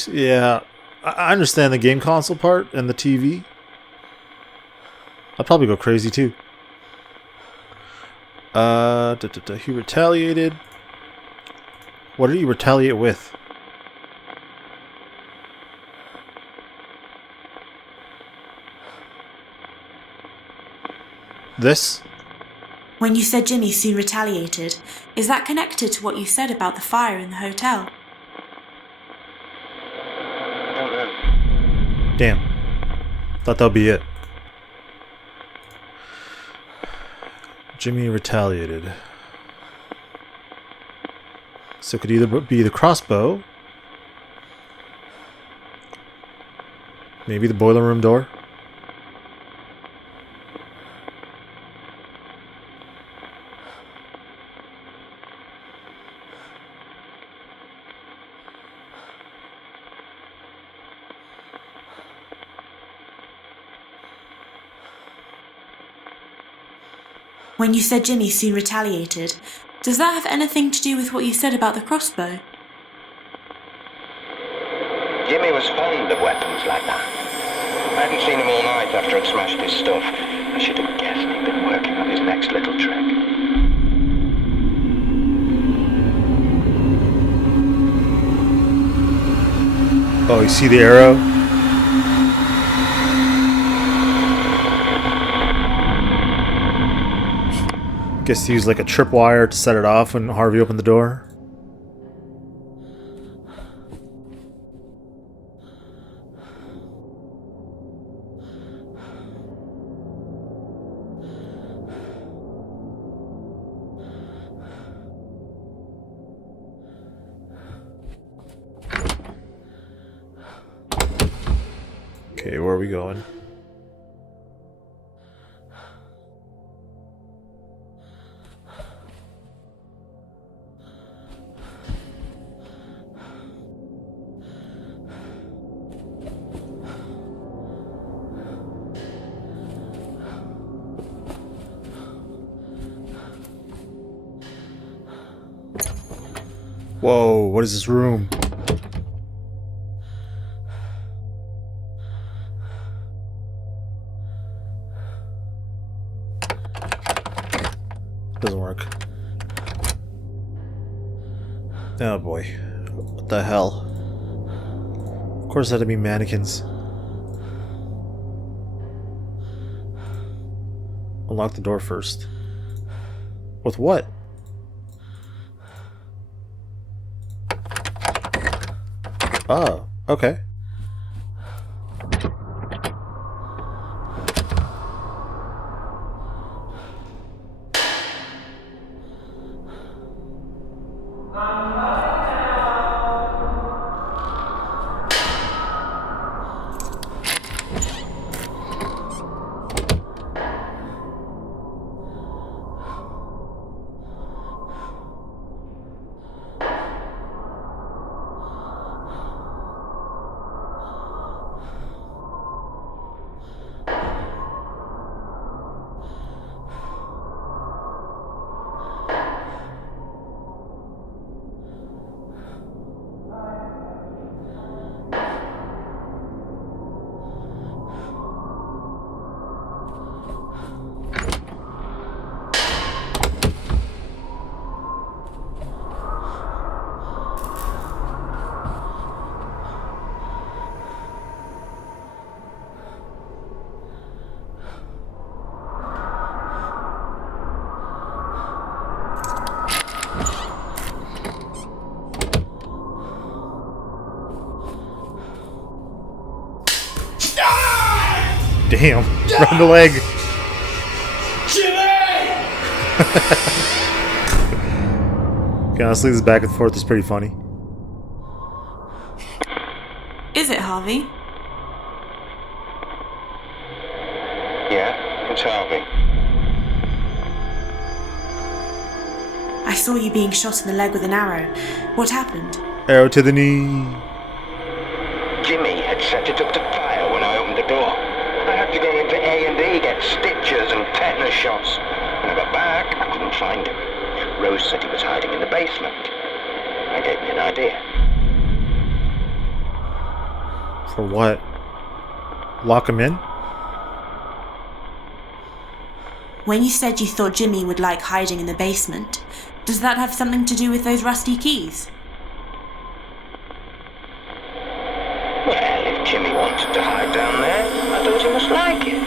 Yeah, I understand the game console part and the TV. I'd probably go crazy too. He retaliated. What did he retaliate with? This? When you said Jimmy soon retaliated, is that connected to what you said about the fire in the hotel? Damn. Thought that'd be it. Jimmy retaliated. So it could either be the crossbow, maybe the boiler room door. When you said Jimmy soon retaliated, does that have anything to do with what you said about the crossbow? Jimmy was fond of weapons like that. I hadn't seen him all night after I'd smashed his stuff. I should have guessed he'd been working on his next little trick. Oh, you see the arrow? Guess he used like a tripwire to set it off when Harvey opened the door. Okay, where are we going? Whoa, what is this room? Doesn't work. Oh boy. What the hell? Of course it had to be mannequins. Unlock the door first. With what? Oh, okay. Damn, round the leg. Okay, honestly, this back and forth is pretty funny. Is it, Harvey? Yeah, it's Harvey. I saw you being shot in the leg with an arrow. What happened? Arrow to the knee. Jimmy had set it up to fire when I opened the door. I had to go into A&E, get stitches and tetanus shots. When I got back, I couldn't find him. Rose said he was hiding in the basement. That gave me an idea. For what? Lock him in? When you said you thought Jimmy would like hiding in the basement, does that have something to do with those rusty keys? Well, if Jimmy wanted to hide down there, I thought he must like it.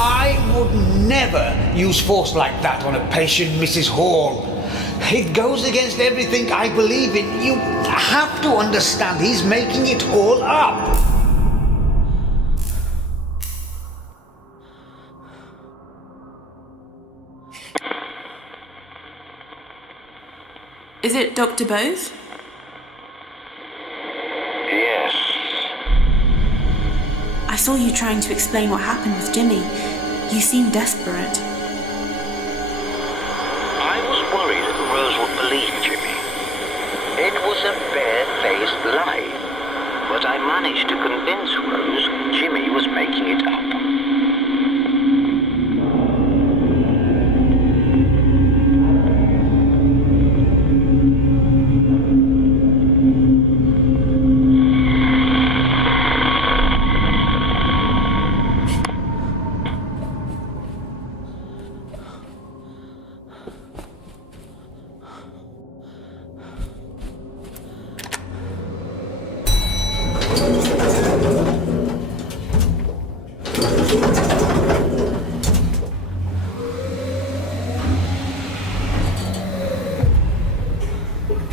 I would never use force like that on a patient, Mrs. Hall. It goes against everything I believe in. You have to understand he's making it all up. Is it Dr. Bose? Yes. I saw you trying to explain what happened with Jimmy. You seemed desperate. I was worried Rose would believe Jimmy. It was a bare-faced lie. But I managed to convince Rose Jimmy was making it up.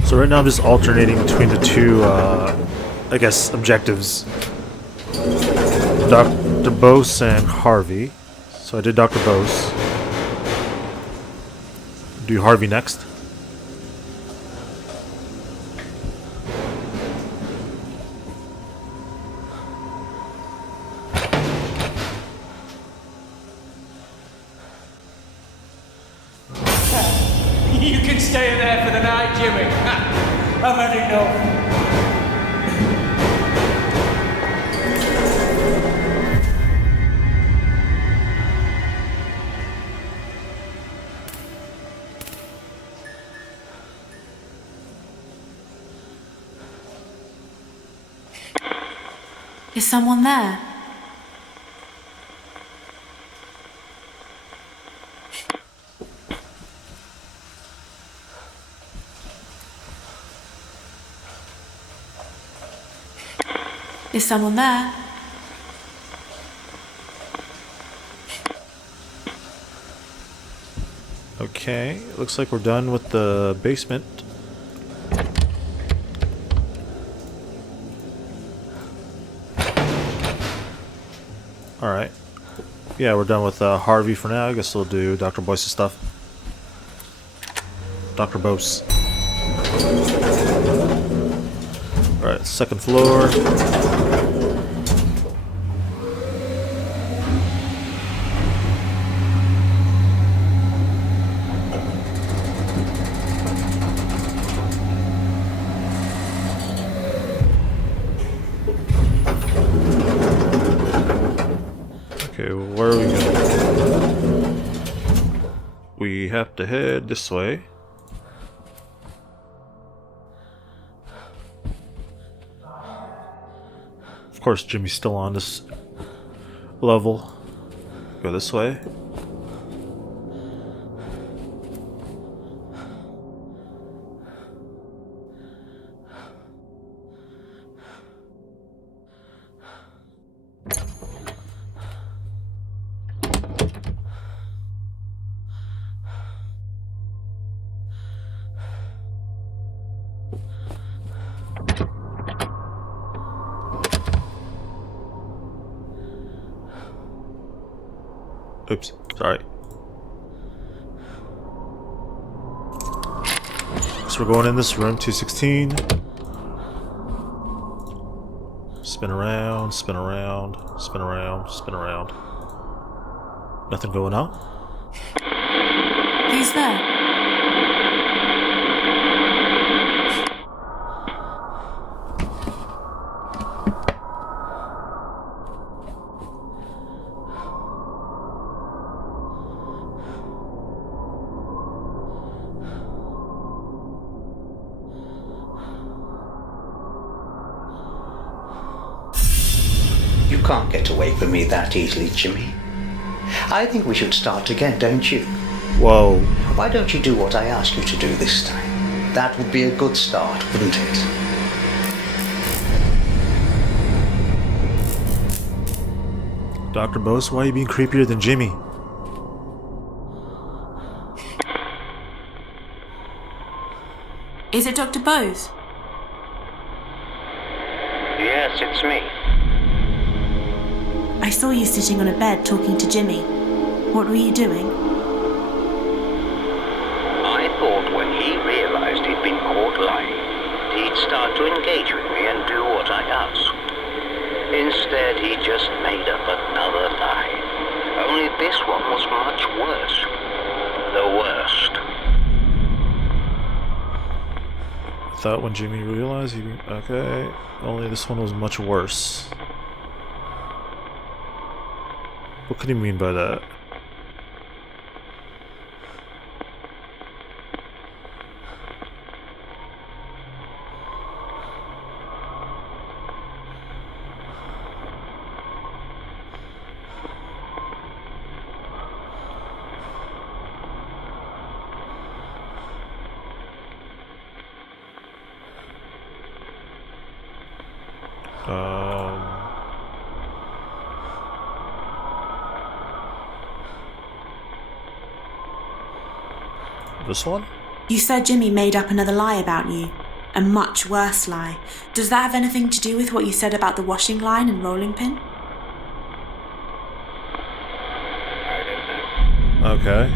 So right now I'm just alternating between the two, I guess, objectives. Dr. Bose and Harvey. So I did Dr. Bose. Do Harvey next. You can stay in there for the night, Jimmy. I've had enough. Is someone there? Is someone there? Okay, looks like we're done with the basement. Alright. Yeah, we're done with Harvey for now. I guess we'll do Dr. Boyce's stuff. Dr. Bose. Alright, second floor. Okay, where are we going? We have to head this way. Of course, Jimmy's still on this level. Go this way. Oops, sorry. So we're going in this room, 216. Spin around, spin around, spin around, spin around. Nothing going on. Who's there? You can't get away from me that easily, Jimmy. I think we should start again, don't you? Whoa. Why don't you do what I asked you to do this time? That would be a good start, wouldn't it? Dr. Bose, why are you being creepier than Jimmy? Is it Dr. Bose? Yes, it's me. I saw you sitting on a bed talking to Jimmy. What were you doing? I thought when he realized he'd been caught lying, he'd start to engage with me and do what I asked. Instead, he just made up another lie. Only this one was much worse. The worst. I thought when Jimmy realized he... Okay. Only this one was much worse. What could he mean by that? This one? You said Jimmy made up another lie about you. A much worse lie. Does that have anything to do with what you said about the washing line and rolling pin? Okay.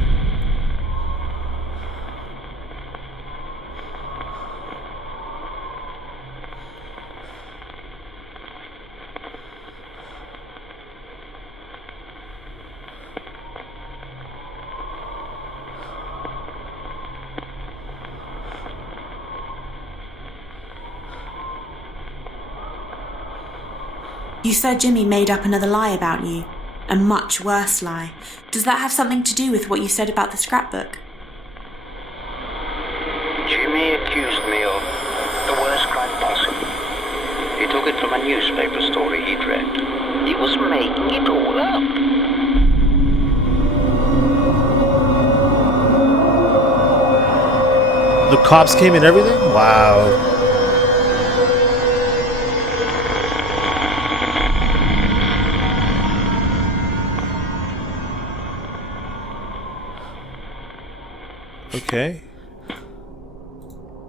You said Jimmy made up another lie about you. A much worse lie. Does that have something to do with what you said about the scrapbook? Jimmy accused me of the worst crime possible. He took it from a newspaper story he'd read. He was making it all up. The cops came and everything? Wow. Okay.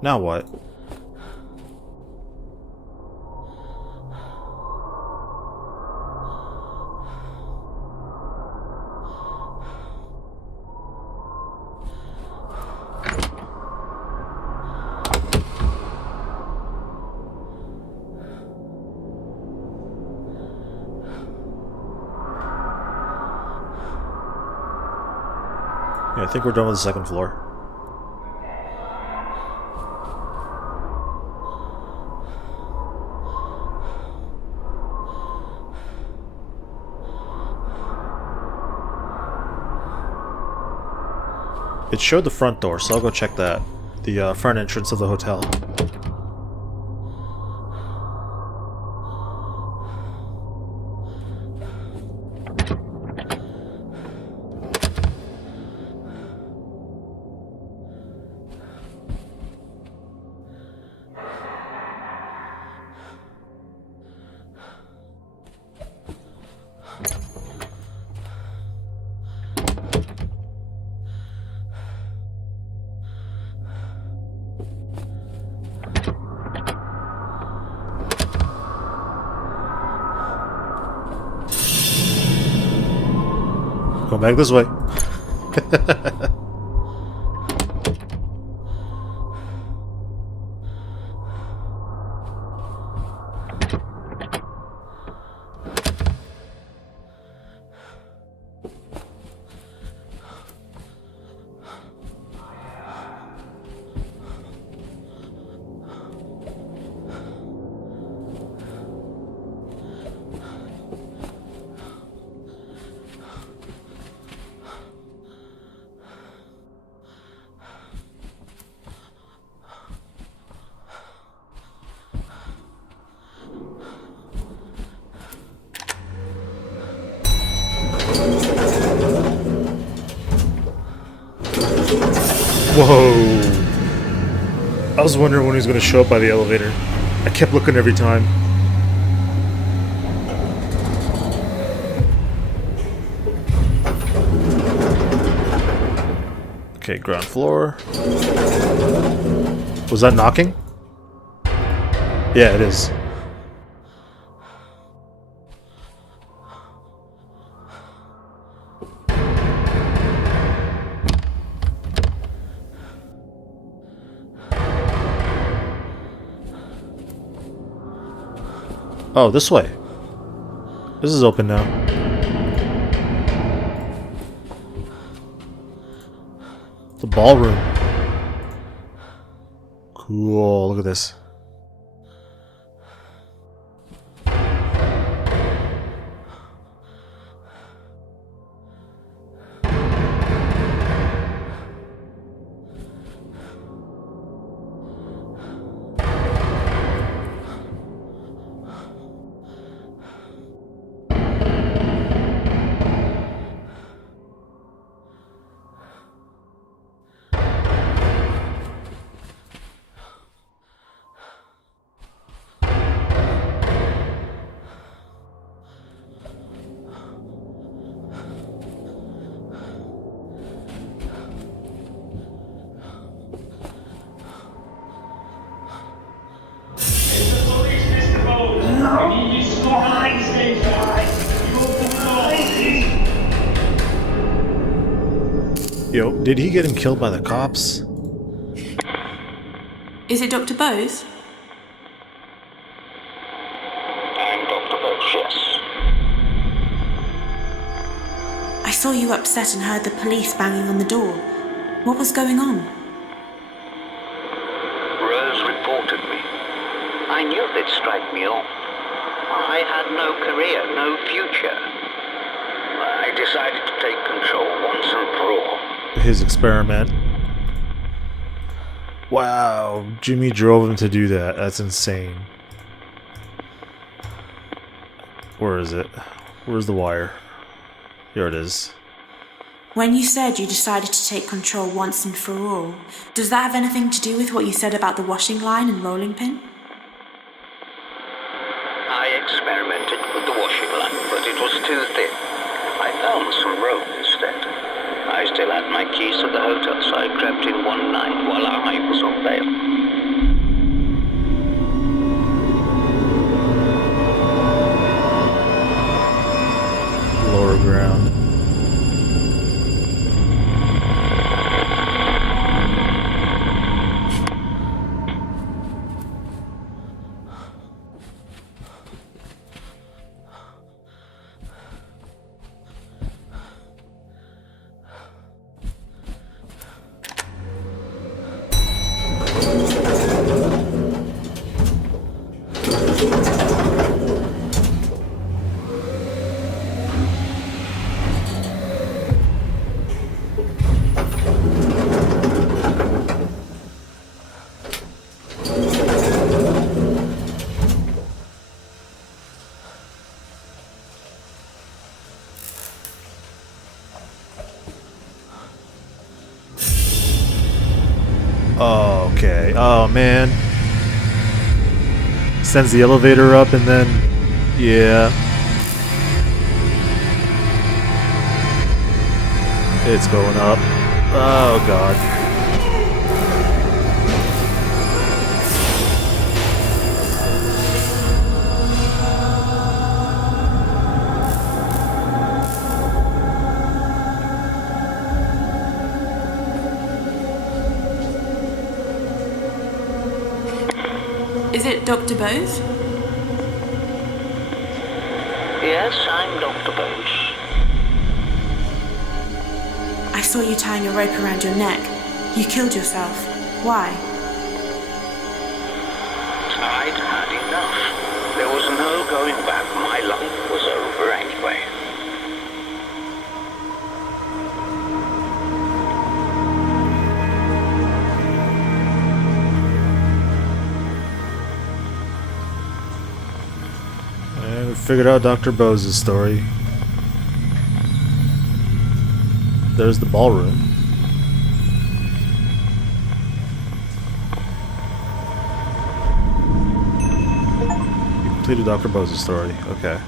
Now what? Yeah, I think we're done with the second floor. It showed the front door, so I'll go check that. The front entrance of the hotel. Go back this way. Whoa. I was wondering when he was going to show up by the elevator. I kept looking every time. Okay, ground floor. Was that knocking? Yeah, it is. Oh, this way. This is open now. The ballroom. Cool, look at this. Yo, did he get him killed by the cops? Is it Dr. Bose? I'm Dr. Bose, yes. I saw you upset and heard the police banging on the door. What was going on? Rose reported me. I knew they'd strike me off. I had no career, no future. I decided to take control once and for all. His experiment. Wow, Jimmy drove him to do that. That's insane. Where is it? Where's the wire? Here it is. When you said you decided to take control once and for all, does that have anything to do with what you said about the washing line and rolling pin? I experimented with the washing line, but it was too thin. I found some rope instead. I still had my keys to the hotel, so I crept in one night while I was on bail. Lower ground. Oh, okay. Oh, man. Sends the elevator up and then... Yeah. It's going up. Oh, God. Is it Dr. Bose? Yes, I'm Dr. Bose. I saw you tying a rope around your neck. You killed yourself. Why? I'd had enough. There was no going back. My life was over anyway. And we figured out Dr. Bose's story. There's the ballroom. You completed Dr. Bose's story. Okay.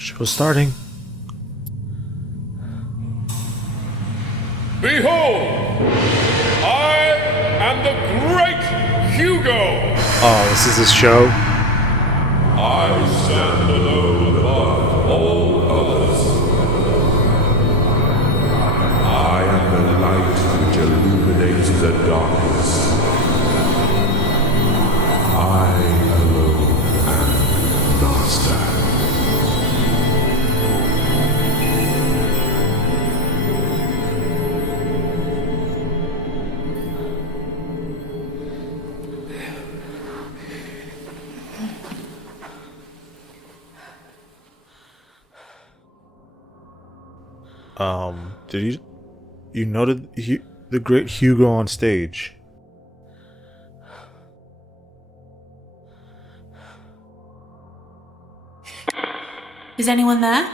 Show's starting. Behold! I am the great Hugo! Oh, this is his show? I stand alone above all others. I am the light which illuminates the darkness. I alone am master. Did you noted the great Hugo on stage? Is anyone there?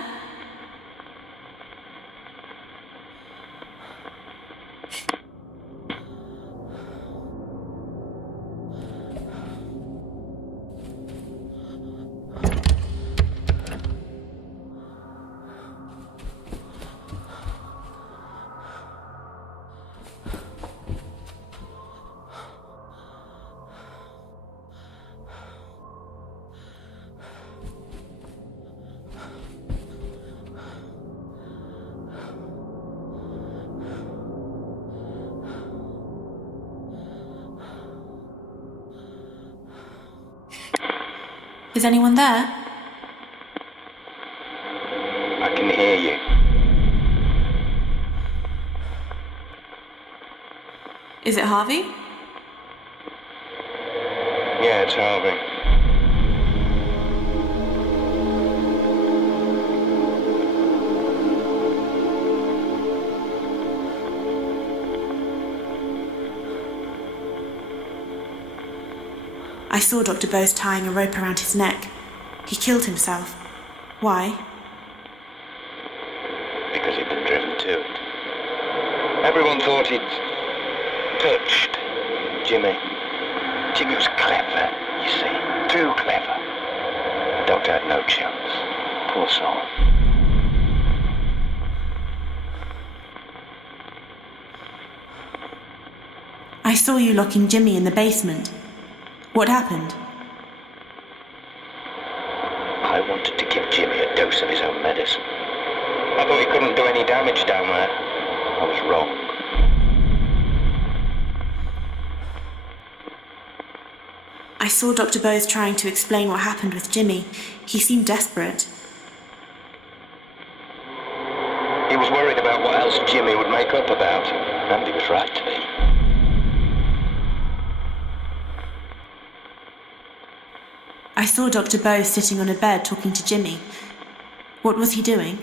Is anyone there? I can hear you. Is it Harvey? Yeah, it's Harvey. I saw Dr. Bose tying a rope around his neck. He killed himself. Why? Because he'd been driven to it. Everyone thought he'd touched Jimmy. Jimmy was clever, you see. Too clever. The doctor had no chance. Poor soul. I saw you locking Jimmy in the basement. What happened? I wanted to give Jimmy a dose of his own medicine. I thought he couldn't do any damage down there. I was wrong. I saw Dr. Bose trying to explain what happened with Jimmy. He seemed desperate. He was worried about what else Jimmy would make up about. And he was right to be. I saw Dr. Bose sitting on a bed talking to Jimmy. What was he doing?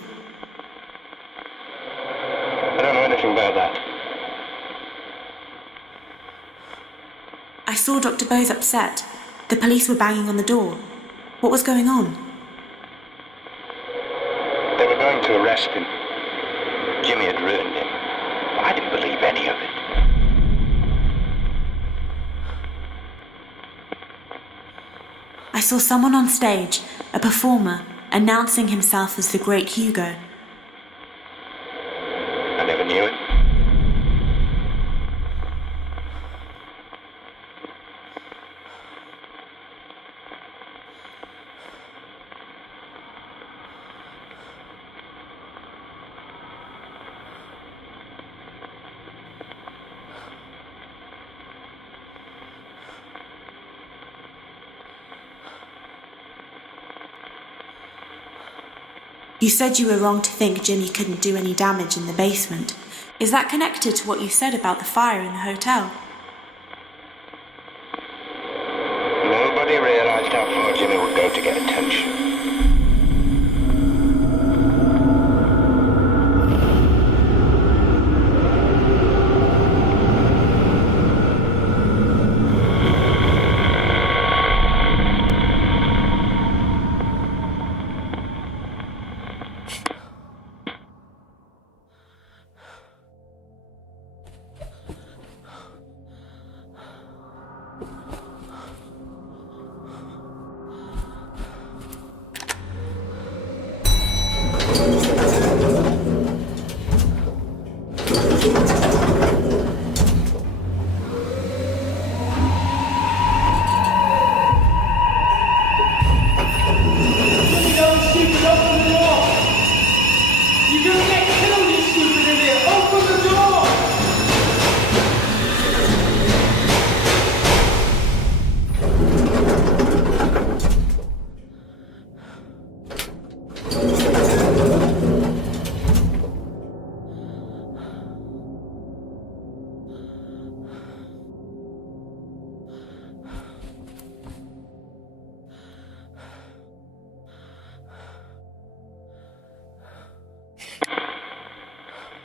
I don't know anything about that. I saw Dr. Bose upset. The police were banging on the door. What was going on? They were going to arrest him. Jimmy had ruined him. I didn't believe any of it. I saw someone on stage, a performer, announcing himself as the great Hugo. I never knew it. You said you were wrong to think Jimmy couldn't do any damage in the basement. Is that connected to what you said about the fire in the hotel? Nobody realized how far Jimmy would go to get attention.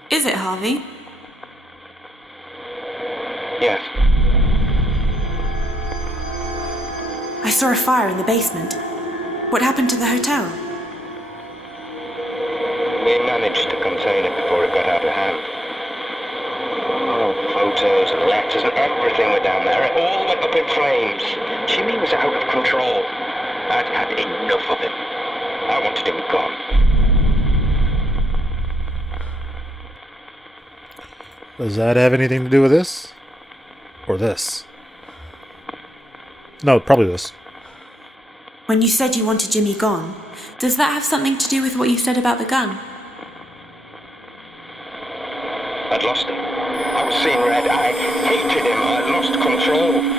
Is it, Harvey? Yes. I saw a fire in the basement. What happened to the hotel? We managed to contain it before it got out of hand. Oh, photos and letters and everything were down there. It all went up in flames. Jimmy was out of control. I'd had enough of him. I wanted him gone. Does that have anything to do with this? Or this? No, probably this. When you said you wanted Jimmy gone, does that have something to do with what you said about the gun? I'd lost him. I was seeing red. I hated him. I lost control.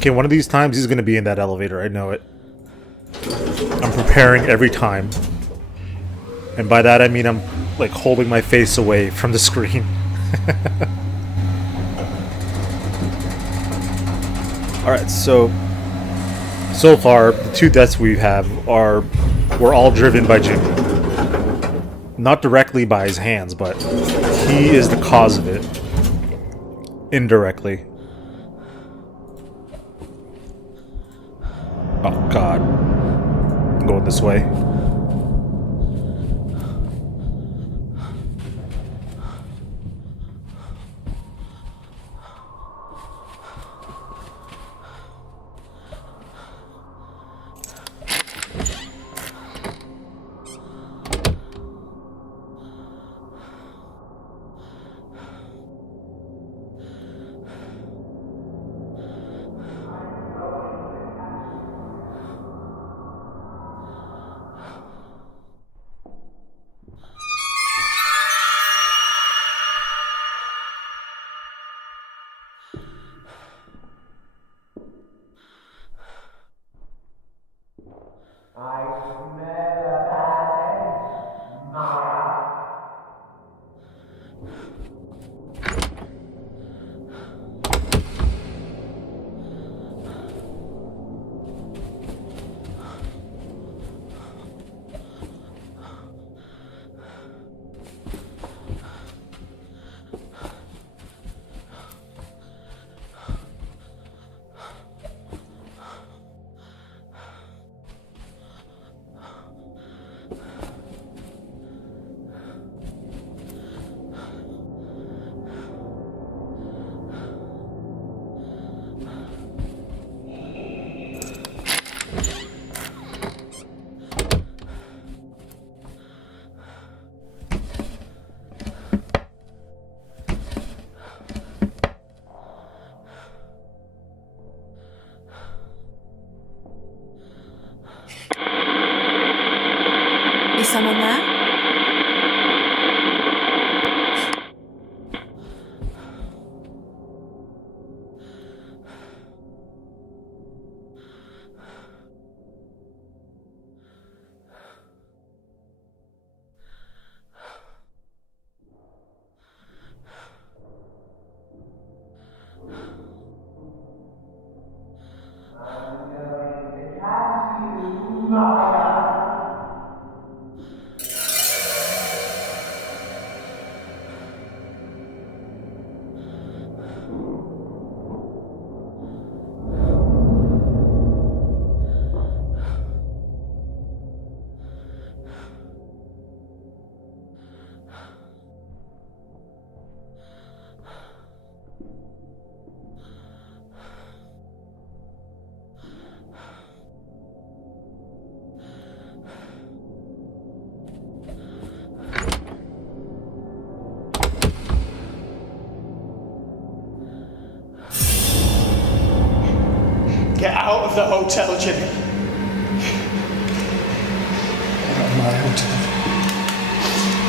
Okay, one of these times he's going to be in that elevator. I know it. I'm preparing every time. And by that I mean I'm like holding my face away from the screen. Alright, so far the two deaths we have were all driven by Jimmy. Not directly by his hands, but he is the cause of it. Indirectly. Oh god. I'm going this way. someone there? Get out of the hotel, Jimmy. Get out of my hotel.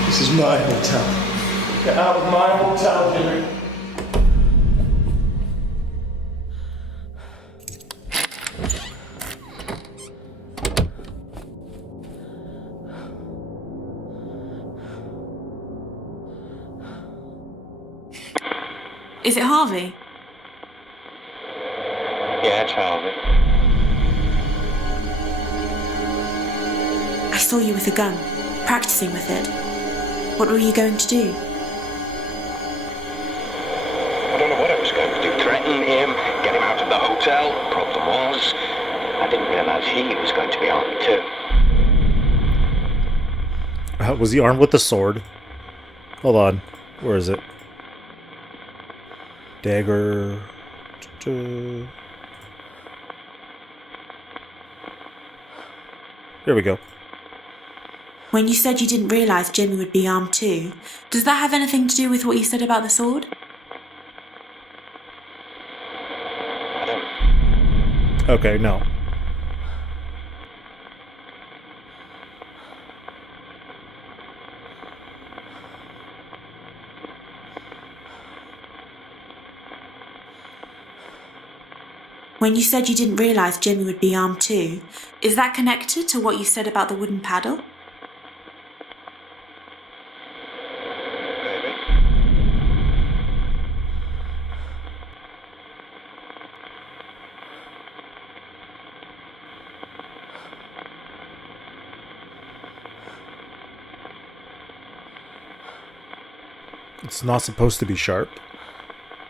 This is my hotel. Get out of my hotel, Jimmy. Is it Harvey? Yeah, it's Harvey. I saw you with a gun, practicing with it. What were you going to do? I don't know what I was going to do. Threaten him, get him out of the hotel. Problem was, I didn't realise he was going to be armed too. Was he armed with a sword? Hold on. Where is it? Dagger. Here we go. When you said you didn't realise Jimmy would be armed too, does that have anything to do with what you said about the sword? I don't. Okay, no. When you said you didn't realise Jimmy would be armed too, is that connected to what you said about the wooden paddle? Maybe. It's not supposed to be sharp.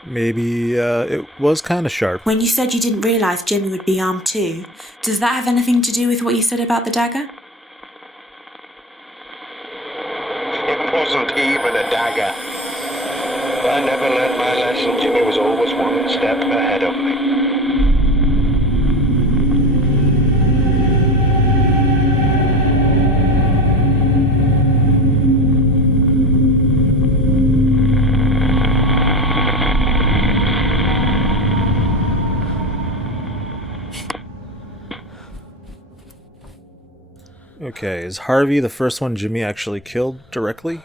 Maybe it was kind of sharp. When you said you didn't realise Jimmy would be armed too, does that have anything to do with what you said about the dagger? It wasn't even a dagger. I never learned my lesson. Jimmy was always one step ahead of me. Okay, is Harvey the first one Jimmy actually killed directly?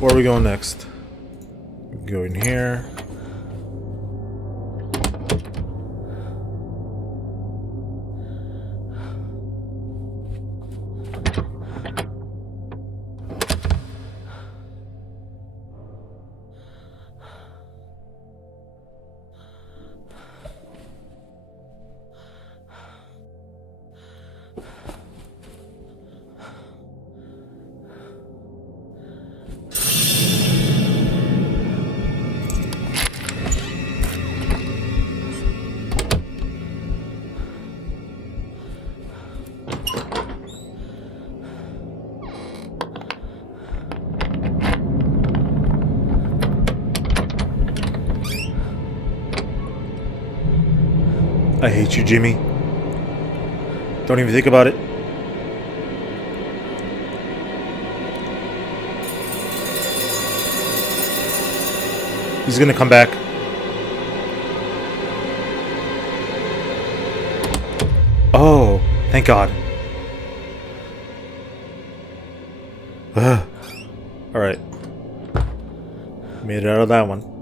Where are we going next? Go in here. I hate you, Jimmy. Don't even think about it. He's gonna come back. Thank God. Alright. Made it out of that one.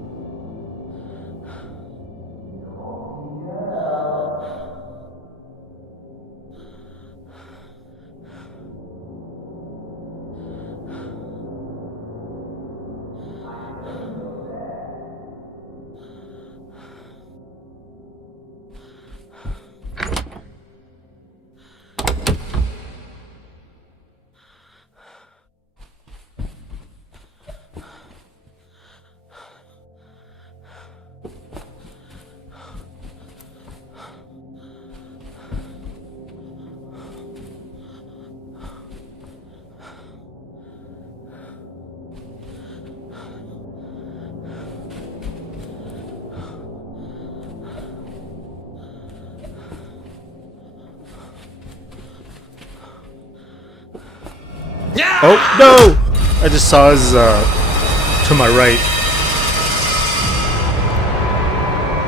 Oh, no! I just saw his, to my right.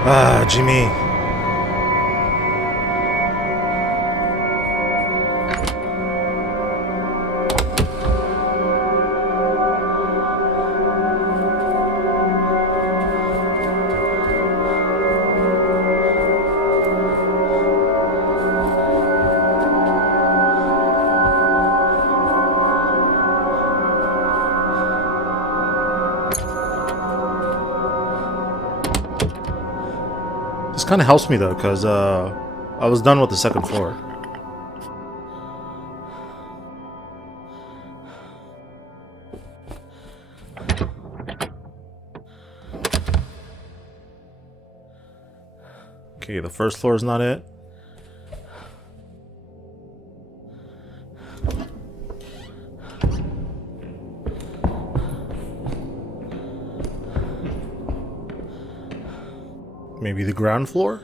Ah, Jimmy. This kind of helps me though, because I was done with the second floor. Okay, the first floor is not it. Maybe the ground floor?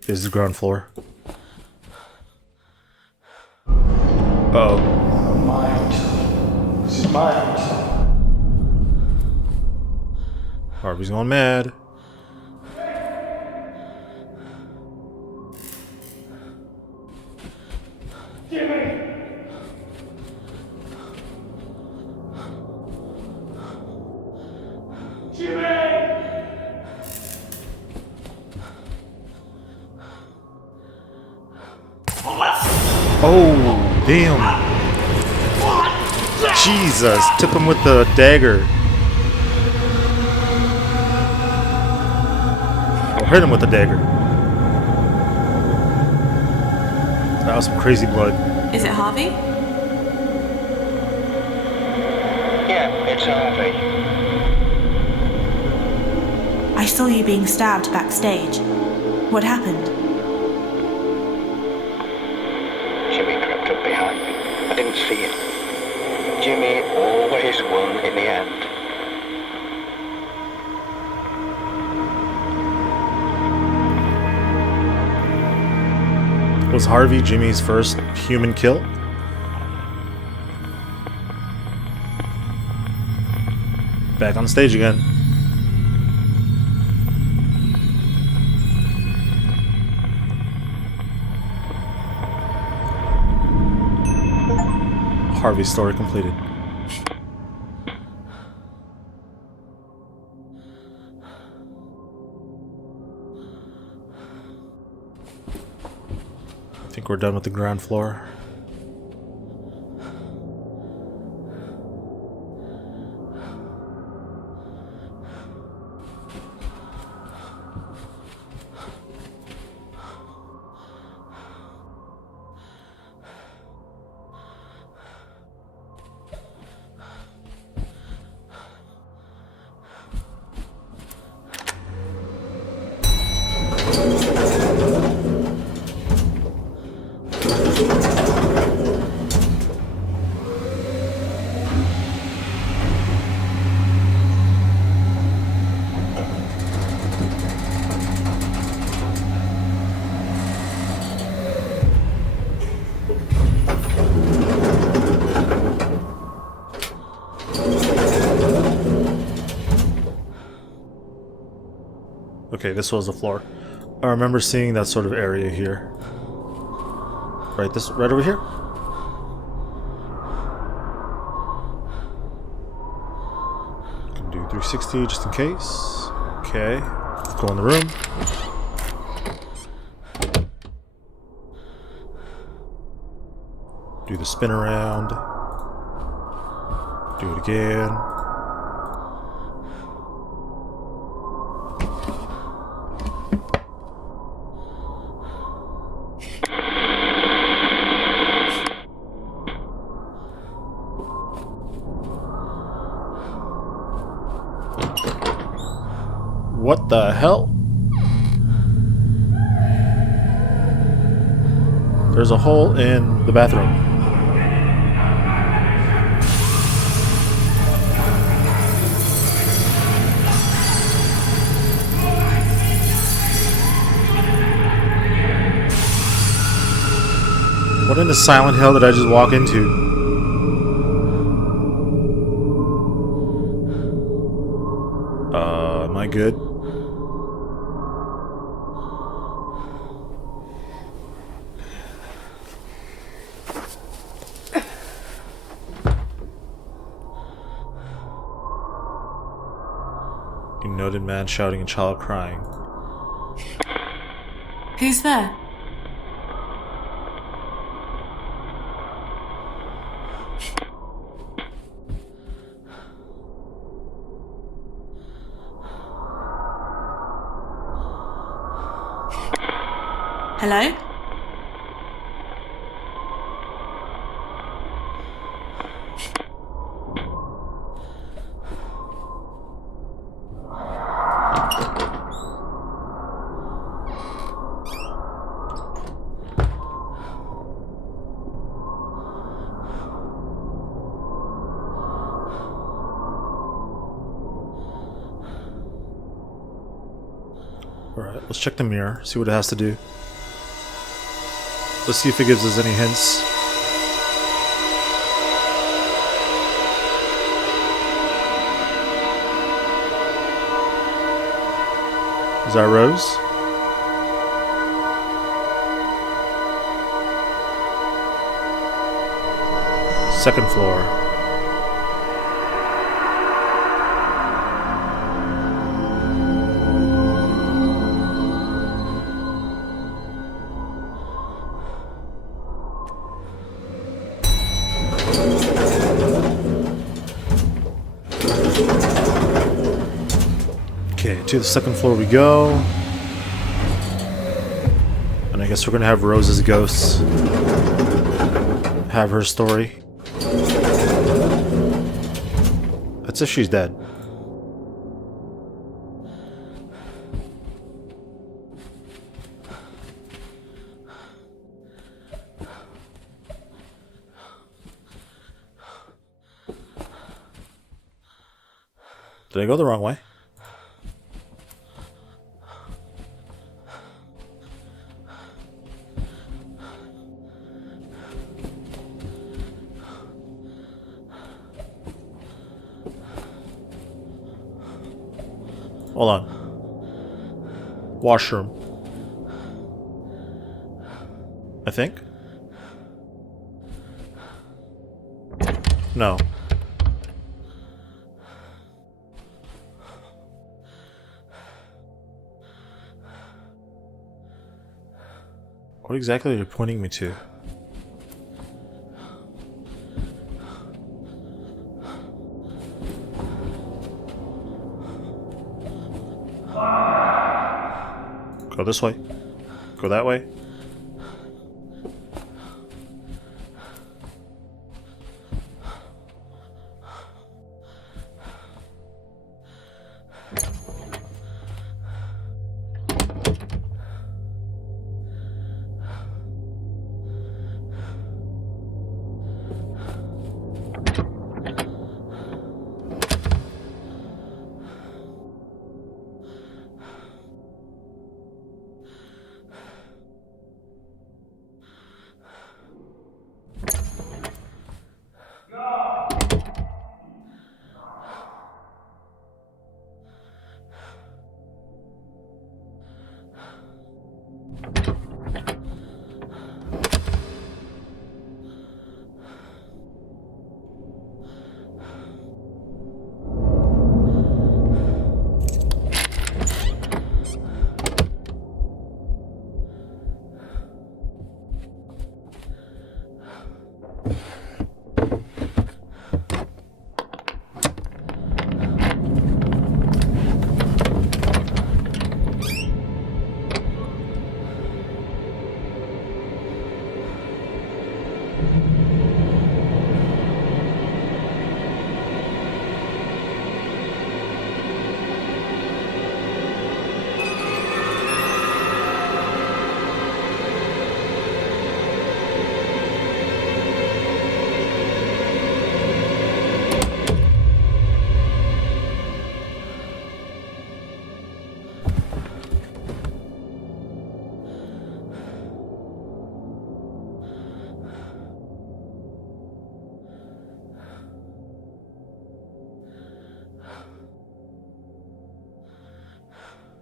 This is the ground floor. Uh-oh. My hotel. This is my hotel. Harvey's going mad. Jimmy! Oh, damn. Jesus, took him with the dagger. Or hit him with the dagger. That was some crazy blood. Is it Harvey? Yeah, it's Harvey. I saw you being stabbed backstage. What happened? Jimmy crept up behind me. I didn't see it. Jimmy always won in the end. Was Harvey Jimmy's first human kill? Back on stage again. Harvey's story completed. I think we're done with the ground floor. Okay, this was the floor. I remember seeing that sort of area here. Right over here? Can do 360 just in case. Okay. Go in the room. Do the spin around. Do it again. What the hell? There's a hole in the bathroom. What in the Silent Hill did I just walk into? Am I good? You noted man shouting and child crying. Who's there? Hello? Alright, let's check the mirror, see what it has to do. Let's see if it gives us any hints. Is that Rose? Second floor. Okay, to the second floor we go. And I guess we're gonna have Rose's ghost have her story. That's if she's dead. Did I go the wrong way? Hold on. Washroom. I think? No. What exactly are you pointing me to? Go this way. Go that way.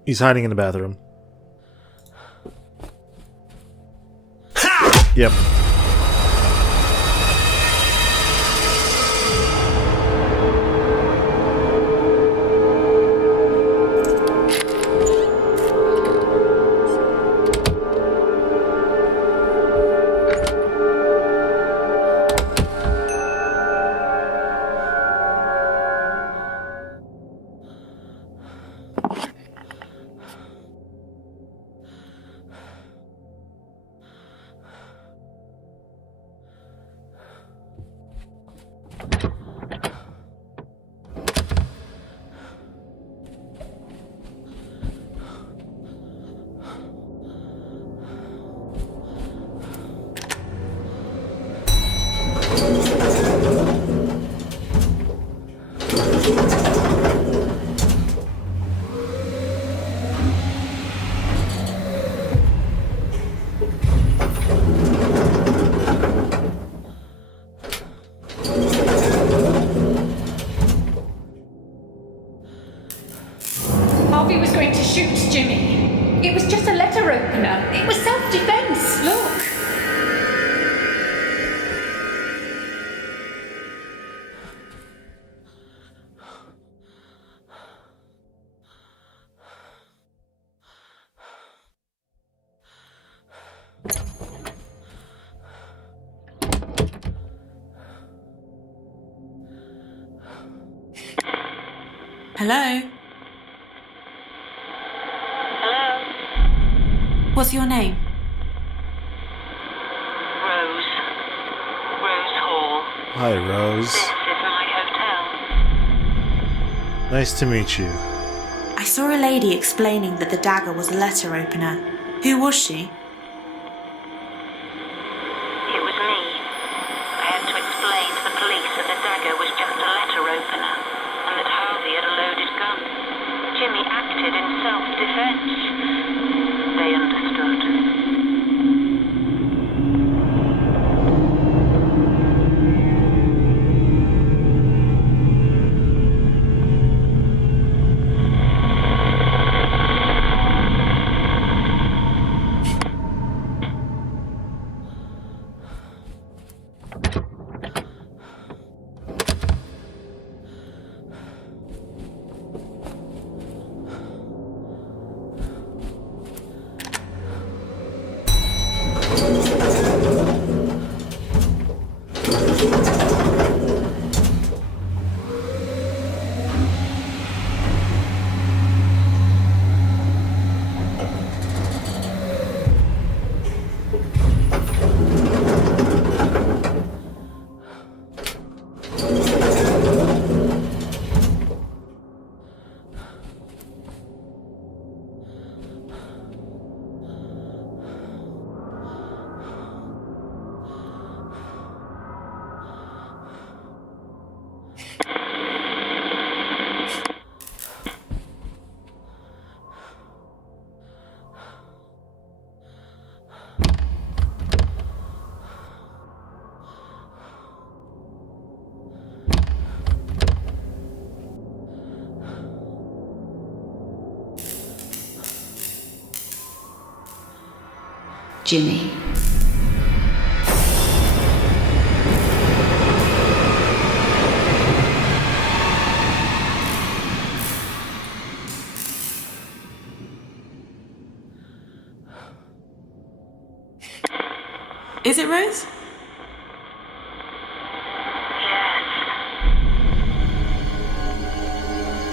He's hiding in the bathroom. Yep. Harvey was going to shoot Jimmy. It was just a letter opener. It was self-defense. Look. Hello? Hello? What's your name? Rose. Rose Hall. Hi, Rose. This is my hotel. Nice to meet you. I saw a lady explaining that the dagger was a letter opener. Who was she? It was me. I had to explain to the police that the dagger was just a letter opener and that Harvey had a loaded gun. Jimmy acted in self-defense. They understood. Jimmy. Is it Rose?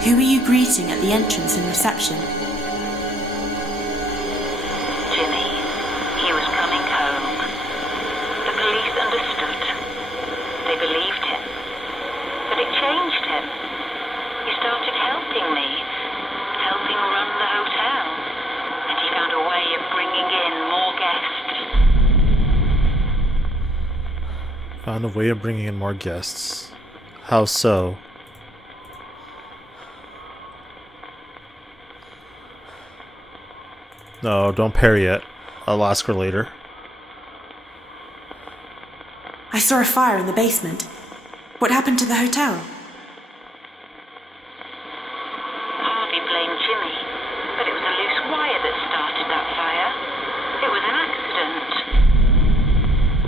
Who were you greeting at the entrance and reception? Jimmy. He was coming home. The police understood. They believed him. But it changed him. He started helping me. Helping run the hotel. And he found a way of bringing in more guests. Found a way of bringing in more guests. How so? No, don't parry yet. I'll ask her later. I saw a fire in the basement. What happened to the hotel? Harvey blamed Jimmy, but it was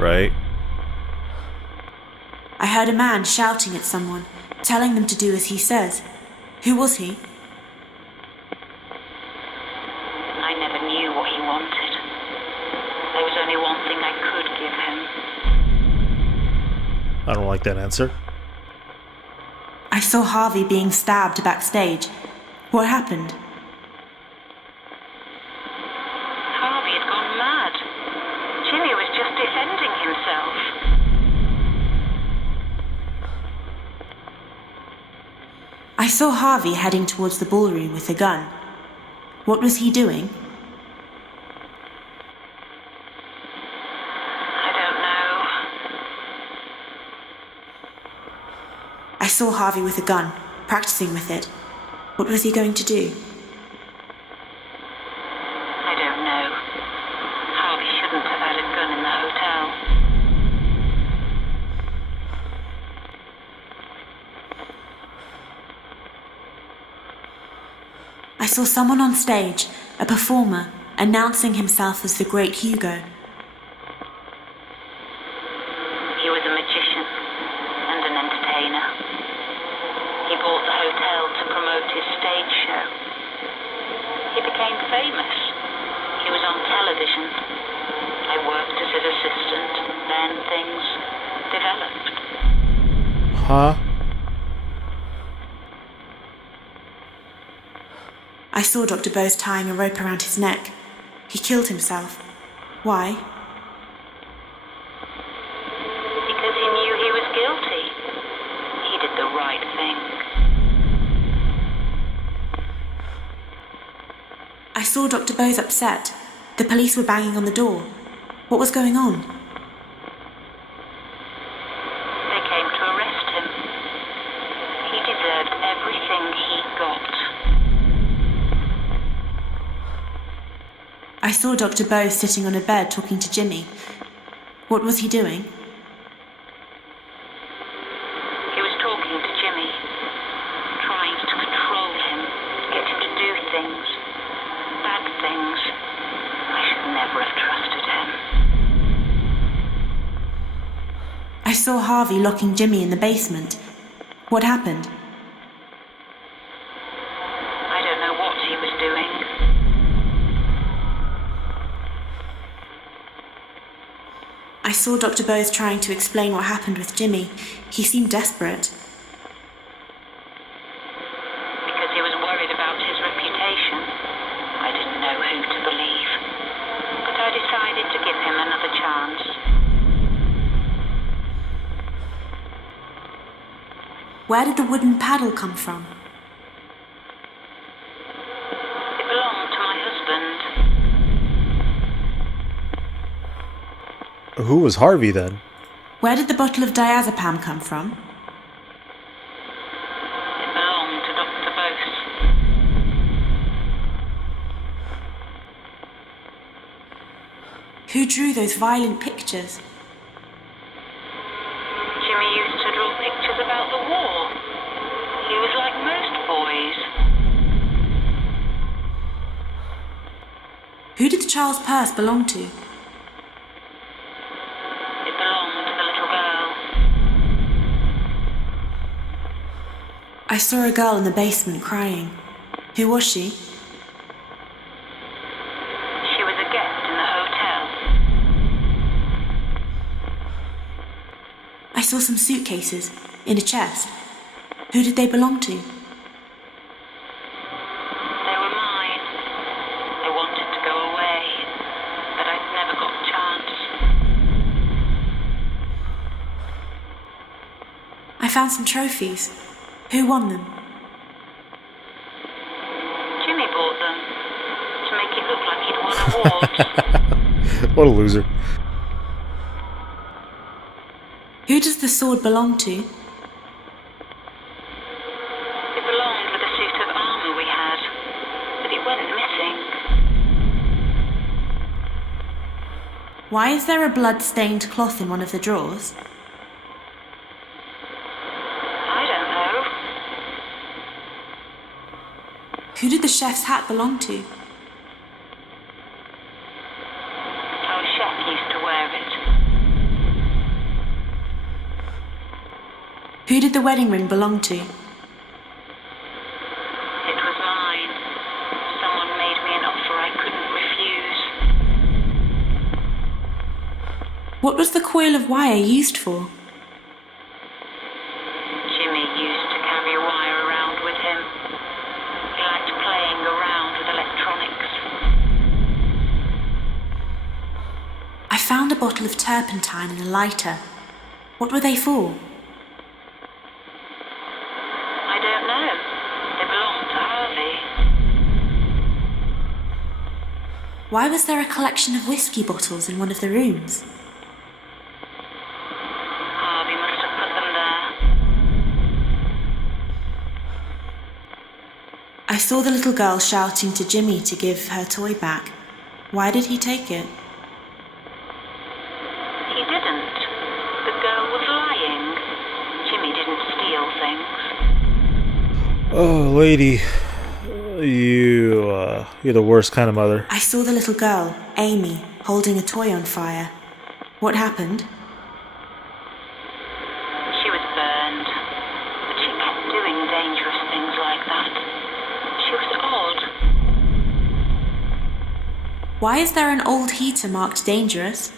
right? I heard a man shouting at someone, telling them to do as he says. Who was he? I never knew what he wanted. There was only one thing I could give him. I don't like that answer. I saw Harvey being stabbed backstage. What happened? Harvey had gone mad. Jimmy was just defending himself. I saw Harvey heading towards the ballroom with a gun. What was he doing? I don't know. I saw Harvey with a gun, practicing with it. What was he going to do? I don't know. Harvey shouldn't have had a gun in the hotel. I saw someone on stage, a performer, announcing himself as the Great Hugo. He was a magician and an entertainer. He bought the hotel to promote his stage show. He became famous. He was on television. I worked as his assistant. Then things developed. Huh? I saw Dr. Bose tying a rope around his neck. He killed himself. Why? Because he knew he was guilty. He did the right thing. I saw Dr. Bose upset. The police were banging on the door. What was going on? They came to arrest him. He deserved everything he got. I saw Dr. Bose sitting on a bed talking to Jimmy. What was he doing? He was talking to Jimmy, trying to control him, get him to do things, bad things. I should never have trusted him. I saw Harvey locking Jimmy in the basement. What happened? I don't know what he was doing. I saw Dr. Bose trying to explain what happened with Jimmy. He seemed desperate. Because he was worried about his reputation. I didn't know who to believe. But I decided to give him another chance. Where did the wooden paddle come from? It belonged to my husband. Who was Harvey then? Where did the bottle of diazepam come from? It belonged to Dr. Bose. Who drew those violent pictures? Jimmy used to draw pictures about the war. He was like most boys. Who did the child's purse belong to? It belonged to the little girl. I saw a girl in the basement crying. Who was she? She was a guest in the hotel. I saw some suitcases in a chest. Who did they belong to? They were mine. I wanted to go away, but I never got a chance. I found some trophies. Who won them? Jimmy bought them to make it look like he'd won awards. What a loser. Who does the sword belong to? It belonged with a suit of armour we had, but it went missing. Why is there a blood-stained cloth in one of the drawers? I don't know. Who did the chef's hat belong to? Our chef used to wear it. Who did the wedding ring belong to? It was mine. Someone made me an offer I couldn't refuse. What was the coil of wire used for? Jimmy used to carry a wire around with him. He liked playing around with electronics. I found a bottle of turpentine and a lighter. What were they for? I don't know. They belonged to Harvey. Why was there a collection of whiskey bottles in one of the rooms? Harvey must have put them there. I saw the little girl shouting to Jimmy to give her toy back. Why did he take it? He didn't. The girl was lying. Jimmy didn't steal things. Oh, lady. You're the worst kind of mother. I saw the little girl, Amy, holding a toy on fire. What happened? She was burned. But she kept doing dangerous things like that. She was odd. Why is there an old heater marked dangerous?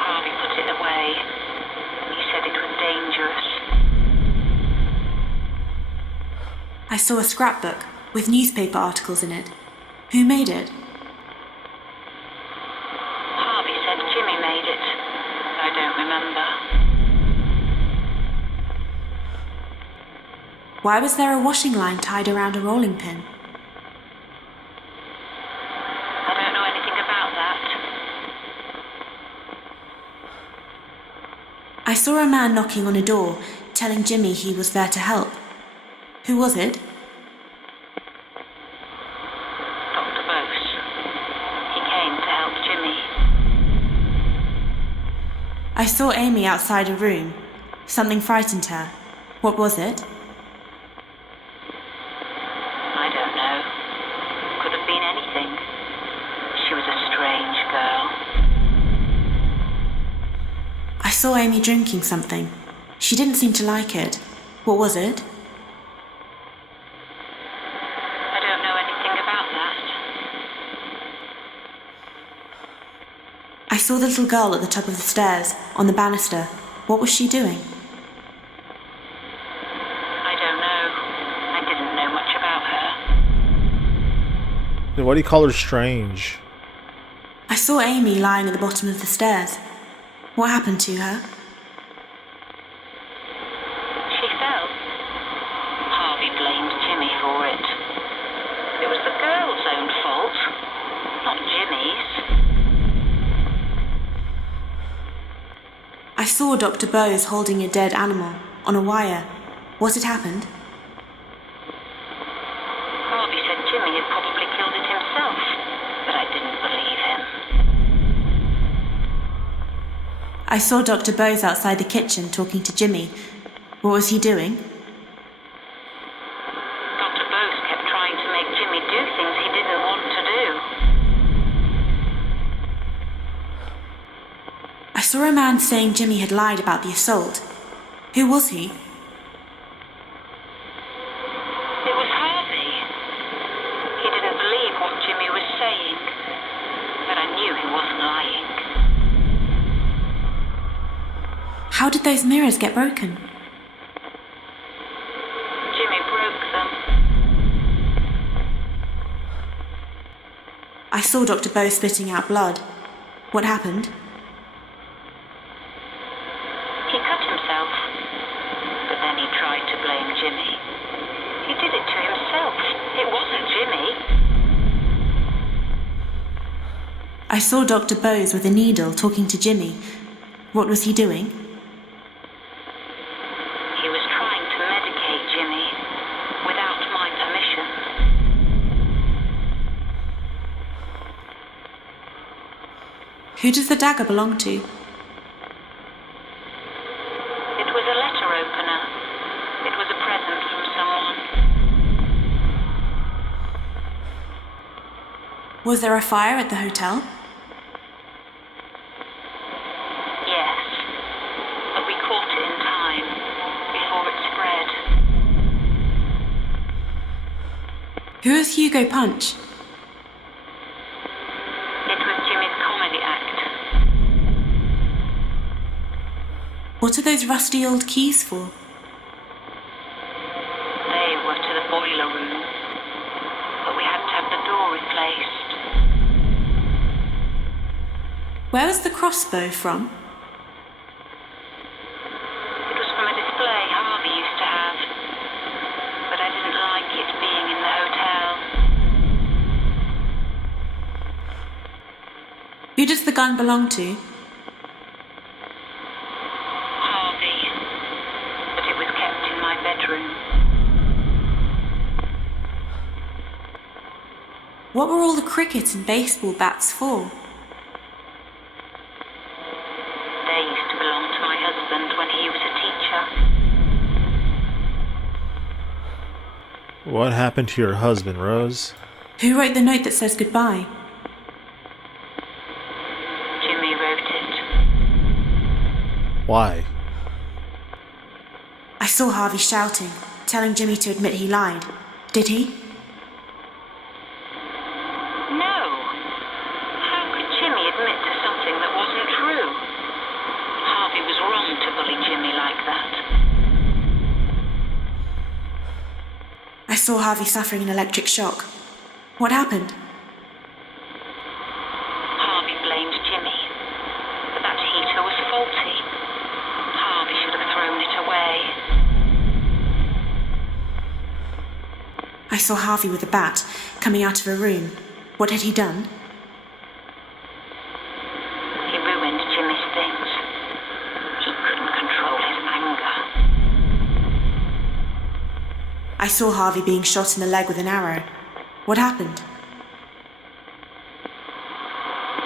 Harvey put it away. He said it was dangerous. I saw a scrapbook with newspaper articles in it. Who made it? Harvey said Jimmy made it. I don't remember. Why was there a washing line tied around a rolling pin? I don't know anything about that. I saw a man knocking on a door, telling Jimmy he was there to help. Who was it? Dr. Bose. He came to help Jimmy. I saw Amy outside a room. Something frightened her. What was it? I don't know. Could have been anything. She was a strange girl. I saw Amy drinking something. She didn't seem to like it. What was it? I don't know anything about that. I saw the little girl at the top of the stairs, on the banister. What was she doing? I don't know. I didn't know much about her. Then why do you call her strange? I saw Amy lying at the bottom of the stairs. What happened to her? She fell. Harvey blamed Jimmy for it. It was the girl's own fault, not Jimmy's. I saw Dr. Bose holding a dead animal on a wire. What had happened? Harvey said Jimmy had probably killed it himself, but I didn't believe him. I saw Dr. Bose outside the kitchen talking to Jimmy. What was he doing? Dr. Bose kept trying to make Jimmy do things he didn't want to do. I saw a man saying Jimmy had lied about the assault. Who was he? It was Harvey. He didn't believe what Jimmy was saying, but I knew he wasn't lying. How did those mirrors get broken? Jimmy broke them. I saw Dr. Bose spitting out blood. What happened? He cut himself, but then he tried to blame Jimmy. He did it to himself. It wasn't Jimmy. I saw Dr. Bose with a needle talking to Jimmy. What was he doing? He was trying to medicate Jimmy without my permission. Who does the dagger belong to? It was a letter opener. It was a present from someone. Was there a fire at the hotel? Yes, but we caught it in time. Who is Hugo Punch? It was Jimmy's comedy act. What are those rusty old keys for? They were to the boiler room, but we had to have the door replaced. Where was the crossbow from? It was from a display Harvey used to have, but I didn't like it being in the hotel. Who does the gun belong to? Harvey, but it was kept in my bedroom. What were all the cricket and baseball bats for? They used to belong to my husband when he was a teacher. What happened to your husband, Rose? Who wrote the note that says goodbye? Jimmy wrote it. Why? I saw Harvey shouting, telling Jimmy to admit he lied. Did he? No. How could Jimmy admit to something that wasn't true? Harvey was wrong to bully Jimmy like that. I saw Harvey suffering an electric shock. What happened? Harvey blamed Jimmy, but that heater was faulty. Harvey should have thrown it away. I saw Harvey with a bat, coming out of a room. What had he done? He ruined Jimmy's things. He couldn't control his anger. I saw Harvey being shot in the leg with an arrow. What happened?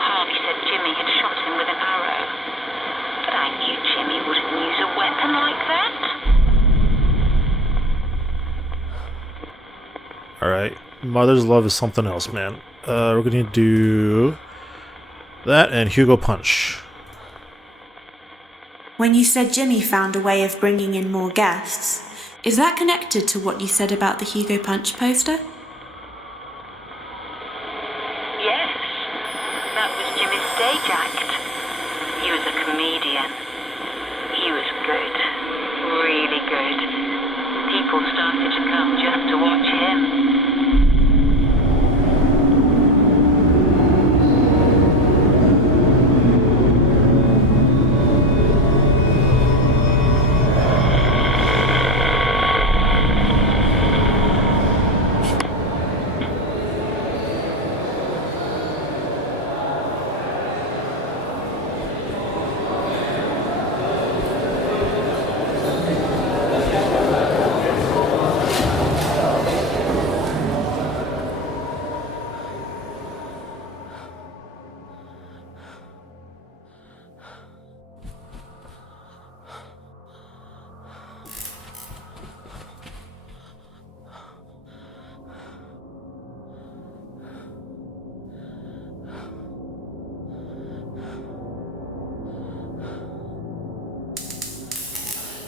Harvey said Jimmy had shot him with an arrow, but I knew Jimmy wouldn't use a weapon like that. Alright. Mother's love is something else, man. We're gonna do that and Hugo Punch. When you said Jimmy found a way of bringing in more guests, is that connected to what you said about the Hugo Punch poster? Yes, that was Jimmy's stage act. He was a comedian. He was good, really good. People started to come just to watch him.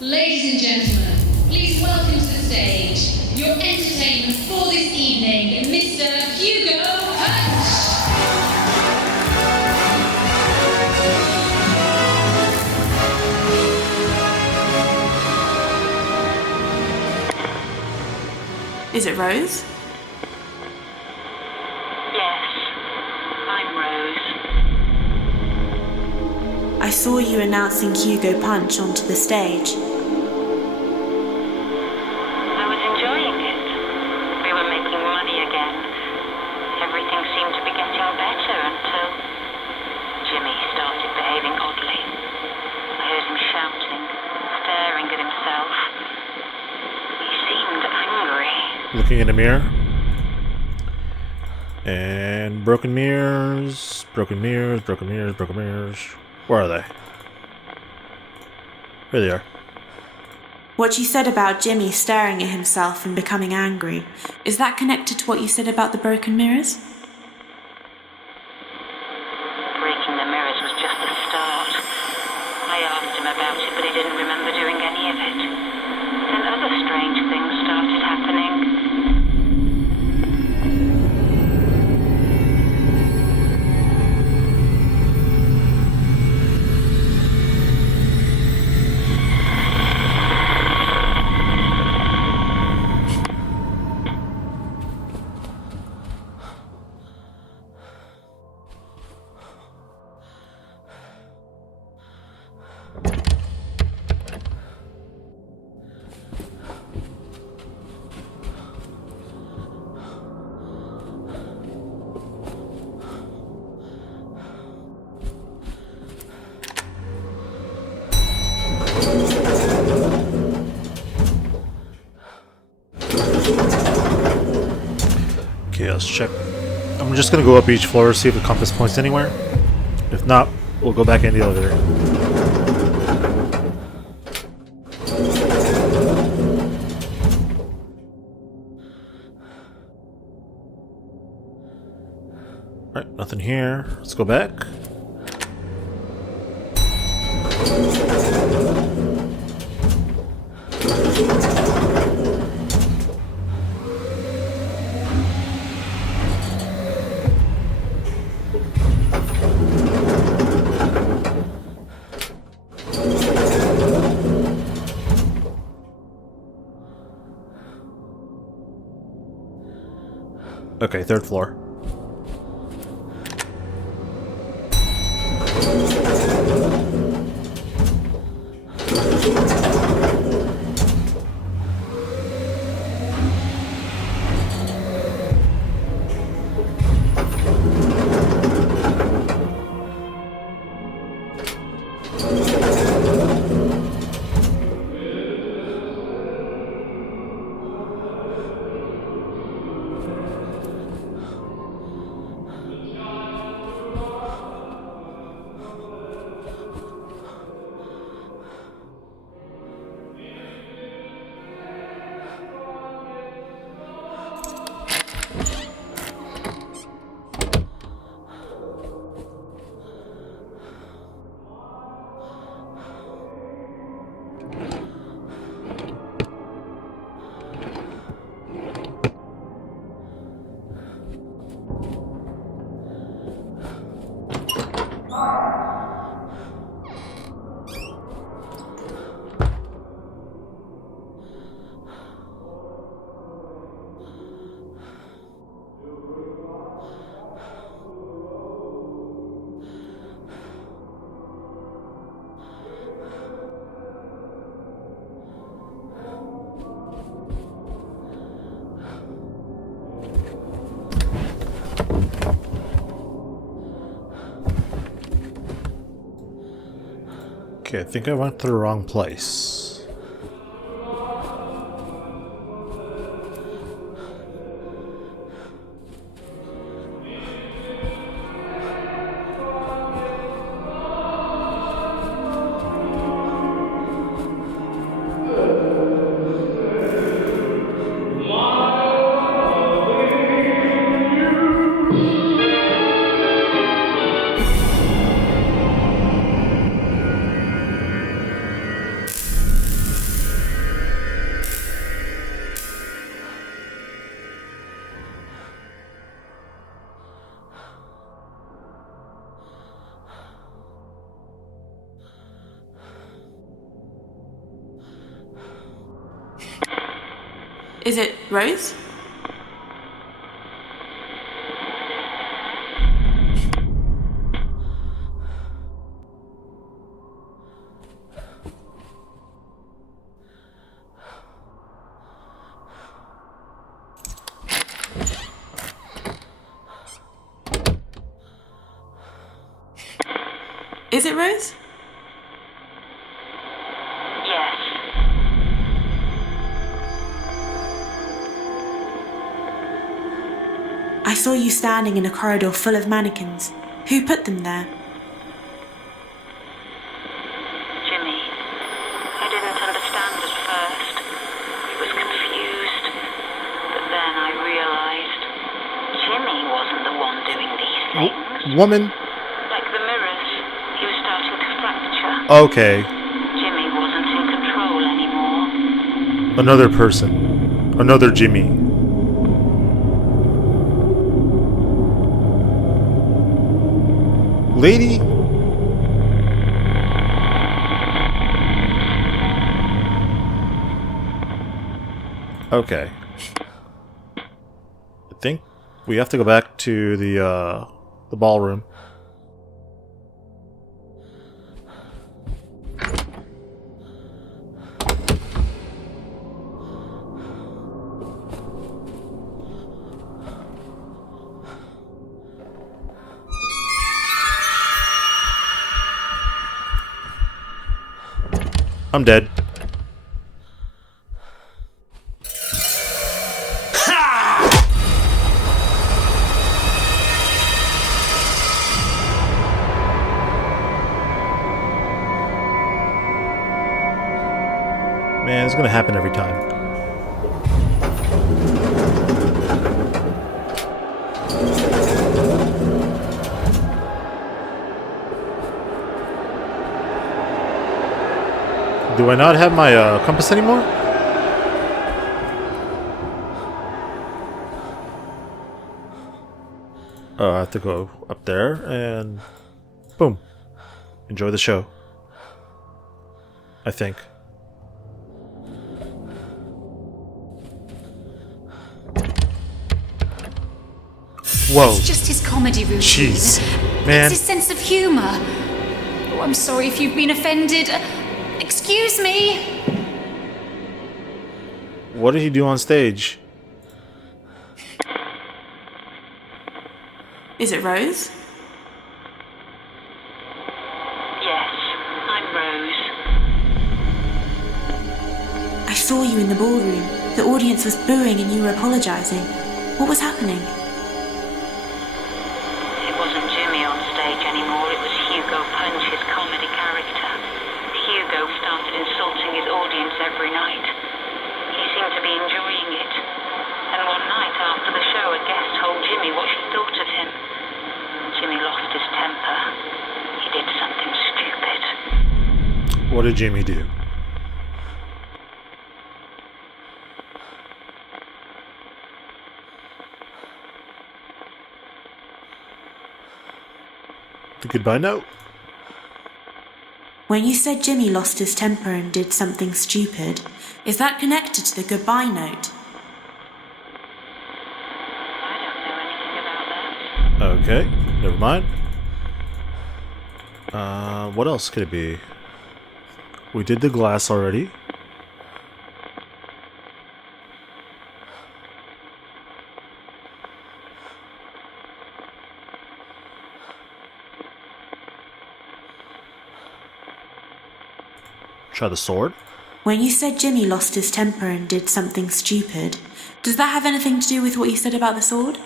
Ladies and gentlemen, please welcome to the stage your entertainment for this evening, Mr. Hugo Punch. Is it Rose? Yes, I'm Rose. I saw you announcing Hugo Punch onto the stage. I was enjoying it. We were making money again. Everything seemed to be getting better until Jimmy started behaving oddly. I heard him shouting, staring at himself. He seemed angry. Looking in a mirror. And broken mirrors, broken mirrors, broken mirrors, broken mirrors. Where are they? Here they are. What you said about Jimmy staring at himself and becoming angry, is that connected to what you said about the broken mirrors? Breaking the mirrors was just the start. I asked him about it, but he didn't remember doing any of it. Then other strange things started happening. let's check. I'm just gonna go up each floor, see if the compass points anywhere. If not, we'll go back in the elevator. Alright, nothing here. Let's go back. Okay, third floor. Okay, I think I went to the wrong place. Is it Rose? Is it Rose? Yes. I saw you standing in a corridor full of mannequins. Who put them there? Jimmy. I didn't understand at first. I was confused. But then I realized Jimmy wasn't the one doing these things. Woman. Like the mirrors, he was starting to fracture. Okay. Jimmy wasn't in control anymore. Another person. Another Jimmy. Lady? Okay. I think we have to go back to the ballroom. I'm dead. Man, it's gonna happen every time. Do I not have my compass anymore? Oh, I have to go up there and boom. Enjoy the show. I think. Whoa. It's just his comedy routine. Jeez, man. It's his sense of humour. Oh, I'm sorry if you've been offended. Excuse me. What did he do on stage? Is it Rose? Yes, I'm Rose. I saw you in the ballroom. The audience was booing and you were apologising. What was happening? It wasn't Jimmy on stage anymore, it was Hugo Punch, his comedy character. Hugo started insulting his audience every night. He seemed to be enjoying it. And one night after the show, a guest told Jimmy what she thought of him. Jimmy lost his temper. He did something stupid. What did Jimmy do? The goodbye note? When you said Jimmy lost his temper and did something stupid, is that connected to the goodbye note? Okay, never mind. What else could it be? We did the glass already. Try the sword. When you said Jimmy lost his temper and did something stupid, does that have anything to do with what you said about the sword?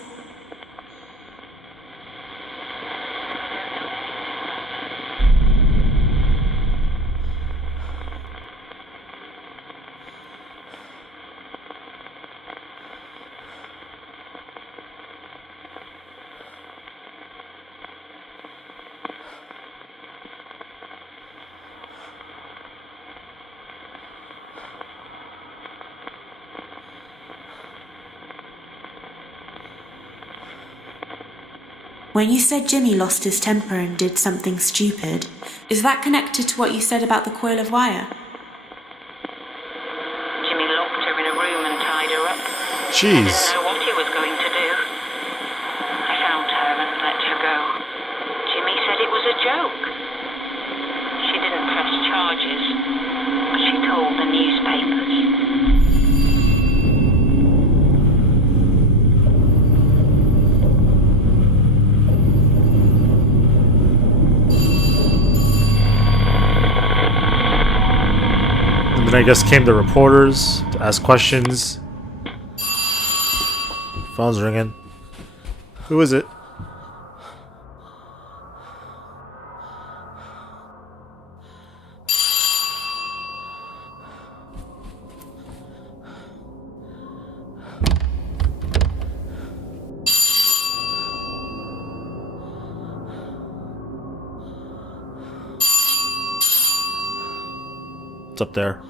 When you said Jimmy lost his temper and did something stupid, is that connected to what you said about the coil of wire? Jimmy locked her in a room and tied her up. Jeez. I didn't know what he was going to do. I found her and let her go. Jimmy said it was a joke. She didn't press charges, but she told the newspapers. And then I guess came the reporters to ask questions. Phone's ringing. Who is it? It's up there.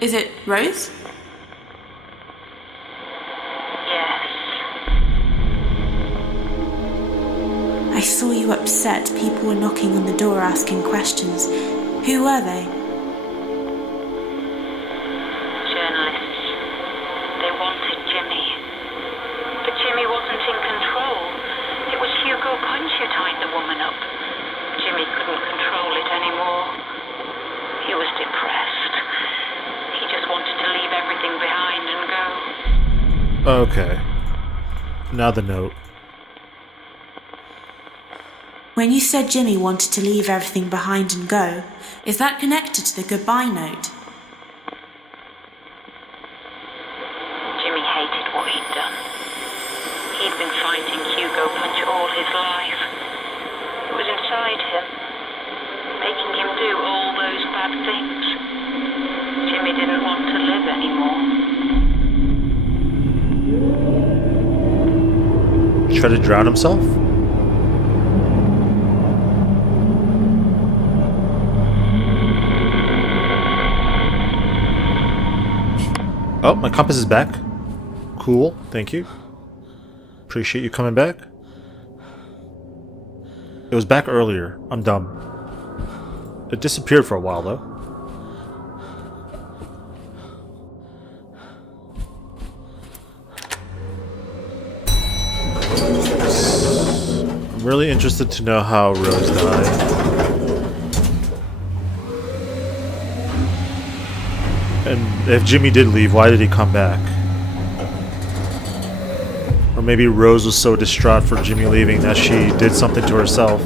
Is it Rose? Yes. I saw you upset. People were knocking on the door asking questions. Who were they? Journalists. They wanted Jimmy. But Jimmy wasn't in control. It was Hugo Punch who tied the woman up. Jimmy couldn't control it anymore. He was depressed. He just wanted to leave everything behind and go. Okay. Now the note. When you said Jimmy wanted to leave everything behind and go, is that connected to the goodbye note? Jimmy hated what he'd done. He'd been fighting Hugo Punch all his life. It was inside him, making him do all those bad things. Jimmy didn't want to live anymore. Try to drown himself? Oh, my compass is back. Cool, thank you. Appreciate you coming back. It was back earlier. I'm dumb. It disappeared for a while, though. I'm really interested to know how Rose died. And if Jimmy did leave, why did he come back? Or maybe Rose was so distraught for Jimmy leaving that she did something to herself.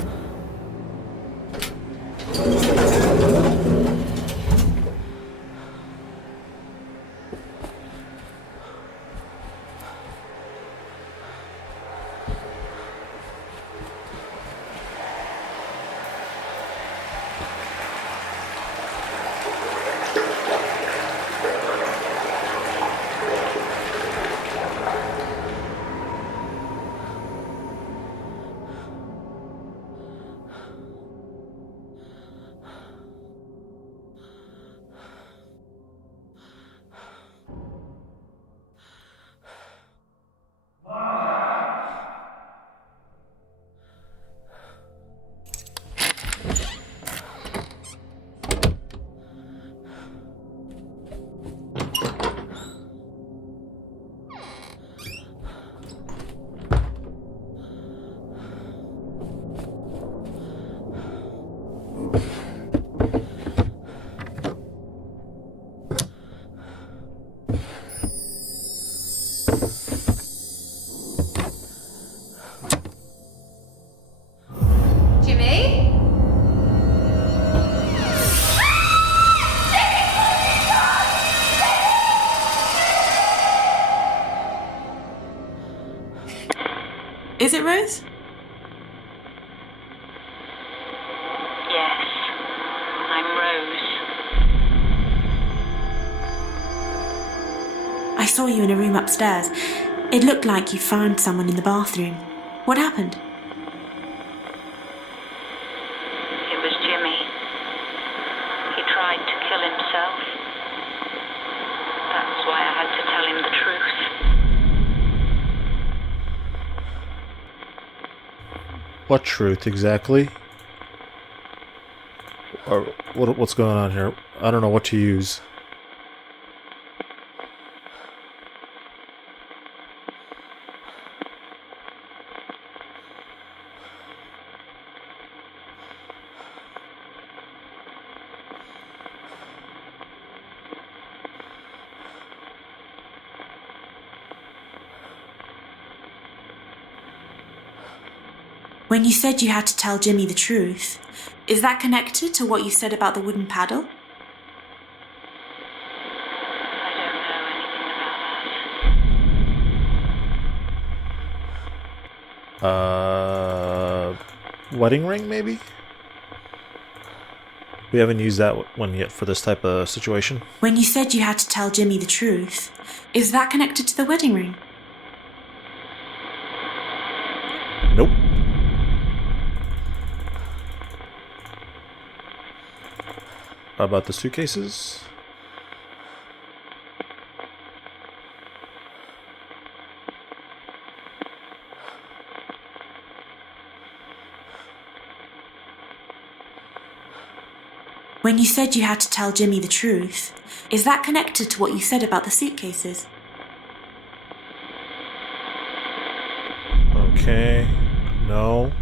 Jimmy? Is it Rose? Yes, I'm Rose. I saw you in a room upstairs. It looked like you found someone in the bathroom. What happened? It was Jimmy. He tried to kill himself. That's why I had to tell him the truth. What truth exactly? Or what's going on here? I don't know what to use. When you said you had to tell Jimmy the truth, is that connected to what you said about the wooden paddle? Wedding ring, maybe? We haven't used that one yet for this type of situation. When you said you had to tell Jimmy the truth, is that connected to the wedding ring? Nope. How about the suitcases? When you said you had to tell Jimmy the truth, is that connected to what you said about the suitcases? Okay. No.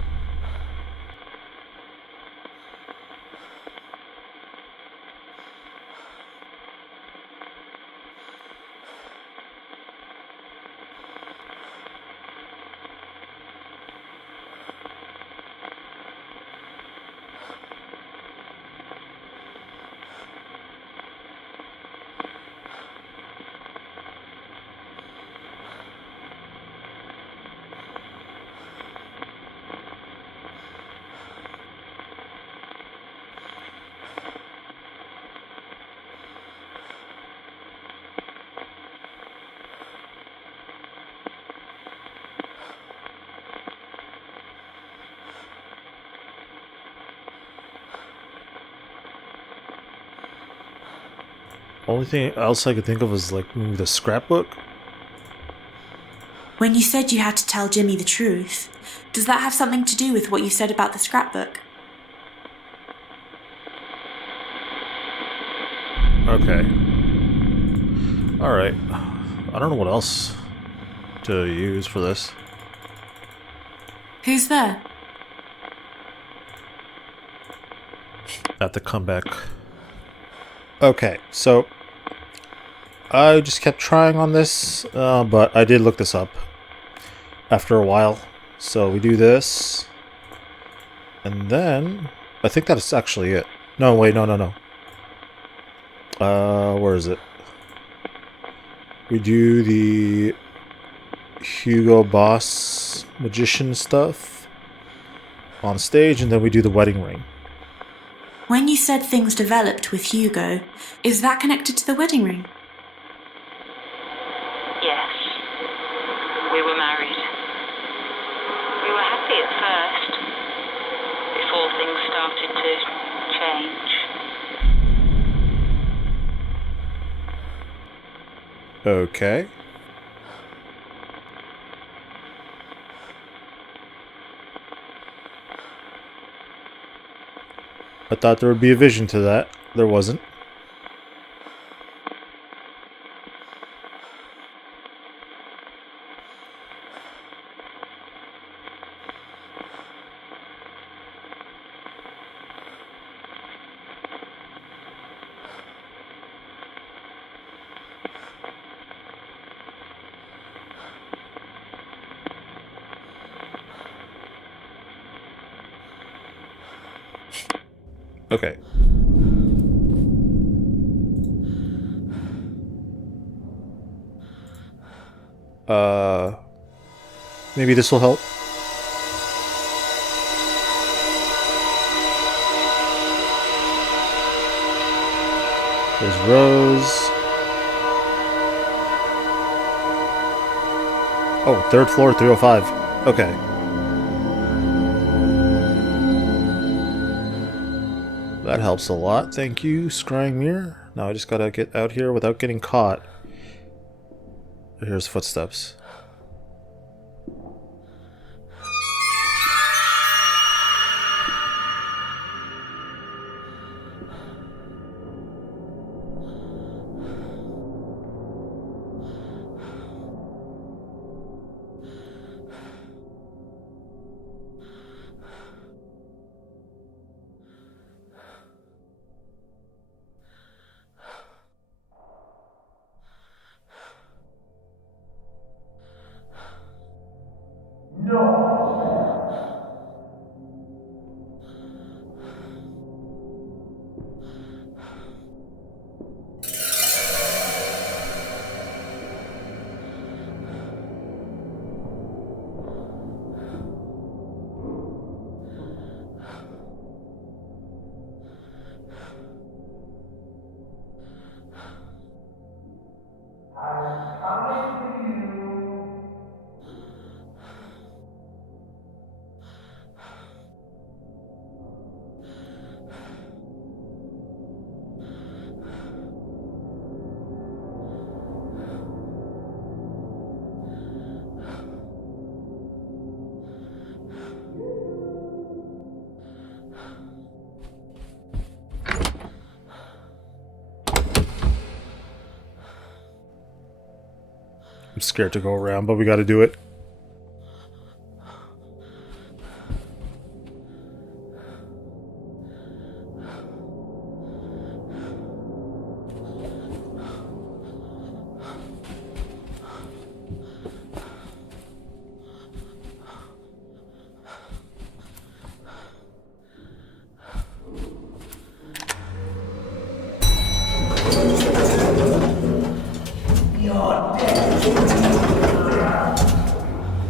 Only thing else I could think of was like maybe the scrapbook. When you said you had to tell Jimmy the truth, does that have something to do with what you said about the scrapbook? Okay. Alright. I don't know what else to use for this. Who's there? I have to come back. Okay, so I just kept trying on this, but I did look this up after a while. So we do this, and then I think that's actually it. No, wait, no. Where is it? We do the Hugo Boss magician stuff on stage, and then we do the wedding ring. When you said things developed with Hugo, is that connected to the wedding ring? Yes. We were married. We were happy at first, before things started to change. Okay. I thought there would be a vision to that. There wasn't. Okay. Maybe this will help. There's Rose. Oh, third floor, 305. Okay. That helps a lot. Thank you, Scrying Mirror. Now I just gotta get out here without getting caught. Here's footsteps. I'm scared to go around, but we gotta do it.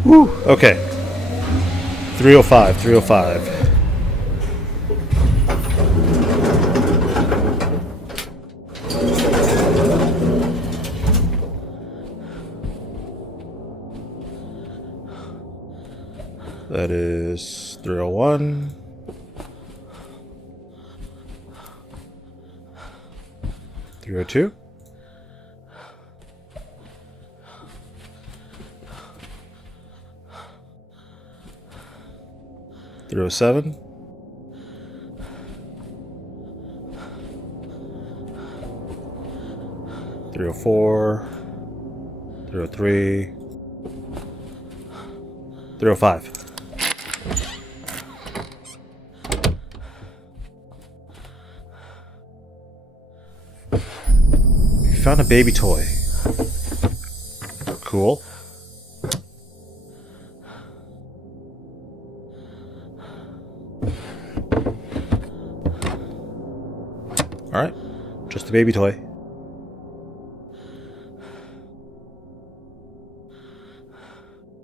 Woo! Okay. 305, 305. That is 301. 302. 307. 304. 303. 305. You found a baby toy. Cool. Alright, just a baby toy.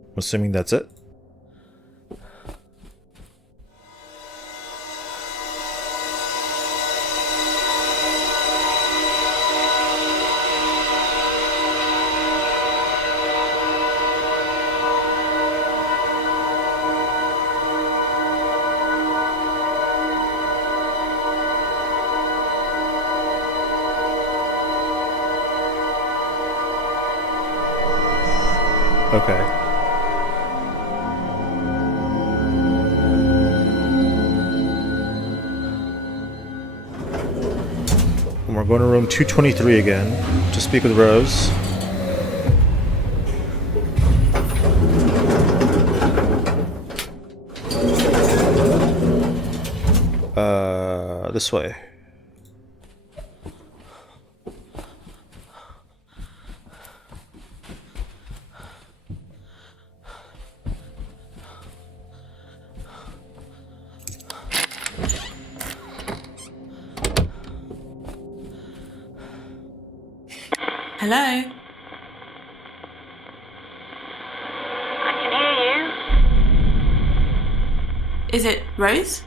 I'm assuming that's it. Okay. And we're going to room 223 again to speak with Rose. This way. Hello? I can hear you. Is it Rose?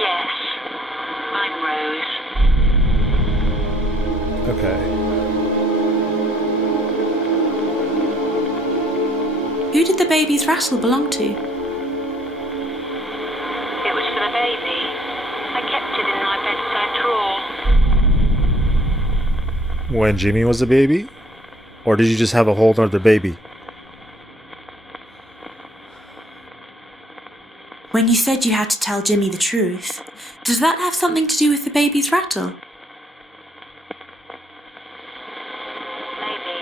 Yes, I'm Rose. Okay. Who did the baby's rattle belong to? It was for the baby. I kept it in my bedside drawer. When Jimmy was a baby? Or did you just have a whole other baby? When you said you had to tell Jimmy the truth, does that have something to do with the baby's rattle? Maybe.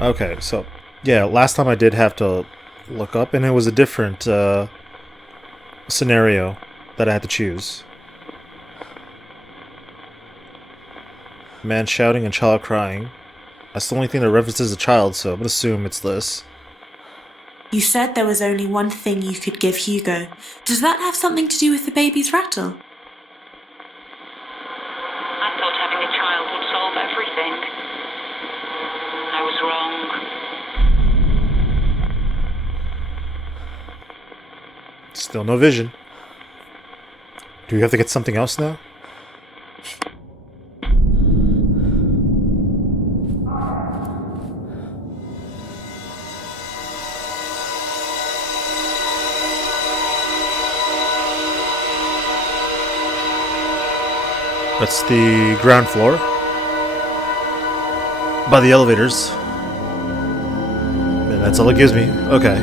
Okay, so yeah, last time I did have to look up, and it was a different scenario that I had to choose. Man shouting and child crying. That's the only thing that references a child, so I'm gonna assume it's this. You said there was only one thing you could give Hugo. Does that have something to do with the baby's rattle? I thought having a child would solve everything. I was wrong. Still no vision. Do we have to get something else now? That's the ground floor. By the elevators. And that's all it gives me. Okay.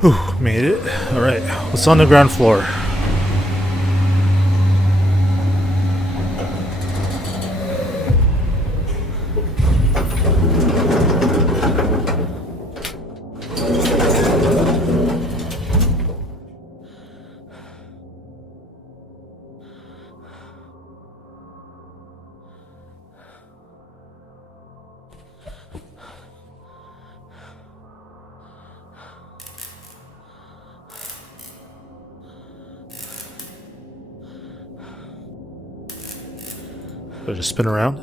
Whew, made it. Alright, what's on the ground floor? Do I just spin around?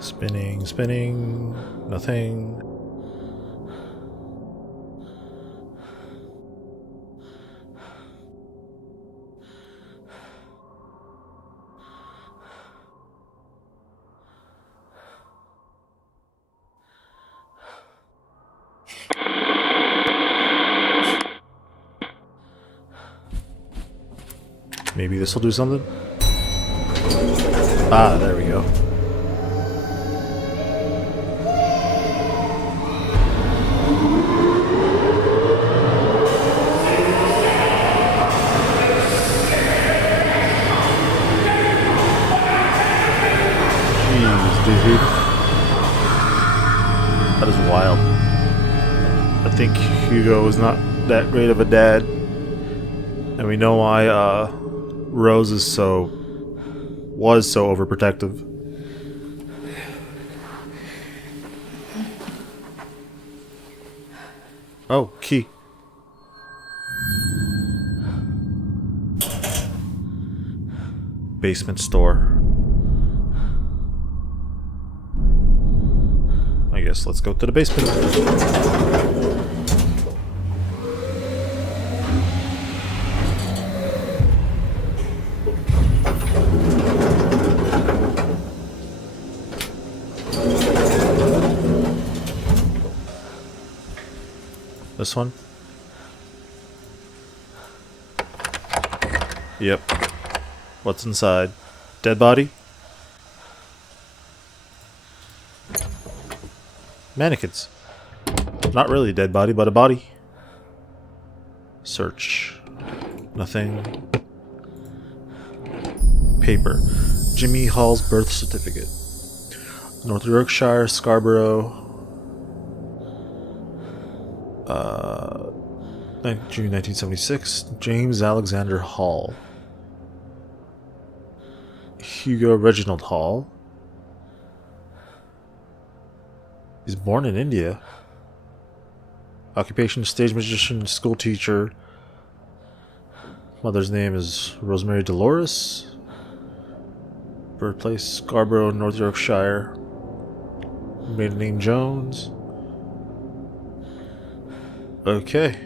Spinning, spinning, nothing. Maybe this will do something? Ah, there we go. Jeez, dude. That is wild. I think Hugo is not that great of a dad. And we know why Rose was so overprotective. Oh, key. Basement store. I guess let's go to the basement. This one? Yep. What's inside? Dead body? Mannequins. Not really a dead body, but a body. Search. Nothing. Paper. Jimmy Hall's birth certificate. North Yorkshire, Scarborough. June 1976. James Alexander Hall. Hugo Reginald Hall. He's born in India. Occupation: stage magician, school teacher. Mother's name is Rosemary Dolores. Birthplace: Scarborough, North Yorkshire. Maiden name: Jones. Okay.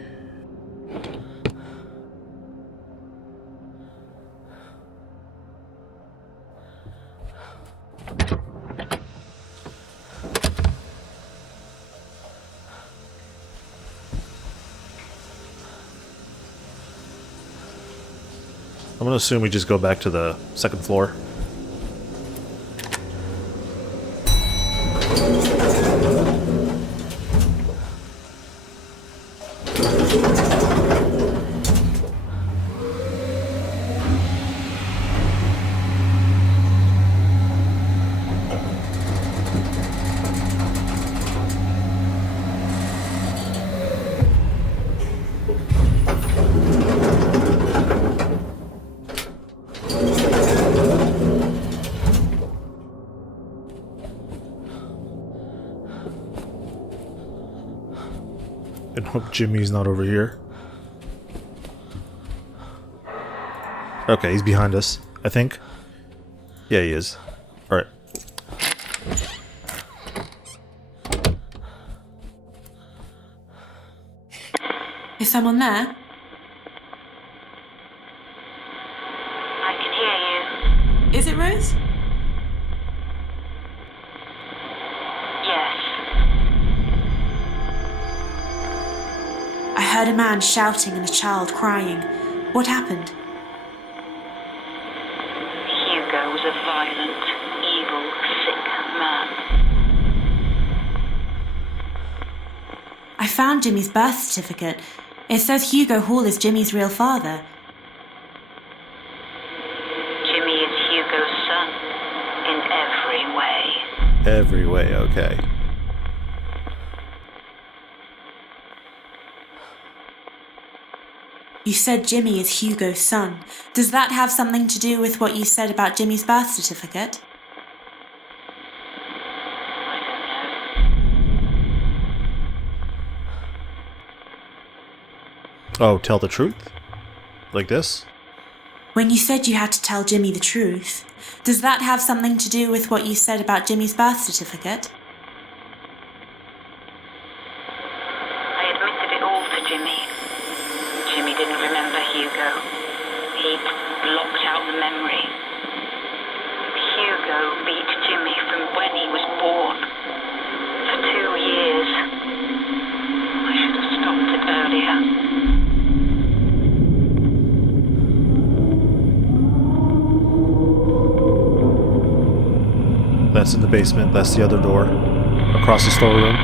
I'm gonna assume we just go back to the second floor. And hope Jimmy's not over here. Okay, he's behind us, I think. Yeah, he is. Alright. Is someone there? I can hear heard a man shouting and a child crying. What happened? Hugo was a violent, evil, sick man. I found Jimmy's birth certificate. It says Hugo Hall is Jimmy's real father. Jimmy is Hugo's son in every way. Every way, okay. You said Jimmy is Hugo's son. Does that have something to do with what you said about Jimmy's birth certificate? Oh, tell the truth? Like this? When you said you had to tell Jimmy the truth, does that have something to do with what you said about Jimmy's birth certificate? I admitted it all to Jimmy. Jimmy didn't remember Hugo. He'd blocked out the memory. Hugo beat Jimmy from when he was born. For 2 years. I should have stopped it earlier. That's in the basement. That's the other door. Across the storeroom.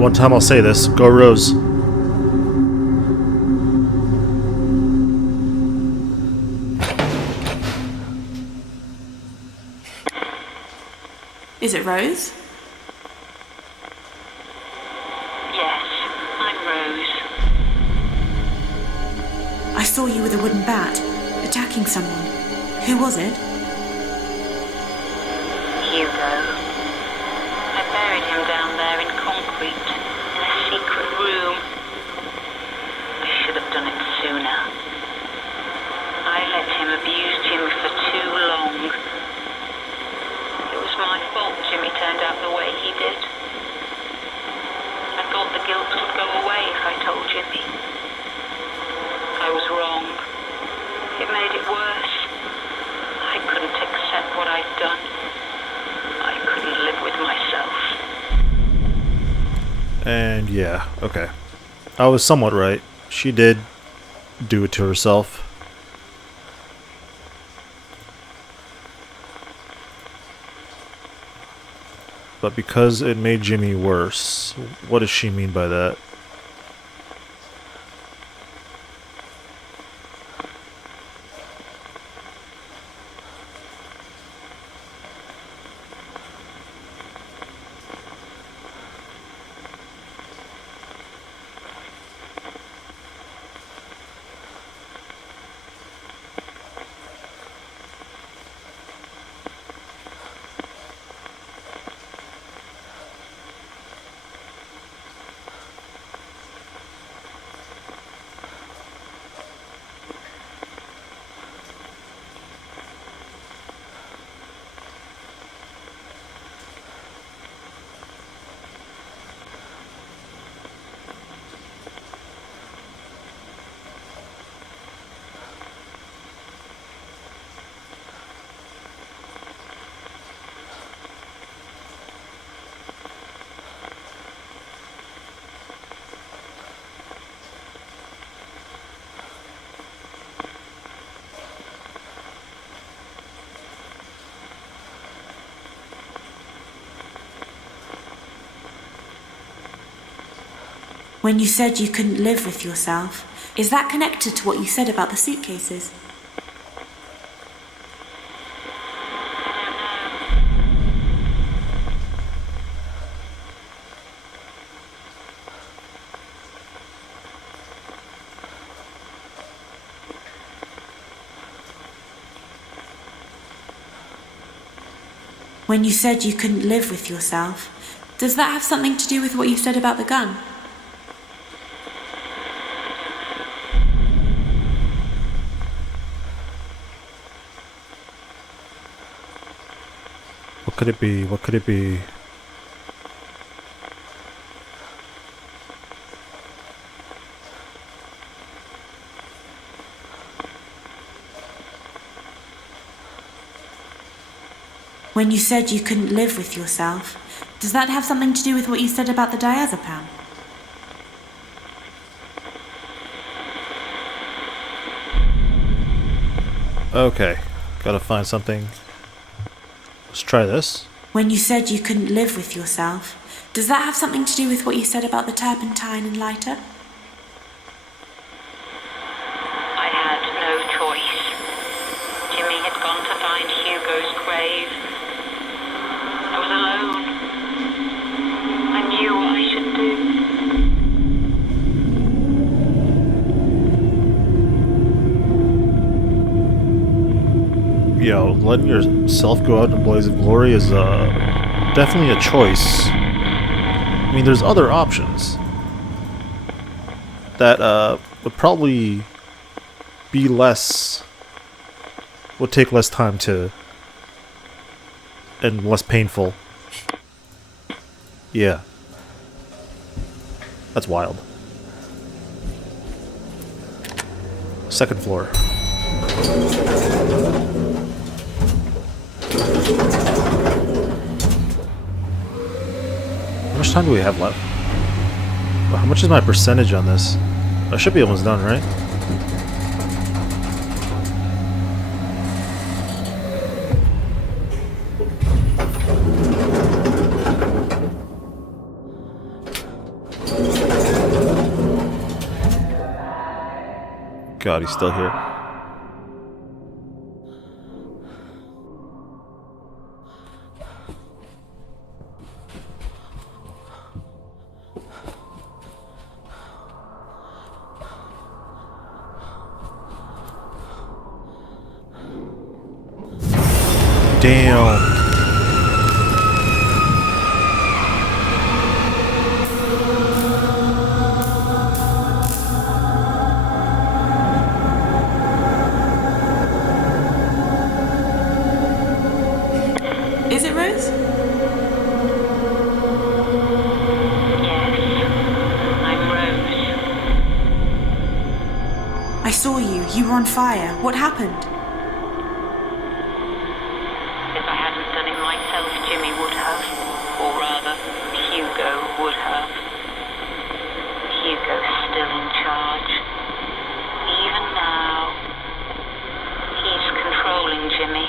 One time I'll say this. Go Rose. Is it Rose? Yes, I'm Rose. I saw you with a wooden bat, attacking someone. Who was it? Hugo. I buried him down there in concrete, in a secret room. I should have done it sooner. I let him abuse Jimmy for too long. It was my fault Jimmy turned out the way he did. I thought the guilt would go away if I told Jimmy. I was wrong. It made it worse. I couldn't accept what I'd done. I couldn't live with myself. And yeah, okay. I was somewhat right. She did do it to herself. But because it made Jimmy worse, what does she mean by that? When you said you couldn't live with yourself, is that connected to what you said about the suitcases? When you said you couldn't live with yourself, does that have something to do with what you said about the gun? What could it be? What could it be? When you said you couldn't live with yourself, does that have something to do with what you said about the diazepam? Okay, gotta find something. Let's try this. When you said you couldn't live with yourself, does that have something to do with what you said about the turpentine and lighter? I had no choice. Jimmy had gone to find Hugo's grave. I was alone. I knew what I should do. You know, letting yourself go out in a blaze of glory is definitely a choice. I mean, there's other options that would probably be would take less time to, and less painful. Yeah. That's wild. Second floor. How much time do we have left? How much is my percentage on this? I should be almost done, right? God, he's still here. Damn. Is it Rose? Yes, I'm Rose. I saw you. You were on fire. What happened? If I hadn't done it myself, Jimmy would have. Or rather, Hugo would have. Hugo's still in charge. Even now. He's controlling Jimmy.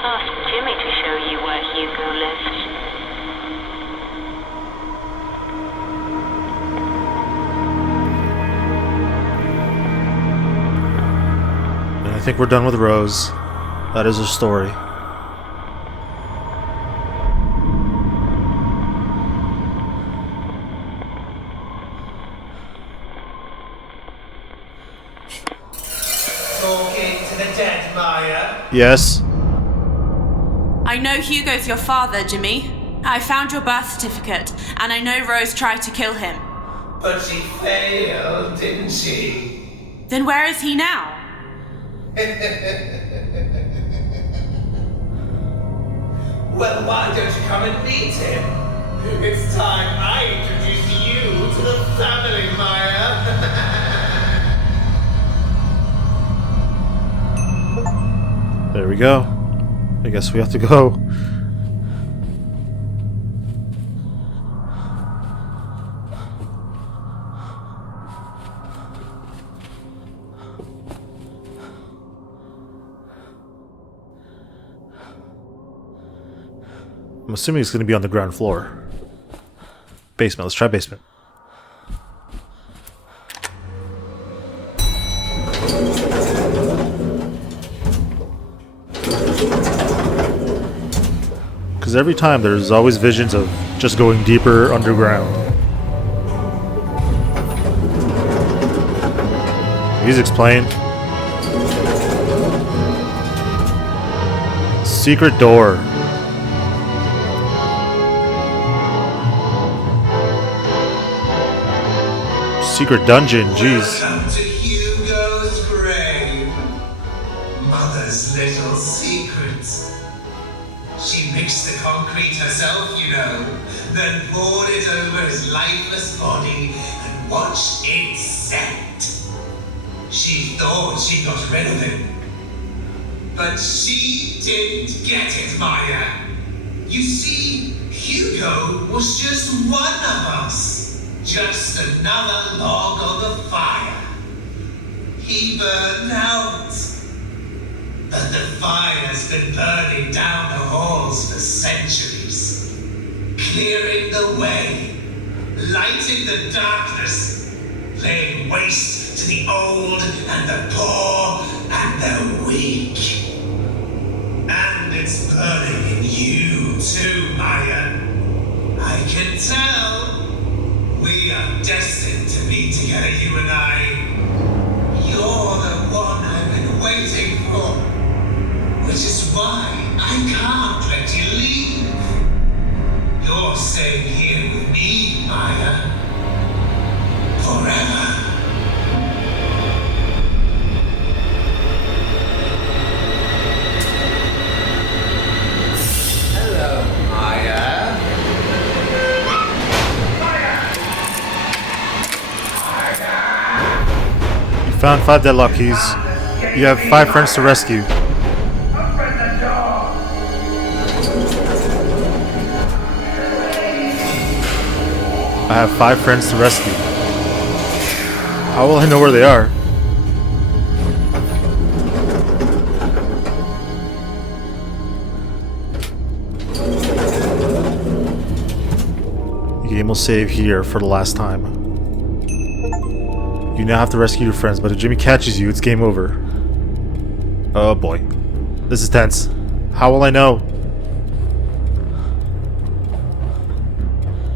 Ask Jimmy to show you where Hugo lives. And I think we're done with Rose. That is her story. Talking to the dead, Maya. Yes. I know Hugo's your father, Jimmy. I found your birth certificate, and I know Rose tried to kill him. But she failed, didn't she? Then where is he now? Well, why don't you come and meet him? It's time I introduce you to the family, Maya. There we go. I guess we have to go. I'm assuming it's going to be on the ground floor. Basement. Let's try basement. Because every time there's always visions of just going deeper underground. Music's playing. Secret door. Secret dungeon, jeez. Welcome to Hugo's grave. Mother's little secrets. She mixed the concrete herself, you know, then poured it over his lifeless body and watched it set. She thought she got rid of him. But she didn't get it, Maya. You see, Hugo was just one of us. Just another log on the fire. He burned out. But the fire's been burning down the halls for centuries. Clearing the way. Lighting the darkness. Laying waste to the old and the poor and the weak. And it's burning in you too, Maya. I can tell. We are destined to be together, you and I. You're the one I've been waiting for. Which is why I can't let you leave. You're staying here with me, Maya. Forever. Hello, Maya. You found 5 deadlock keys. You have 5 friends to rescue. I have 5 friends to rescue. How will I know where they are? The game will save here for the last time. You now have to rescue your friends, but if Jimmy catches you, it's game over. Oh boy. This is tense. How will I know?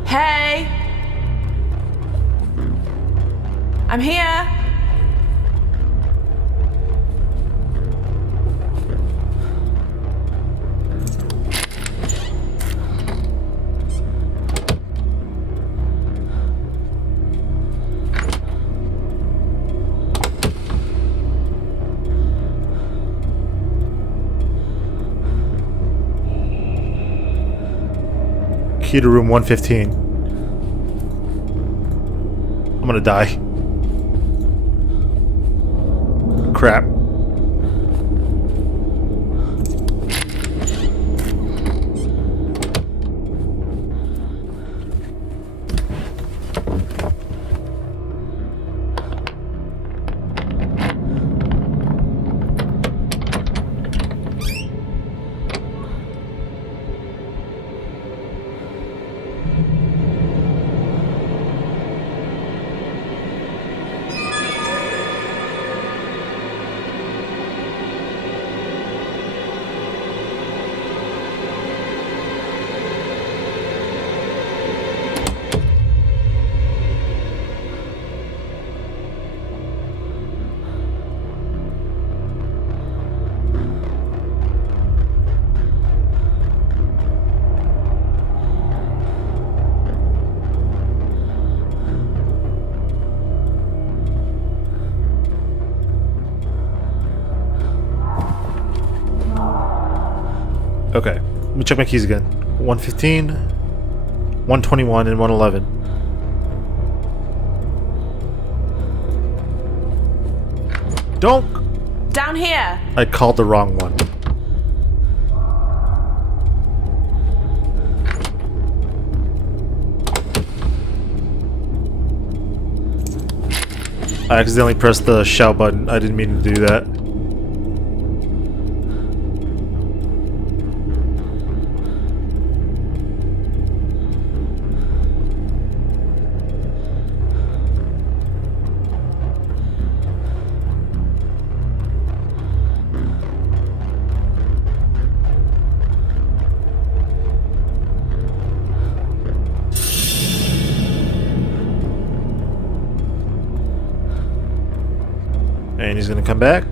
Hey! I'm here! Key to room 115. I'm gonna die. Crap. Okay, let me check my keys again. 115, 121, and 111. Don't! Down here! I called the wrong one. I accidentally pressed the shout button. I didn't mean to do that. And he's gonna come back.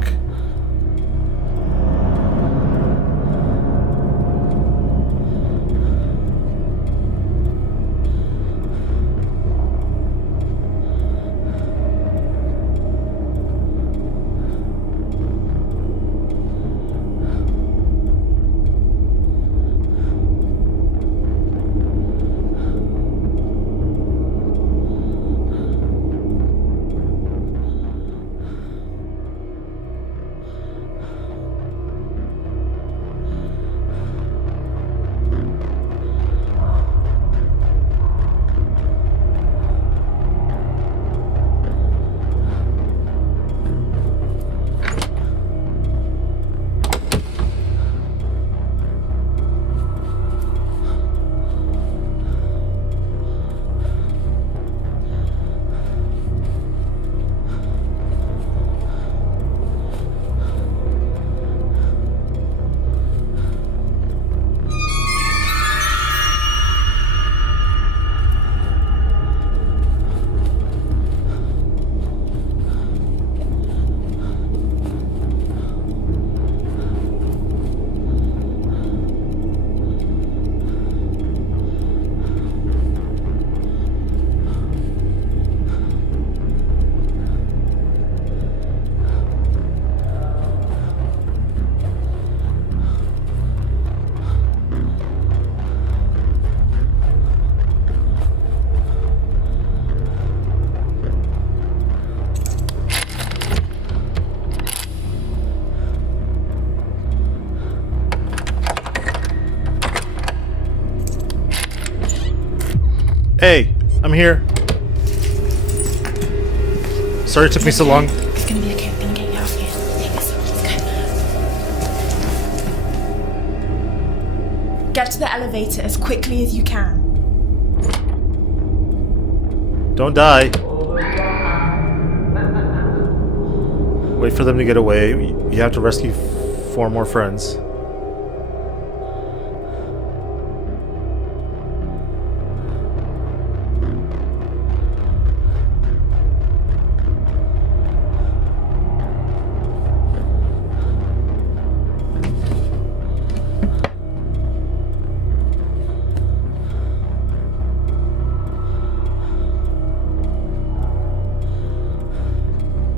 Hey, I'm here. Sorry it took me so long. It's gonna be okay. I'm gonna get you out of here. Take this. Let's go. Get to the elevator as quickly as you can. Don't die. Wait for them to get away. You have to rescue 4 more friends.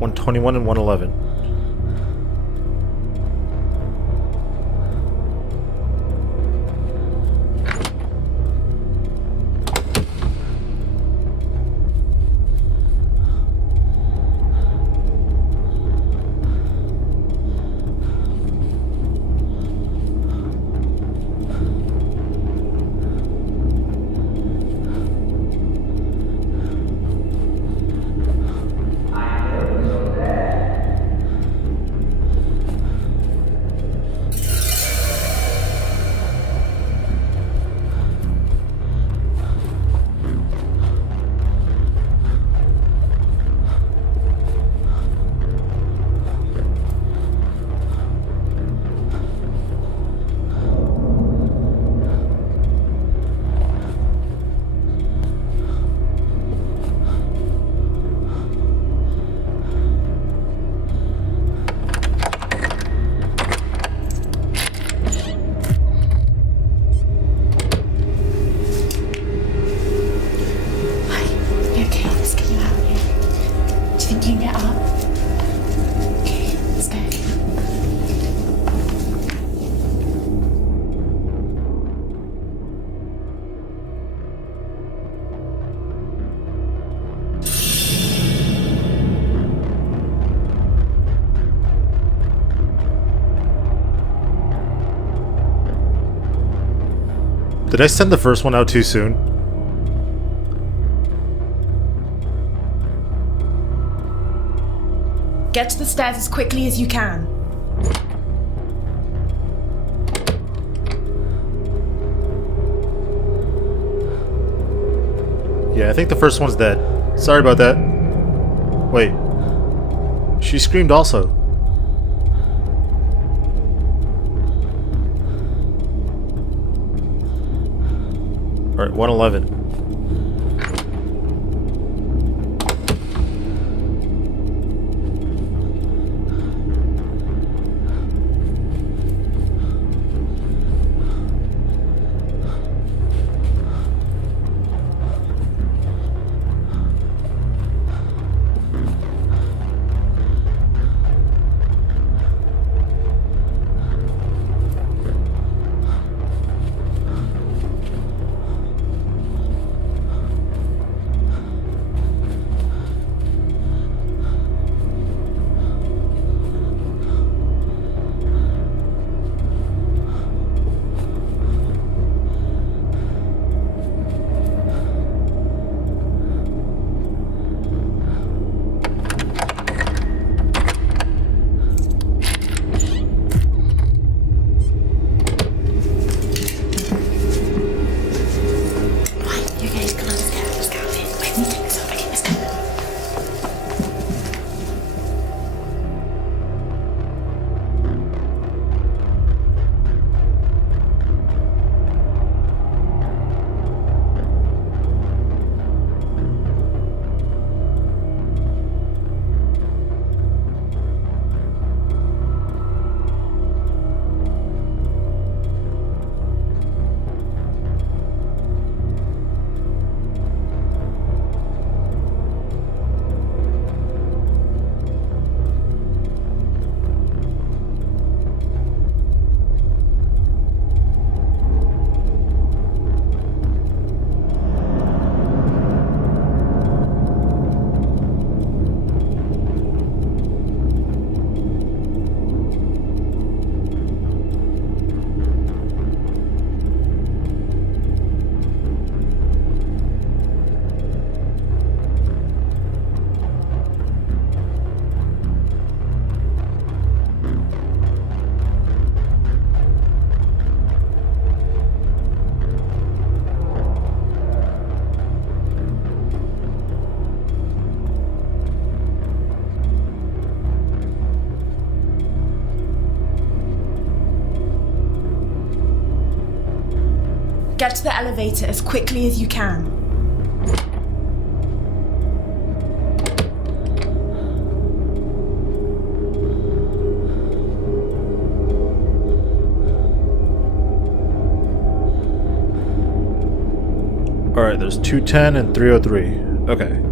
$121 and $111. Did I send the first one out too soon? Get to the stairs as quickly as you can. Yeah, I think the first one's dead. Sorry about that. Wait. She screamed also. Alright, 111. Get to the elevator as quickly as you can. Alright, there's 210 and 303. Okay.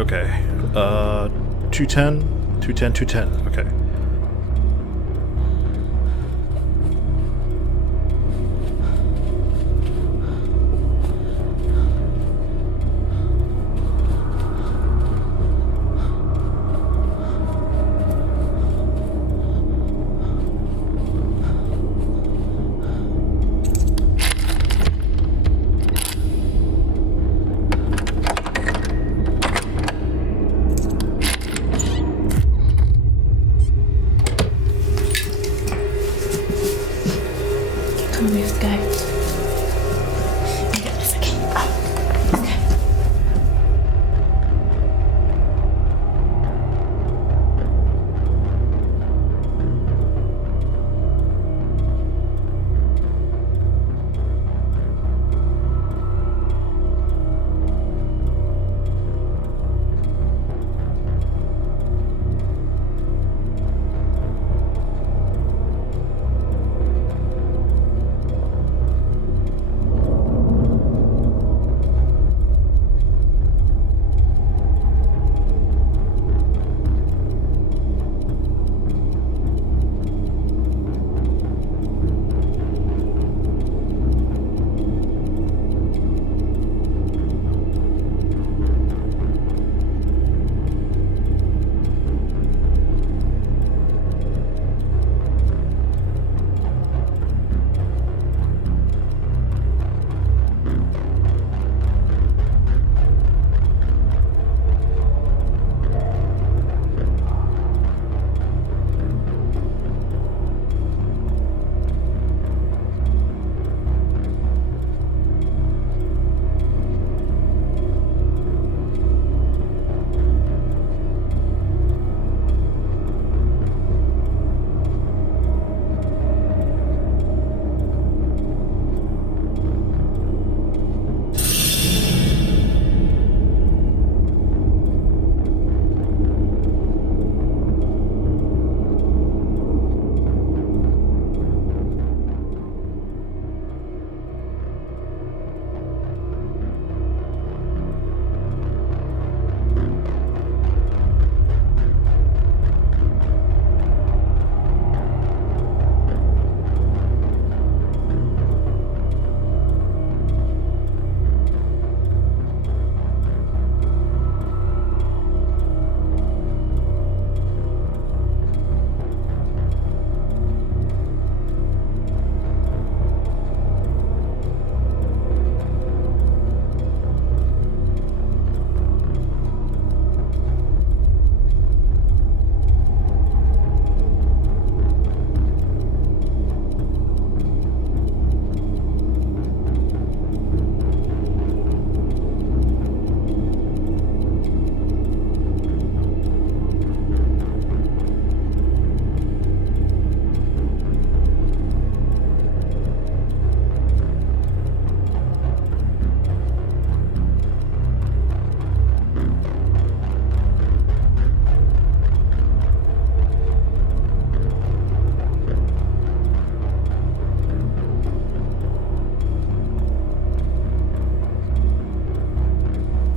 Okay. 210, 210, 210. Okay.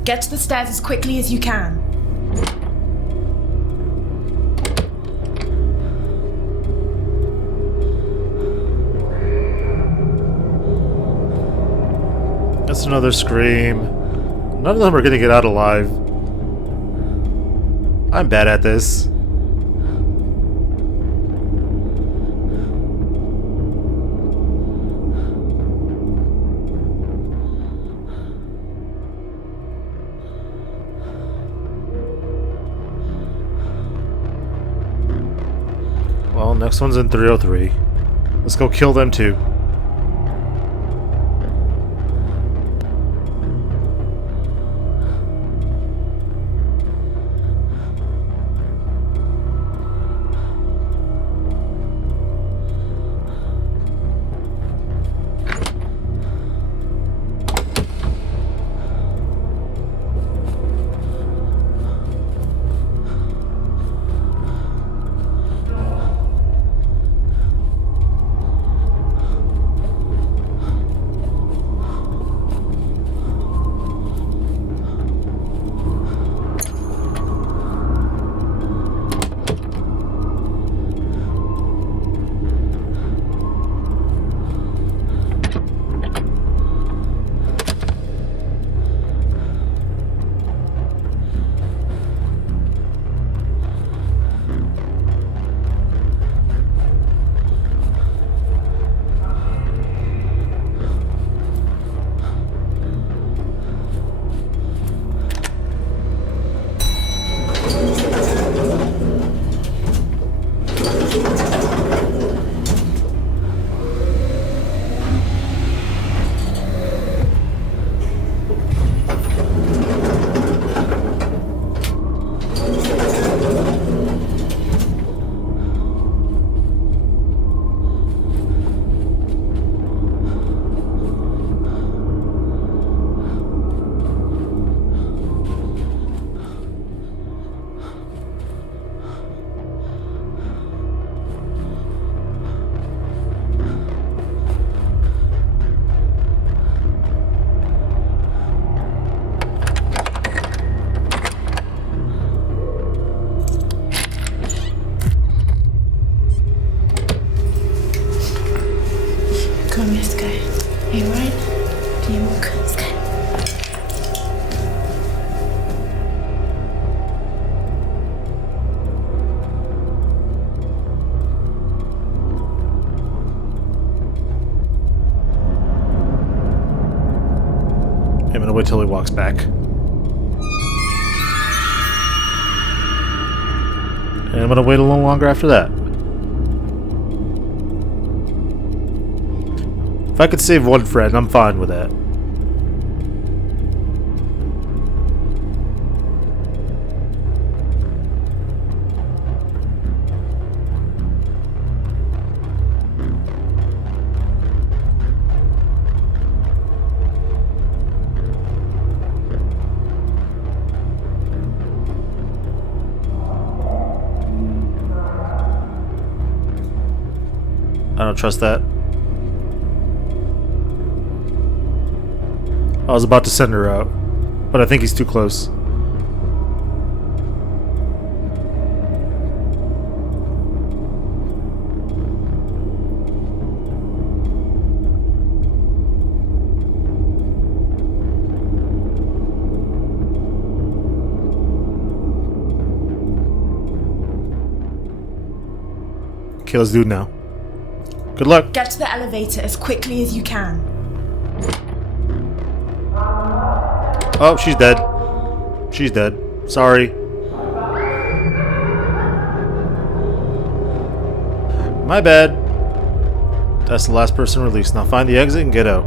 Get to the stairs as quickly as you can. That's another scream. None of them are gonna get out alive. I'm bad at this. Well, next one's in 303. Let's go kill them too. Come on, let's go. You alright? Do you walk? Let's go. I'm gonna wait till he walks back. And I'm gonna wait a little longer after that. If I could save one friend, I'm fine with that. I don't trust that. I was about to send her out, but I think he's too close. Okay, let's do it now. Good luck. Get to the elevator as quickly as you can. Oh, she's dead. She's dead. Sorry. My bad. That's the last person released. Now find the exit and get out.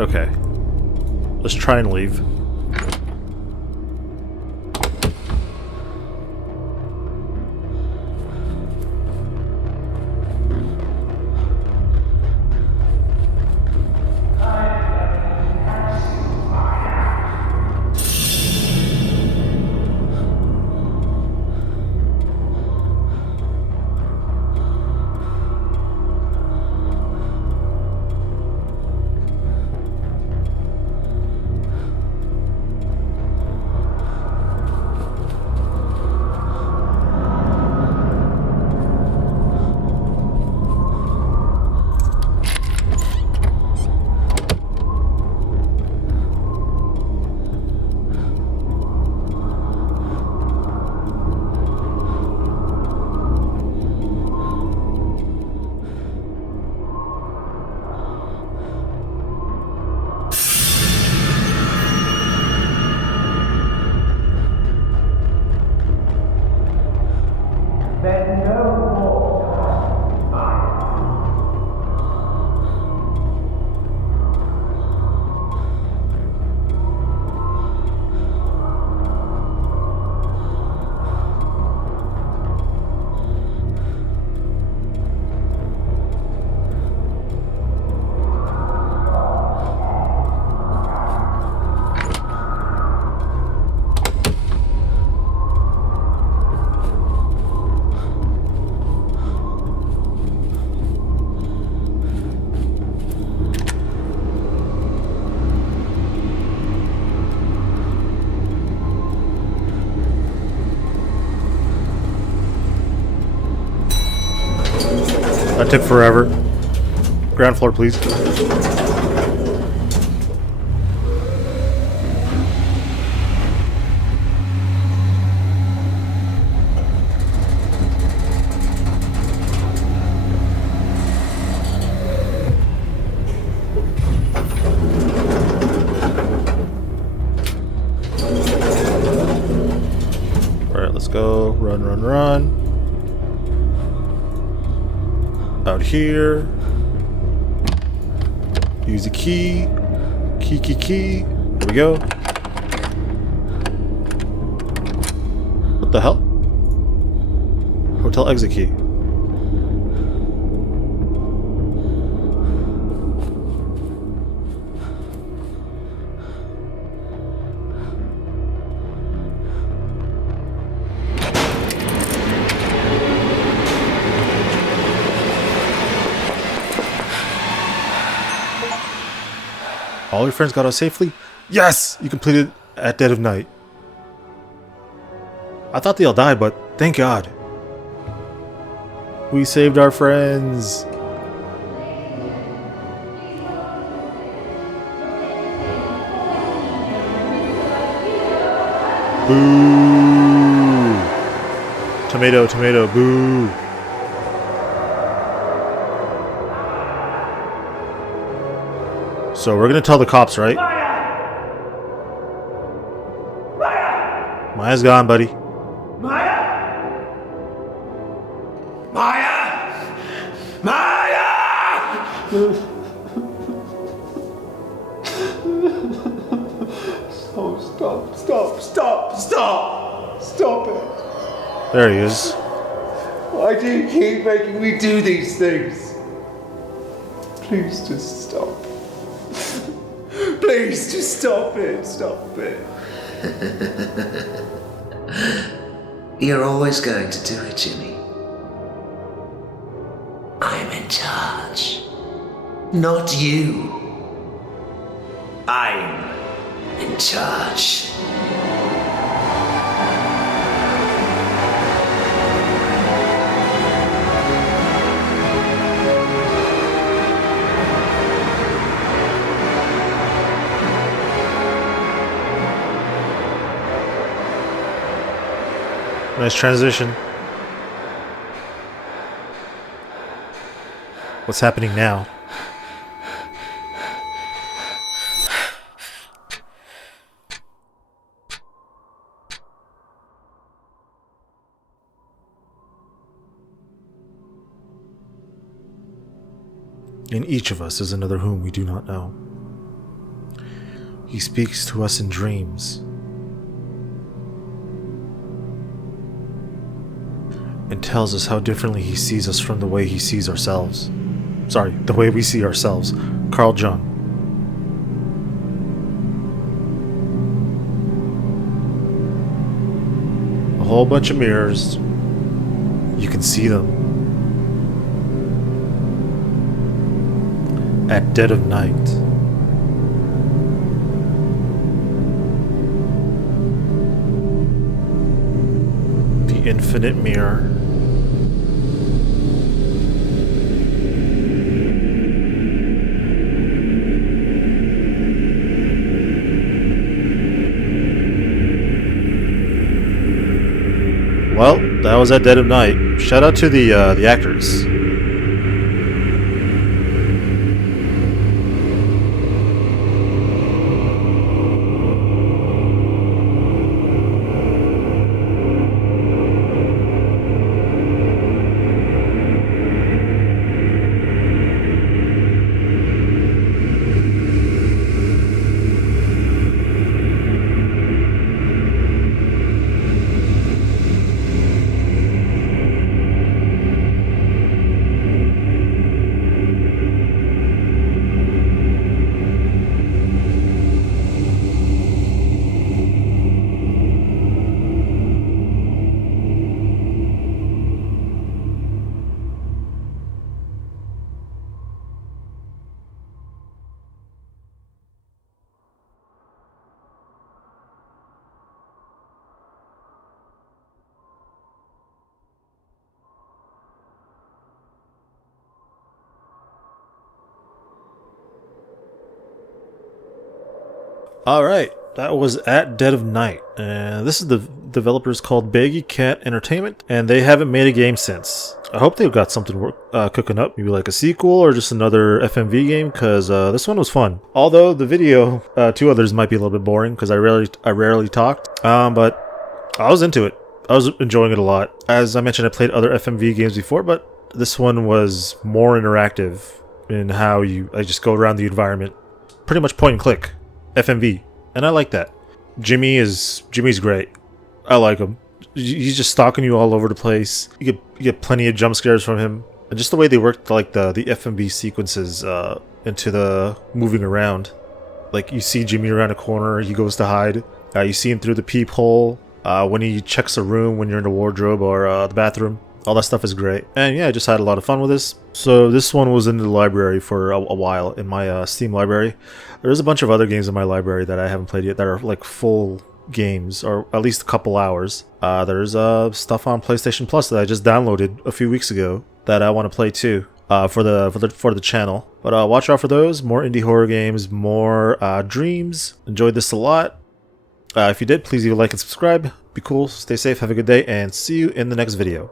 Okay. Let's try and leave. That took forever. Ground floor, please. Alright, let's go. Run, run, run. Out here. Use the key. Key, key, key. There we go. What the hell? Hotel exit key. All your friends got out safely? Yes! You completed at dead of night. I thought they all died, but thank God. We saved our friends. Boo! Tomato, tomato, boo! So we're gonna tell the cops, right? Maya's gone, buddy. Maya! Maya! Maya! Oh, stop, stop, stop, stop! Stop it! There he is. Why do you keep making me do these things? Please just stop. Please just stop it, stop it. You're always going to do it, Jimmy. I'm in charge. Not you. I'm in charge. Nice transition. What's happening now? In each of us is another whom we do not know. He speaks to us in dreams. And tells us how differently he sees us from the way he sees ourselves. Sorry, the way we see ourselves. Carl Jung. A whole bunch of mirrors. You can see them. At dead of night. The infinite mirror. Well, that was at dead of night. Shout out to the actors. Alright, that was At Dead of Night, and this is the developers called Baggy Cat Entertainment, and they haven't made a game since. I hope they've got something cooking up, maybe like a sequel or just another FMV game, because this one was fun. Although the video, two others might be a little bit boring, because I rarely talked, but I was into it. I was enjoying it a lot. As I mentioned, I played other FMV games before, but this one was more interactive in how I just go around the environment. Pretty much point and click. FMV, and I like that. Jimmy's great. I like him. He's just stalking you all over the place. You get plenty of jump scares from him, and just the way they worked like the FMV sequences into the moving around. Like you see Jimmy around a corner, he goes to hide. You see him through the peephole when he checks a room when you're in the wardrobe or the bathroom. All that stuff is great. And yeah, I just had a lot of fun with this. So this one was in the library for a while, in my Steam library. There's a bunch of other games in my library that I haven't played yet that are like full games, or at least a couple hours. There's stuff on PlayStation Plus that I just downloaded a few weeks ago that I want to play too for the channel. But watch out for those. More indie horror games, more Dreams. Enjoyed this a lot. If you did, please leave a like and subscribe. Be cool, stay safe, have a good day, and see you in the next video.